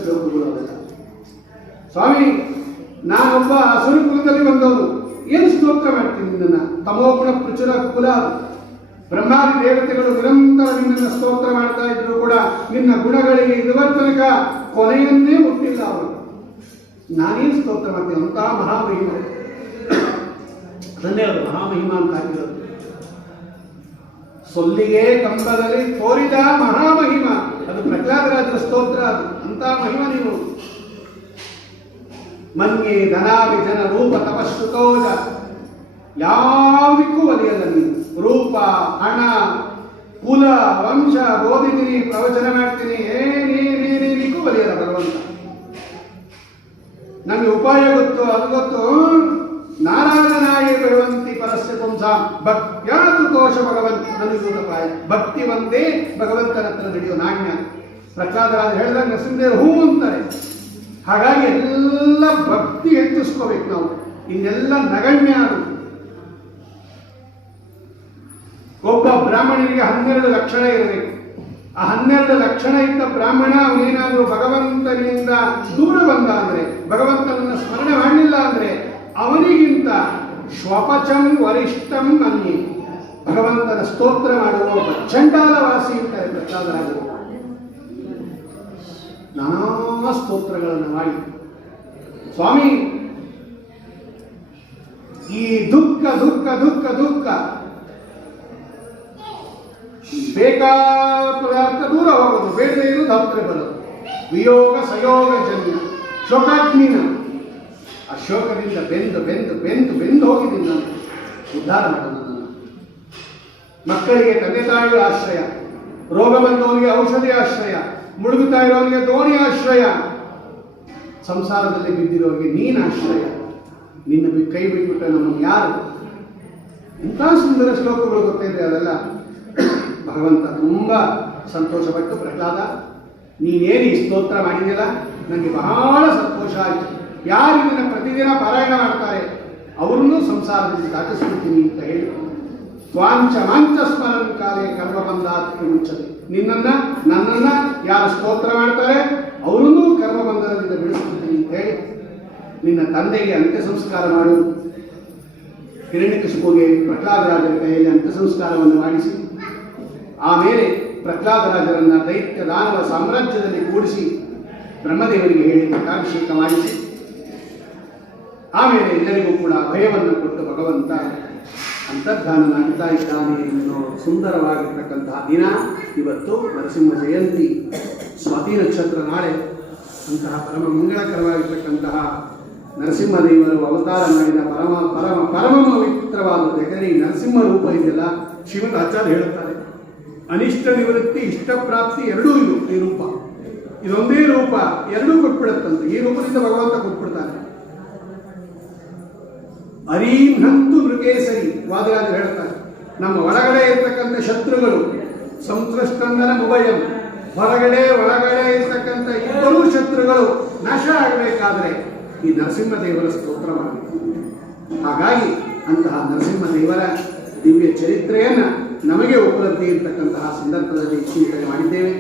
ಶ್ಲೋಕಗಳು ಅವೆಲ್ಲ. ಸ್ವಾಮಿ, ನಾನೊಬ್ಬ ಹಸುರು ಕುಲದಲ್ಲಿ ಬಂದವನು, ಏನು ಸ್ತೋತ್ರ ಮಾಡ್ತೀನಿ ನಿನ್ನನ್ನು? ತಮೋಗುಣ ಪ್ರಚುರ ಕುಲ, ಬ್ರಹ್ಮಾದಿ ದೇವತೆಗಳು ನಿರಂತರ ನಿನ್ನನ್ನು ಸ್ತೋತ್ರ ಮಾಡ್ತಾ ಇದ್ರು ಕೂಡ ನಿನ್ನ ಗುಣಗಳಿಗೆ ಇದುವರ ತನಕ ಕೊನೆಯನ್ನೇ ಮುಟ್ಟಿಲ್ಲ ಅವರು. ನಾನೇನು ಸ್ತೋತ್ರ ಮಾಡ್ತೀನಿ? ಅಂತಹ ಮಹಾಮಹಿಮ, ಅದನ್ನೇ ಅವರು ಮಹಾಮಹಿಮ ಅಂತ ಹಾಕಿರೋದು. ಸೊಲ್ಲಿಗೆ ಕಂಬದಲ್ಲಿ ತೋರಿದ ಮಹಾಮಹಿಮ, ಅದು ಪ್ರಹ್ಲಾದರಾಜರ ಸ್ತೋತ್ರ. ಅದು ಅಂತಹ ಮಹಿಮ ನೀನು. ಮನ್ಯೆ ಧನಾವಿ ಜನ ರೂಪ ತಪಶ್ರುತೋಜ, ಯಾವುದಕ್ಕೂ ಒಲಿಯಲ್ಲ ನೀನು. ರೂಪ, ಹಣ, ಕುಲ, ವಂಶ ಓದಿದ್ದೀನಿ, ಪ್ರವಚನ ಮಾಡ್ತೀನಿ, ಏನೇನೇನೇನಿಗೂ ಒಲಿಯಲ್ಲ ಭಗವಂತ. ನಮಗೆ ಉಪಾಯ ಗೊತ್ತು, ಅದು ಗೊತ್ತು. ನಾರಾಯಣನಾಯೇ ಭಗವಂತಿ ಪರಸ್ಯ ಪುಂಸ ಭಕ್ತ್ಯಾತು ತೋಷ ಭಗವಂತ ನನಗೂತಪಾಯ. ಭಕ್ತಿ ಒಂದೇ ಭಗವಂತನ ಹತ್ರ ನಡೆಯೋ ನಾಣ್ಯ. ಪ್ರಹ್ಲಾದರಾಜ ಹೇಳಿದಾಗ ನರಸಿಂಹದೇವರು ಹೂ ಅಂತಾರೆ. ಹಾಗಾಗಿ ಎಲ್ಲ ಭಕ್ತಿ ಹೆಚ್ಚಿಸ್ಕೋಬೇಕು ನಾವು, ಇನ್ನೆಲ್ಲ ನಗಣ್ಯ. ಒಬ್ಬ ಬ್ರಾಹ್ಮಣನಿಗೆ 12 ಲಕ್ಷಣ ಇರಬೇಕು. ಆ 12 ಲಕ್ಷಣ ಇದ್ದ ಬ್ರಾಹ್ಮಣ ಅವನೇನಾದರೂ ಭಗವಂತನಿಂದ ದೂರ ಬಂದ ಅಂದ್ರೆ, ಭಗವಂತನನ್ನ ಸ್ಮರಣೆ ಮಾಡಲಿಲ್ಲ ಅಂದ್ರೆ, ಅವನಿಗಿಂತ ಶ್ವಪಚಂ ವರಿಷ್ಠಂ ಮನ್ಯೆ, ಭಗವಂತನ ಸ್ತೋತ್ರ ಮಾಡುವ ಒಬ್ಬ ಚಂಡಾಲವಾಸಿ ಇರ್ತಾರೆ ಪ್ರಹ್ಲಾದರಾಜರು. ನಾನಾ ಸ್ತೋತ್ರಗಳನ್ನು ಮಾಡಿ, ಸ್ವಾಮಿ ಈ ದುಃಖ ದುಃಖ ದುಃಖ ದುಃಖ ಬೇಕಾದ ಪದಾರ್ಥ ದೂರ ಹೋಗೋದು, ಬೇಡದೇ ಇರುವುದು ಹತ್ತಿರ ಬರೋದು. ವಿಯೋಗ ಸಯೋಗ ಜನ್ಯ ಶೋಕಾಗ್ನಿನ, ಆ ಶೋಕದಿಂದ ಬೆಂದು ಬೆಂದು ಬೆಂದು ಬೆಂದು ಹೋಗಿದ್ದೀನಿ ನಾನು. ಉದ್ಧಾರ ಮಾಡೋದು ನನ್ನ ಮಕ್ಕಳಿಗೆ ತಂದೆ ತಾಯಿಗಳ ಆಶ್ರಯ, ರೋಗ ಬಂದವನಿಗೆ ಔಷಧಿ ಆಶ್ರಯ, ಮುಳುಗುತ್ತಾ ಇರೋನಿಗೆ ದೋಣಿ ಆಶ್ರಯ, ಸಂಸಾರದಲ್ಲಿ ಬಿದ್ದಿರೋರಿಗೆ ನೀನು ಆಶ್ರಯ. ನಿನ್ನ ಕೈ ಬಿಟ್ಬಿಟ್ರೆ ನಮ್ಮನ್ನು ಯಾರು? ಇಂಥ ಸುಂದರ ಶ್ಲೋಕಗಳು ಗೊತ್ತಿದ್ರೆ ಅದೆಲ್ಲ ಭಗವಂತ ತುಂಬಾ ಸಂತೋಷಪಟ್ಟು, ಪ್ರಹ್ಲಾದ ನೀನೇನು ಈ ಸ್ತೋತ್ರ ಮಾಡಿದೆಯಲ್ಲ ನನಗೆ ಬಹಳ ಸಂತೋಷ ಆಯಿತು. ಯಾರು ಇದನ್ನು ಪ್ರತಿದಿನ ಪಾರಾಯಣ ಮಾಡ್ತಾರೆ ಅವರನ್ನು ಸಂಸಾರದಲ್ಲಿ ದಾಟಿಸ್ಬಿಡ್ತೀನಿ ಅಂತ ಹೇಳಿ, ತ್ವಾಂಚ ಮಾಂಚ ಸ್ಮರಣ ಕಾಲೇ ಕರ್ಮ ಬಂಧಾತ್ ಮುಚ್ಚದೆ, ನನ್ನನ್ನ ಯಾರು ಸ್ತೋತ್ರ ಮಾಡ್ತಾರೆ ಅವರನ್ನೂ ಕರ್ಮ ಬಂಧನದಿಂದ ಬಿಡಿಸ್ಬಿಡ್ತೀನಿ ಅಂತ ಹೇಳಿ ನಿನ್ನ ತಂದೆಗೆ ಅಂತ್ಯ ಸಂಸ್ಕಾರ ಮಾಡು. ಹಿರಣ್ಯಕಶಿಪುಗೆ ಪ್ರಹ್ಲಾದರಾಜರ ಕೈಯಲ್ಲಿ ಅಂತ್ಯ ಸಂಸ್ಕಾರವನ್ನು ಮಾಡಿಸಿ, ಆಮೇಲೆ ಪ್ರಹ್ಲಾದರಾಜರನ್ನ ದೈತ್ಯ ದಾನವ ಸಾಮ್ರಾಜ್ಯದಲ್ಲಿ ಕೂಡಿಸಿ ಬ್ರಹ್ಮದೇವರಿಗೆ ಹೇಳಿ ಪಟ್ಟಾಭಿಷೇಕ ಮಾಡಿಸಿ, ಆಮೇಲೆ ಎಲ್ಲರಿಗೂ ಕೂಡ ಭಯವನ್ನು ಕೊಟ್ಟು ಭಗವಂತ ಅಂತರ್ಧಾನನಾಗ್ತಾ ಇದ್ದಾನೆ ಎನ್ನುವ ಸುಂದರವಾಗಿರ್ತಕ್ಕಂತಹ ದಿನ ಇವತ್ತು. ನರಸಿಂಹ ಜಯಂತಿ, ಸ್ವಾತಿ ನಕ್ಷತ್ರ ನಾಳೆ. ಅಂತಹ ಪರಮ ಮಂಗಳಕರವಾಗಿರ್ತಕ್ಕಂತಹ ನರಸಿಂಹದೇವರು ಅವತಾರ ಮಾಡಿದ ಪರಮ ಪರಮ ಪರಮ ಪವಿತ್ರವಾದದ್ದು. ಯಾಕಂದರೆ ಈ ನರಸಿಂಹ ರೂಪ ಇದೆಲ್ಲ ಶ್ರೀಮದ್ ಆಚಾರ್ಯ ಹೇಳುತ್ತಾರೆ, ಅನಿಷ್ಟ ನಿವೃತ್ತಿ ಇಷ್ಟ ಪ್ರಾಪ್ತಿ ಎರಡೂ ಇದು. ಈ ರೂಪ ಇದೊಂದೇ ರೂಪ ಎರಡೂ ಕೊಟ್ಬಿಡುತ್ತಂತೆ. ಈ ರೂಪದಿಂದ ಭಗವಂತ ಕೊಟ್ಬಿಡ್ತಾನೆ. ಅರೀಹಂತು ಮೃಗೇಸರಿ ವಾದರಾಜರು ಹೇಳ್ತಾರೆ, ನಮ್ಮ ಒಳಗಡೆ ಇರ್ತಕ್ಕಂಥ ಶತ್ರುಗಳು ಸಂತೃಷ್ಟಂದನ ಮುಭಯಂ, ಹೊರಗಡೆ ಒಳಗಡೆ ಇರ್ತಕ್ಕಂಥ ಇಬ್ಬರೂ ಶತ್ರುಗಳು ನಾಶ ಆಗಬೇಕಾದ್ರೆ ಈ ನರಸಿಂಹದೇವರ ಸ್ತೋತ್ರ ಮಾಡಬೇಕು. ಹಾಗಾಗಿ ಅಂತಹ ನರಸಿಂಹದೇವರ ದಿವ್ಯ ಚರಿತ್ರೆಯನ್ನು ನಮಗೆ ಉಪಲಬ್ಧಿ ಇರತಕ್ಕಂತಹ ಸಂದರ್ಭದಲ್ಲಿ ಚಿಂತನೆ ಮಾಡಿದ್ದೇವೆ.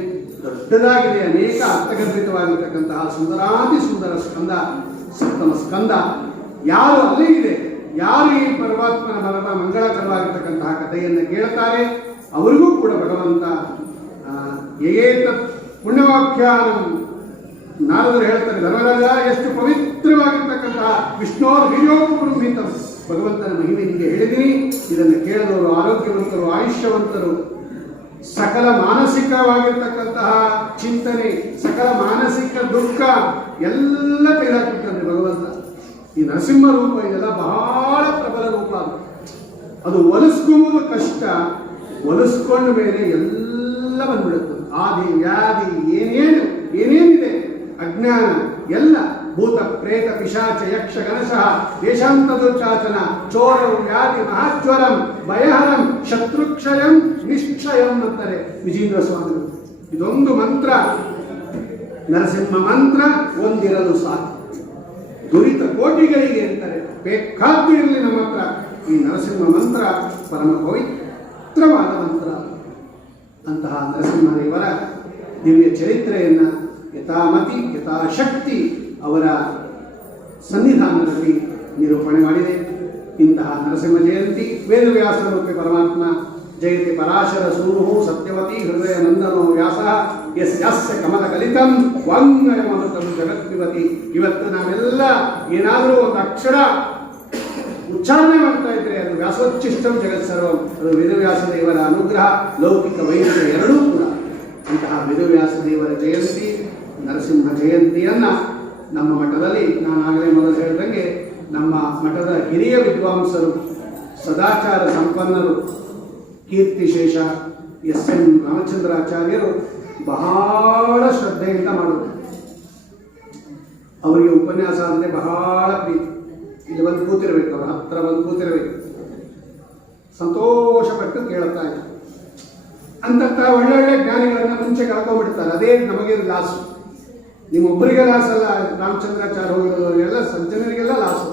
ದೊಡ್ಡದಾಗಿದೆ, ಅನೇಕ ಅರ್ಥಗರ್ಭಿತವಾಗಿರ್ತಕ್ಕಂತಹ ಸುಂದರಾತಿ ಸುಂದರ ಸ್ಕಂದ, ಸಪ್ತಮ ಸ್ಕಂದ. ಯಾರು ಅಲ್ಲಿ ಇದೆ, ಯಾರು ಈ ಪರಮಾತ್ಮನ ಬಲದ ಮಂಗಳಕರವಾಗಿರ್ತಕ್ಕಂತಹ ಕಥೆಯನ್ನು ಕೇಳುತ್ತಾರೆ ಅವರಿಗೂ ಕೂಡ ಭಗವಂತ ಏತ ಪುಣ್ಯವಾಖ್ಯಾನಂ, ನಾರದರು ಹೇಳ್ತಾರೆ, ಧರ್ಮರಾಜ ಎಷ್ಟು ಪವಿತ್ರವಾಗಿರ್ತಕ್ಕಂತಹ ವಿಷ್ಣೋರ್ ಹಿರಿಯೋಪಬ್ರಹ್ಮಿತಂ, ಭಗವಂತನ ಮಹಿಮೆ ನಿಮಗೆ ಹೇಳಿದ್ದೀನಿ. ಇದನ್ನು ಕೇಳಿದವರು ಆರೋಗ್ಯವಂತರು, ಆಯುಷ್ಯವಂತರು, ಸಕಲ ಮಾನಸಿಕವಾಗಿರ್ತಕ್ಕಂತಹ ಚಿಂತನೆ, ಸಕಲ ಮಾನಸಿಕ ದುಃಖ ಎಲ್ಲ ತೆಗೆದಾಕ್ಬಿಡ್ತಾನೆ ಭಗವಂತ. ಈ ನರಸಿಂಹ ರೂಪ ಇದೆಲ್ಲ ಬಹಳ ಪ್ರಬಲ ರೂಪ. ಅದು ಒಲಿಸ್ಕೊಳ್ಳುವುದು ಕಷ್ಟ, ಒಲಿಸ್ಕೊಂಡ ಮೇಲೆ ಎಲ್ಲ ಬಂದ್ಬಿಡುತ್ತದೆ. ಆದಿ ವ್ಯಾಧಿ ಏನೇನಿದೆ ಅಜ್ಞಾನ ಎಲ್ಲ, ಭೂತ ಪ್ರೇತ ಪಿಶಾಚ ಯಕ್ಷ ಗಣಶಃ ದೇಶಾಂತ ದುರ್ಚಾಚನ ಚೋರ ವ್ಯಾಧಿ ಮಹಾಜ್ವರಂ ಭಯಹರಂ ಶತ್ರುಕ್ಷಯಂ ನಿಶ್ಚಯಂ ಅಂತಾರೆ ವಿಜೇಂದ್ರ ಸ್ವಾಮಿಗಳು. ಇದೊಂದು ಮಂತ್ರ, ನರಸಿಂಹ ಮಂತ್ರ ಒಂದಿರಲು ಸಾಕು, ದುರಿತ ಕೋಟಿಗಳಿಗೆ ಅಂತಾರೆ. ಬೇಕಾದ್ದು ಇರಲಿ ನಮ್ಮ ಹತ್ರ, ಈ ನರಸಿಂಹ ಮಂತ್ರ ಪರಮ ಪವಿತ್ರವಾದ ಮಂತ್ರ. ಅಂತಹ ನರಸಿಂಹದೇವರ ದಿವ್ಯ ಚರಿತ್ರೆಯನ್ನು ಯಥಾಮತಿ ಯಥಾಶಕ್ತಿ ಅವರ ಸನ್ನಿಧಾನದಲ್ಲಿ ನಿರೂಪಣೆ ಮಾಡಿದೆ. ಇಂತಹ ನರಸಿಂಹ ಜಯಂತಿ ವೇದವ್ಯಾಸ ರೂಪಿ ಪರಮಾತ್ಮ ಜಯತಿ ಪರಾಶರ ಸೂನು ಸತ್ಯವತಿ ಹೃದಯ ನಂದನೋ ವ್ಯಾಸ ಯಸ್ಯಾಸ್ಯ ಕಮಲ ಕಲಿತಂ ವಾಂಗಯಮೃತಂ ಜಗತ್ಪಿಬತಿ. ಇವತ್ತು ನಾವೆಲ್ಲ ಏನಾದರೂ ಒಂದು ಅಕ್ಷರ ಉಚ್ಚಾರಣೆ ಮಾಡ್ತಾ ಇದ್ರೆ ಅದು ವ್ಯಾಸೋಚ್ಚಿಷ್ಟಂ ಜಗತ್ಸರ್ವಂ, ಅದು ವೇದವ್ಯಾಸ ದೇವರ ಅನುಗ್ರಹ, ಲೌಕಿಕ ವೈದಿಕ ಎರಡೂ ಕೂಡ. ಅಂತಹ ವೇದವ್ಯಾಸ ದೇವರ ಜಯಂತಿ ನರಸಿಂಹ ಜಯಂತಿಯನ್ನ ನಮ್ಮ ಮಠದಲ್ಲಿ ನಾನಾಗಲೇ ಮೊದಲು ಹೇಳಿದಂಗೆ ನಮ್ಮ ಮಠದ ಹಿರಿಯ ವಿದ್ವಾಂಸರು, ಸದಾಚಾರ ಸಂಪನ್ನರು, ಕೀರ್ತಿಶೇಷ ಎಸ್ ಎನ್ ರಾಮಚಂದ್ರಾಚಾರ್ಯರು ಬಹಳ ಶ್ರದ್ಧೆಯಿಂದ ಮಾಡೋದು. ಅವರಿಗೆ ಉಪನ್ಯಾಸ ಅಂದರೆ ಬಹಳ ಪ್ರೀತಿ. ಇಲ್ಲಿ ಬಂದು ಕೂತಿರ್ಬೇಕು, ಅವ್ರ ಹತ್ರ ಬಂದು ಕೂತಿರ್ಬೇಕು, ಸಂತೋಷಪಟ್ಟು ಕೇಳುತ್ತಾ ಇದ್ದಾರೆ. ಅಂತ ಒಳ್ಳೊಳ್ಳೆ ಜ್ಞಾನಿಗಳನ್ನ ಮುಂಚೆ ಕಳ್ಕೊಂಡ್ಬಿಡ್ತಾರೆ. ಅದೇ ನಮಗೆ ಲಾಸು. ನಿಮ್ಮೊಬ್ಬರಿಗೆ ಲಾಸ್ ಅಲ್ಲ, ರಾಮಚಂದ್ರಾಚಾರ್ಯ ಹೋಗಿರೋರಿಗೆಲ್ಲ ಸಜ್ಜನರಿಗೆಲ್ಲ ಲಾಸು.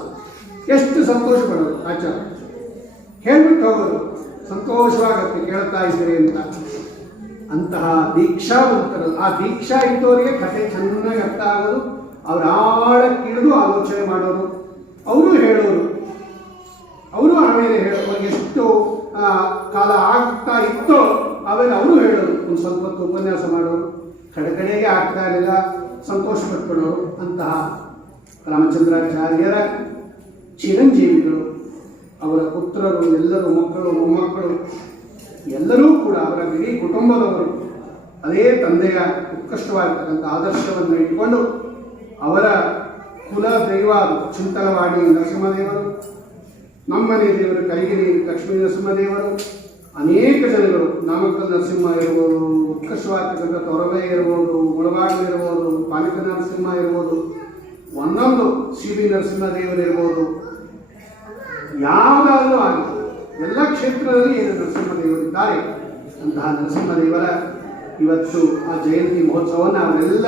ಎಷ್ಟು ಸಂತೋಷ ಪಡೋದು ಆಚಾರ ಹೇಳ್ಬಿಟ್ಟು ಹೋಗೋದು, ಸಂತೋಷವಾಗತ್ತೆ ಕೇಳ್ತಾ ಇದ್ದೀರಿ ಅಂತ. ಅಂತಹ ದೀಕ್ಷಾವಂತರು, ಆ ದೀಕ್ಷಾ ಇದ್ದವರಿಗೆ ಕಥೆ ಚೆನ್ನಾಗಿ ಅರ್ಥ ಆಗೋದು, ಅವ್ರ ಆಳಕ್ಕಿಳಿದು ಆಲೋಚನೆ ಮಾಡೋರು, ಅವರು ಹೇಳೋರು, ಅವರು ಆಮೇಲೆ ಹೇಳೋರು. ಎಷ್ಟು ಕಾಲ ಆಗ್ತಾ ಇತ್ತೋ ಆಮೇಲೆ ಅವರು ಹೇಳೋರು, ಒಂದು ಸ್ವಲ್ಪ ಹೊತ್ತು ಉಪನ್ಯಾಸ ಮಾಡೋರು, ಕಡೆಗೆ ಆಗ್ತಾ ಇರಲಿಲ್ಲ, ಸಂತೋಷ ಪಟ್ಕೊಳ್ಳೋರು. ಅಂತಹ ರಾಮಚಂದ್ರಾಚಾರ್ಯರ ಚಿರಂಜೀವಿಗಳು, ಅವರ ಪುತ್ರರು, ಎಲ್ಲರೂ ಮಕ್ಕಳು ಮೊಮ್ಮಕ್ಕಳು ಎಲ್ಲರೂ ಕೂಡ ಅವರ ಇಡೀ ಕುಟುಂಬದವರು ಅದೇ ತಂದೆಯ ಉತ್ಕೃಷ್ಟವಾಗಿರ್ತಕ್ಕಂಥ ಆದರ್ಶವನ್ನು ಇಟ್ಕೊಂಡು ಅವರ ಕುಲ ದೈವ ಚಿಂತಲವಾಡಿ ನರಸಿಂಹದೇವರು, ನಮ್ಮನೆ ದೇವರು ಕೈಗಿರಿ ಲಕ್ಷ್ಮೀ ನರಸಿಂಹದೇವರು, ಅನೇಕ ಜನಗಳು ನಾಮಕ್ಕಲ್ ನರಸಿಂಹ ಇರ್ಬೋದು, ಉತ್ಕೃಷ್ಟವಾಗಿರ್ತಕ್ಕಂಥ ತೊರವೆ ಇರ್ಬೋದು, ಮುಳಬಾಗಿಲು ಇರ್ಬೋದು, ಪಾಲಿಕ ನರಸಿಂಹ ಇರ್ಬೋದು, ಒಂದೊಂದು ಸಿ ಬಿ ನರಸಿಂಹದೇವರು ಇರ್ಬೋದು, ಯಾವುದಾದ್ರೂ ಆಗಲಿ ಎಲ್ಲ ಕ್ಷೇತ್ರದಲ್ಲಿ ಏನು ನರಸಿಂಹದೇವರಿದ್ದಾರೆ. ಅಂತಹ ನರಸಿಂಹದೇವರ ಇವತ್ತು ಆ ಜಯಂತಿ ಮಹೋತ್ಸವವನ್ನು ಅವರೆಲ್ಲ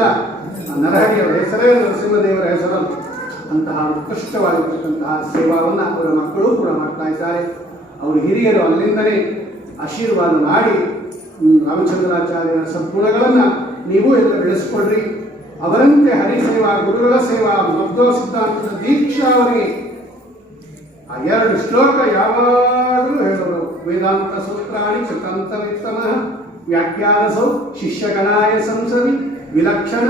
ನರಹರಿಯವರ ಹೆಸರೇ ನರಸಿಂಹದೇವರ ಹೆಸರನ್ನು ಅಂತಹ ಉತ್ಕೃಷ್ಟವಾಗಿರ್ತಕ್ಕಂತಹ ಸೇವಾವನ್ನು ಅವರ ಮಕ್ಕಳು ಕೂಡ ಮಾಡ್ತಾ ಇದ್ದಾರೆ. ಅವರು ಹಿರಿಯರು ಅಲ್ಲಿಂದಲೇ ಆಶೀರ್ವಾದ ಮಾಡಿ ರಾಮಚಂದ್ರಾಚಾರ್ಯರ ಸದ್ಗುಣಗಳನ್ನು ನೀವು ಎಲ್ಲ ಬೆಳೆಸ್ಕೊಳ್ರಿ. ಅವರಂತೆ ಹರಿಸೇವಾ, ಗುರುಗಳ ಸೇವಾ, ಮಧ್ವ ಸಿದ್ಧಾಂತದ ದೀಕ್ಷಾ ಅವರಿಗೆ ಆ 2 ಶ್ಲೋಕ ಯಾವಾಗಲೂ ಹೇಳೋರು. ವೇದಾಂತ ಸೂತ್ರಾಣಿ ಕೃತಾಂತ ವಿತ್ತಮ ವ್ಯಾಖ್ಯಾನಸೌ ಶಿಷ್ಯಗಣಾಯ ಸಂಸದಿ ವಿಲಕ್ಷಣ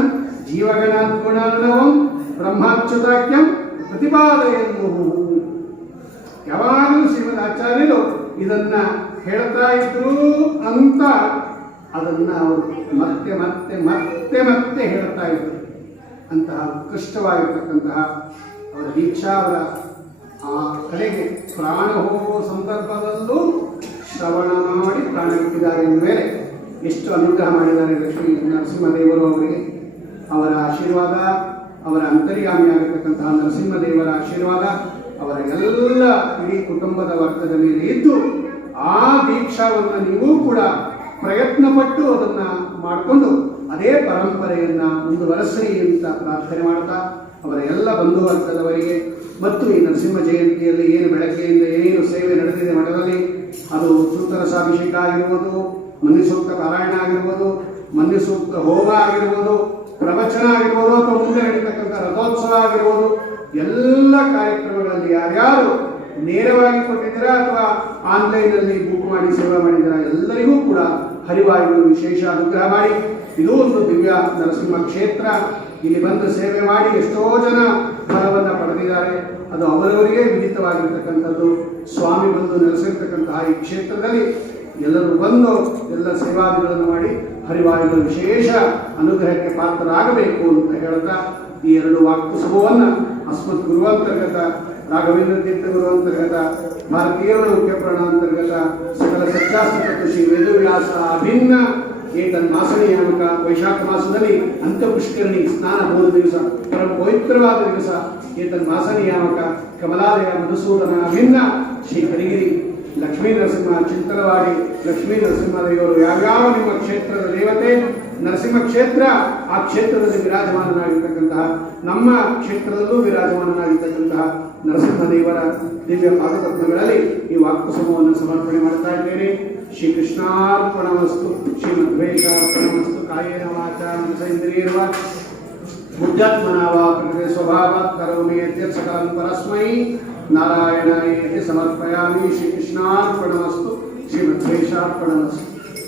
ಜೀವಗಣಾದ್ಗುಣಾರ್ಣವಂ ಬ್ರಹ್ಮಾಚ್ಯುತಾಖ್ಯಂ ಪ್ರತಿಪಾದೆಯನ್ನು. ಯಾವಾಗಲೂ ಶ್ರೀಮದ್ ಆಚಾರ್ಯರು ಇದನ್ನ ಹೇಳ್ತಾ ಇದ್ರು ಅಂತ ಅದನ್ನ ಅವರು ಮತ್ತೆ ಮತ್ತೆ ಮತ್ತೆ ಮತ್ತೆ ಹೇಳ್ತಾ ಇದ್ರು. ಅಂತಹ ಉತ್ಕೃಷ್ಟವಾಗಿರ್ತಕ್ಕಂತಹ ಅವರ ದೀಕ್ಷಾ, ಅವರ ಆ ಕಡೆಗೆ ಪ್ರಾಣ ಹೋಗುವ ಸಂದರ್ಭದಲ್ಲೂ ಶ್ರವಣ ಮಾಡಿ ಪ್ರಾಣ ಬಿಟ್ಟಿದ್ದಾರೆ ಮೇಲೆ ಎಷ್ಟು ಅನುಗ್ರಹ ಮಾಡಿದ್ದಾರೆ ಲಕ್ಷ್ಮೀ ನರಸಿಂಹದೇವರು ಅವರಿಗೆ. ಅವರ ಆಶೀರ್ವಾದ, ಅವರ ಅಂತರ್ಯಾಮಿಯಾಗಿರ್ತಕ್ಕಂತಹ ನರಸಿಂಹದೇವರ ಆಶೀರ್ವಾದ ಅವರ ಎಲ್ಲ ಇಡೀ ಕುಟುಂಬದ ವರ್ಗದ ಮೇಲೆ ಇದ್ದು ಆ ದೀಕ್ಷಾವನ್ನು ನೀವು ಕೂಡ ಪ್ರಯತ್ನಪಟ್ಟು ಅದನ್ನ ಮಾಡಿಕೊಂಡು ಅದೇ ಪರಂಪರೆಯನ್ನ ಮುಂದುವರೆಸ್ರಿ ಅಂತ ಪ್ರಾರ್ಥನೆ ಮಾಡ್ತಾ ಅವರ ಎಲ್ಲ ಬಂಧು ವರ್ಗದವರಿಗೆ ಮತ್ತು ಈ ನರಸಿಂಹ ಜಯಂತಿಯಲ್ಲಿ ಏನು ಬೆಳಗ್ಗೆಯಿಂದ ಏನೇನು ಸೇವೆ ನಡೆದಿದೆ ಮಠದಲ್ಲಿ, ಅದು ಸೂತ್ರರಸಾಭಿಷೇಕ ಆಗಿರ್ಬೋದು, ಮನ್ಯ ಸೂಕ್ತ ಪಾರಾಯಣ ಆಗಿರ್ಬೋದು, ಮನ್ಯ ಸೂಕ್ತ ಹೋಮ ಆಗಿರ್ಬೋದು, ಪ್ರವಚನ ಆಗಿರ್ಬೋದು, ಅಥವಾ ಮುಂದೆ ನಡೀತಕ್ಕಂಥ ರಥೋತ್ಸವ ಆಗಿರ್ಬೋದು, ಎಲ್ಲ ಕಾರ್ಯಕ್ರಮಗಳಲ್ಲಿ ಯಾರ್ಯಾರು ನೇರವಾಗಿ ಕೊಟ್ಟಿದ್ದೀರಾ ಅಥವಾ ಆನ್ಲೈನಲ್ಲಿ ಬುಕ್ ಮಾಡಿ ಸೇವೆ ಮಾಡಿದ್ದೀರಾ ಎಲ್ಲರಿಗೂ ಕೂಡ ಹರಿವಾಯುಗಳು ವಿಶೇಷ ಅನುಗ್ರಹ ಮಾಡಿ ಇದು ಒಂದು ದಿವ್ಯ ನರಸಿಂಹ ಕ್ಷೇತ್ರ. ಇಲ್ಲಿ ಬಂದು ಸೇವೆ ಮಾಡಿ ಎಷ್ಟೋ ಜನ ಫಲವನ್ನು ಪಡೆದಿದ್ದಾರೆ. ಅದು ಅವರವರಿಗೆ ವಿಹಿತವಾಗಿರ್ತಕ್ಕಂಥದ್ದು. ಸ್ವಾಮಿ ಬಂದು ನೆಲೆಸಿರ್ತಕ್ಕಂತಹ ಈ ಕ್ಷೇತ್ರದಲ್ಲಿ ಎಲ್ಲರೂ ಬಂದು ಎಲ್ಲ ಸೇವಾದಿಗಳನ್ನು ಮಾಡಿ ಹರಿವಾಯುಗಳ ವಿಶೇಷ ಅನುಗ್ರಹಕ್ಕೆ ಪಾತ್ರರಾಗಬೇಕು ಅಂತ ಹೇಳ್ತಾ ಈ 2 ವಾಕ್ಪುಸ್ತಕವನ್ನು ಅಸ್ಮತ್ ಗುರುವಂತರ್ಗತ ರಾಘವೇಂದ್ರ ತೀರ್ಥ ಗುರುವಂತರ್ಗತ ಭಾರತೀಯರ ಮುಖ್ಯಪ್ರಾಣಾಂತರ್ಗತ ಸಕಲ ಸತ್ಯಾಸ್ತ್ರ ಶ್ರೀ ವೇದವ್ಯಾಸ ಅಭಿನ್ನ ಏತನ್ಮಾಸನಿಯಾಮಕ ವೈಶಾಖ ಮಾಸದಲ್ಲಿ ಅಂತಃಪುಷ್ಕರಣಿ ಸ್ನಾನ 3 ದಿವಸ ಪರಮ ಪವಿತ್ರವಾದ ದಿವಸ ಏತನ್ಮಾಸನಿಯಾಮಕ ಕಮಲಾಲಯ ಮಧುಸೂದನ ಅಭಿನ್ನ ಶ್ರೀ ಕರಿಗಿರಿ ಲಕ್ಷ್ಮೀ ನರಸಿಂಹ ಚಿಂತಲವಾಡಿ ಲಕ್ಷ್ಮೀ ನರಸಿಂಹದೇವರು ಯಾವ್ಯಾವ ನಿಮ್ಮ ಕ್ಷೇತ್ರದ ದೇವತೆ ನರಸಿಂಹ ಕ್ಷೇತ್ರ, ಆ ಕ್ಷೇತ್ರದಲ್ಲಿ ವಿರಾಜಮಾನನಾಗಿರ್ತಕ್ಕಂತಹ ನಮ್ಮ ಕ್ಷೇತ್ರದಲ್ಲೂ ವಿರಾಜಮಾನನಾಗಿರ್ತಕ್ಕಂತಹ ನರಸಿಂಹದೇವರ ದಿವ್ಯ ಪಾದಪದ್ಮಗಳಲ್ಲಿ ಈ ವಾಕ್ಪಸಮವನ್ನು ಸಮರ್ಪಣೆ ಮಾಡ್ತಾ ಇದ್ದೇನೆ. ಶ್ರೀ ಕೃಷ್ಣಾರ್ಪಣಮಸ್ತು, ಶ್ರೀ ಮಧ್ವೇಶಾರ್ಪಣಮಸ್ತು. ಕಾಯೇನ ವಾಚಾ ಮನಸೇಂದ್ರಿಯರ್ವಾ ಬುದ್ಧಾತ್ಮನಾ ವಾ ಪ್ರಕೃತಿ ಸ್ವಭಾವಾತ್ ಕರೋಮಿ ಯದ್ಯತ್ ಸಕಲಂ ಪರಸ್ಮೈ ನಾರಾಯಣಾಯೇತಿ ಸಮರ್ಪಯಾಮಿ. ಶ್ರೀ ಕೃಷ್ಣಾರ್ಪಣಮಸ್ತು, ಶ್ರೀ ಮಧ್ವೇಶಾರ್ಪಣಮಸ್ತು.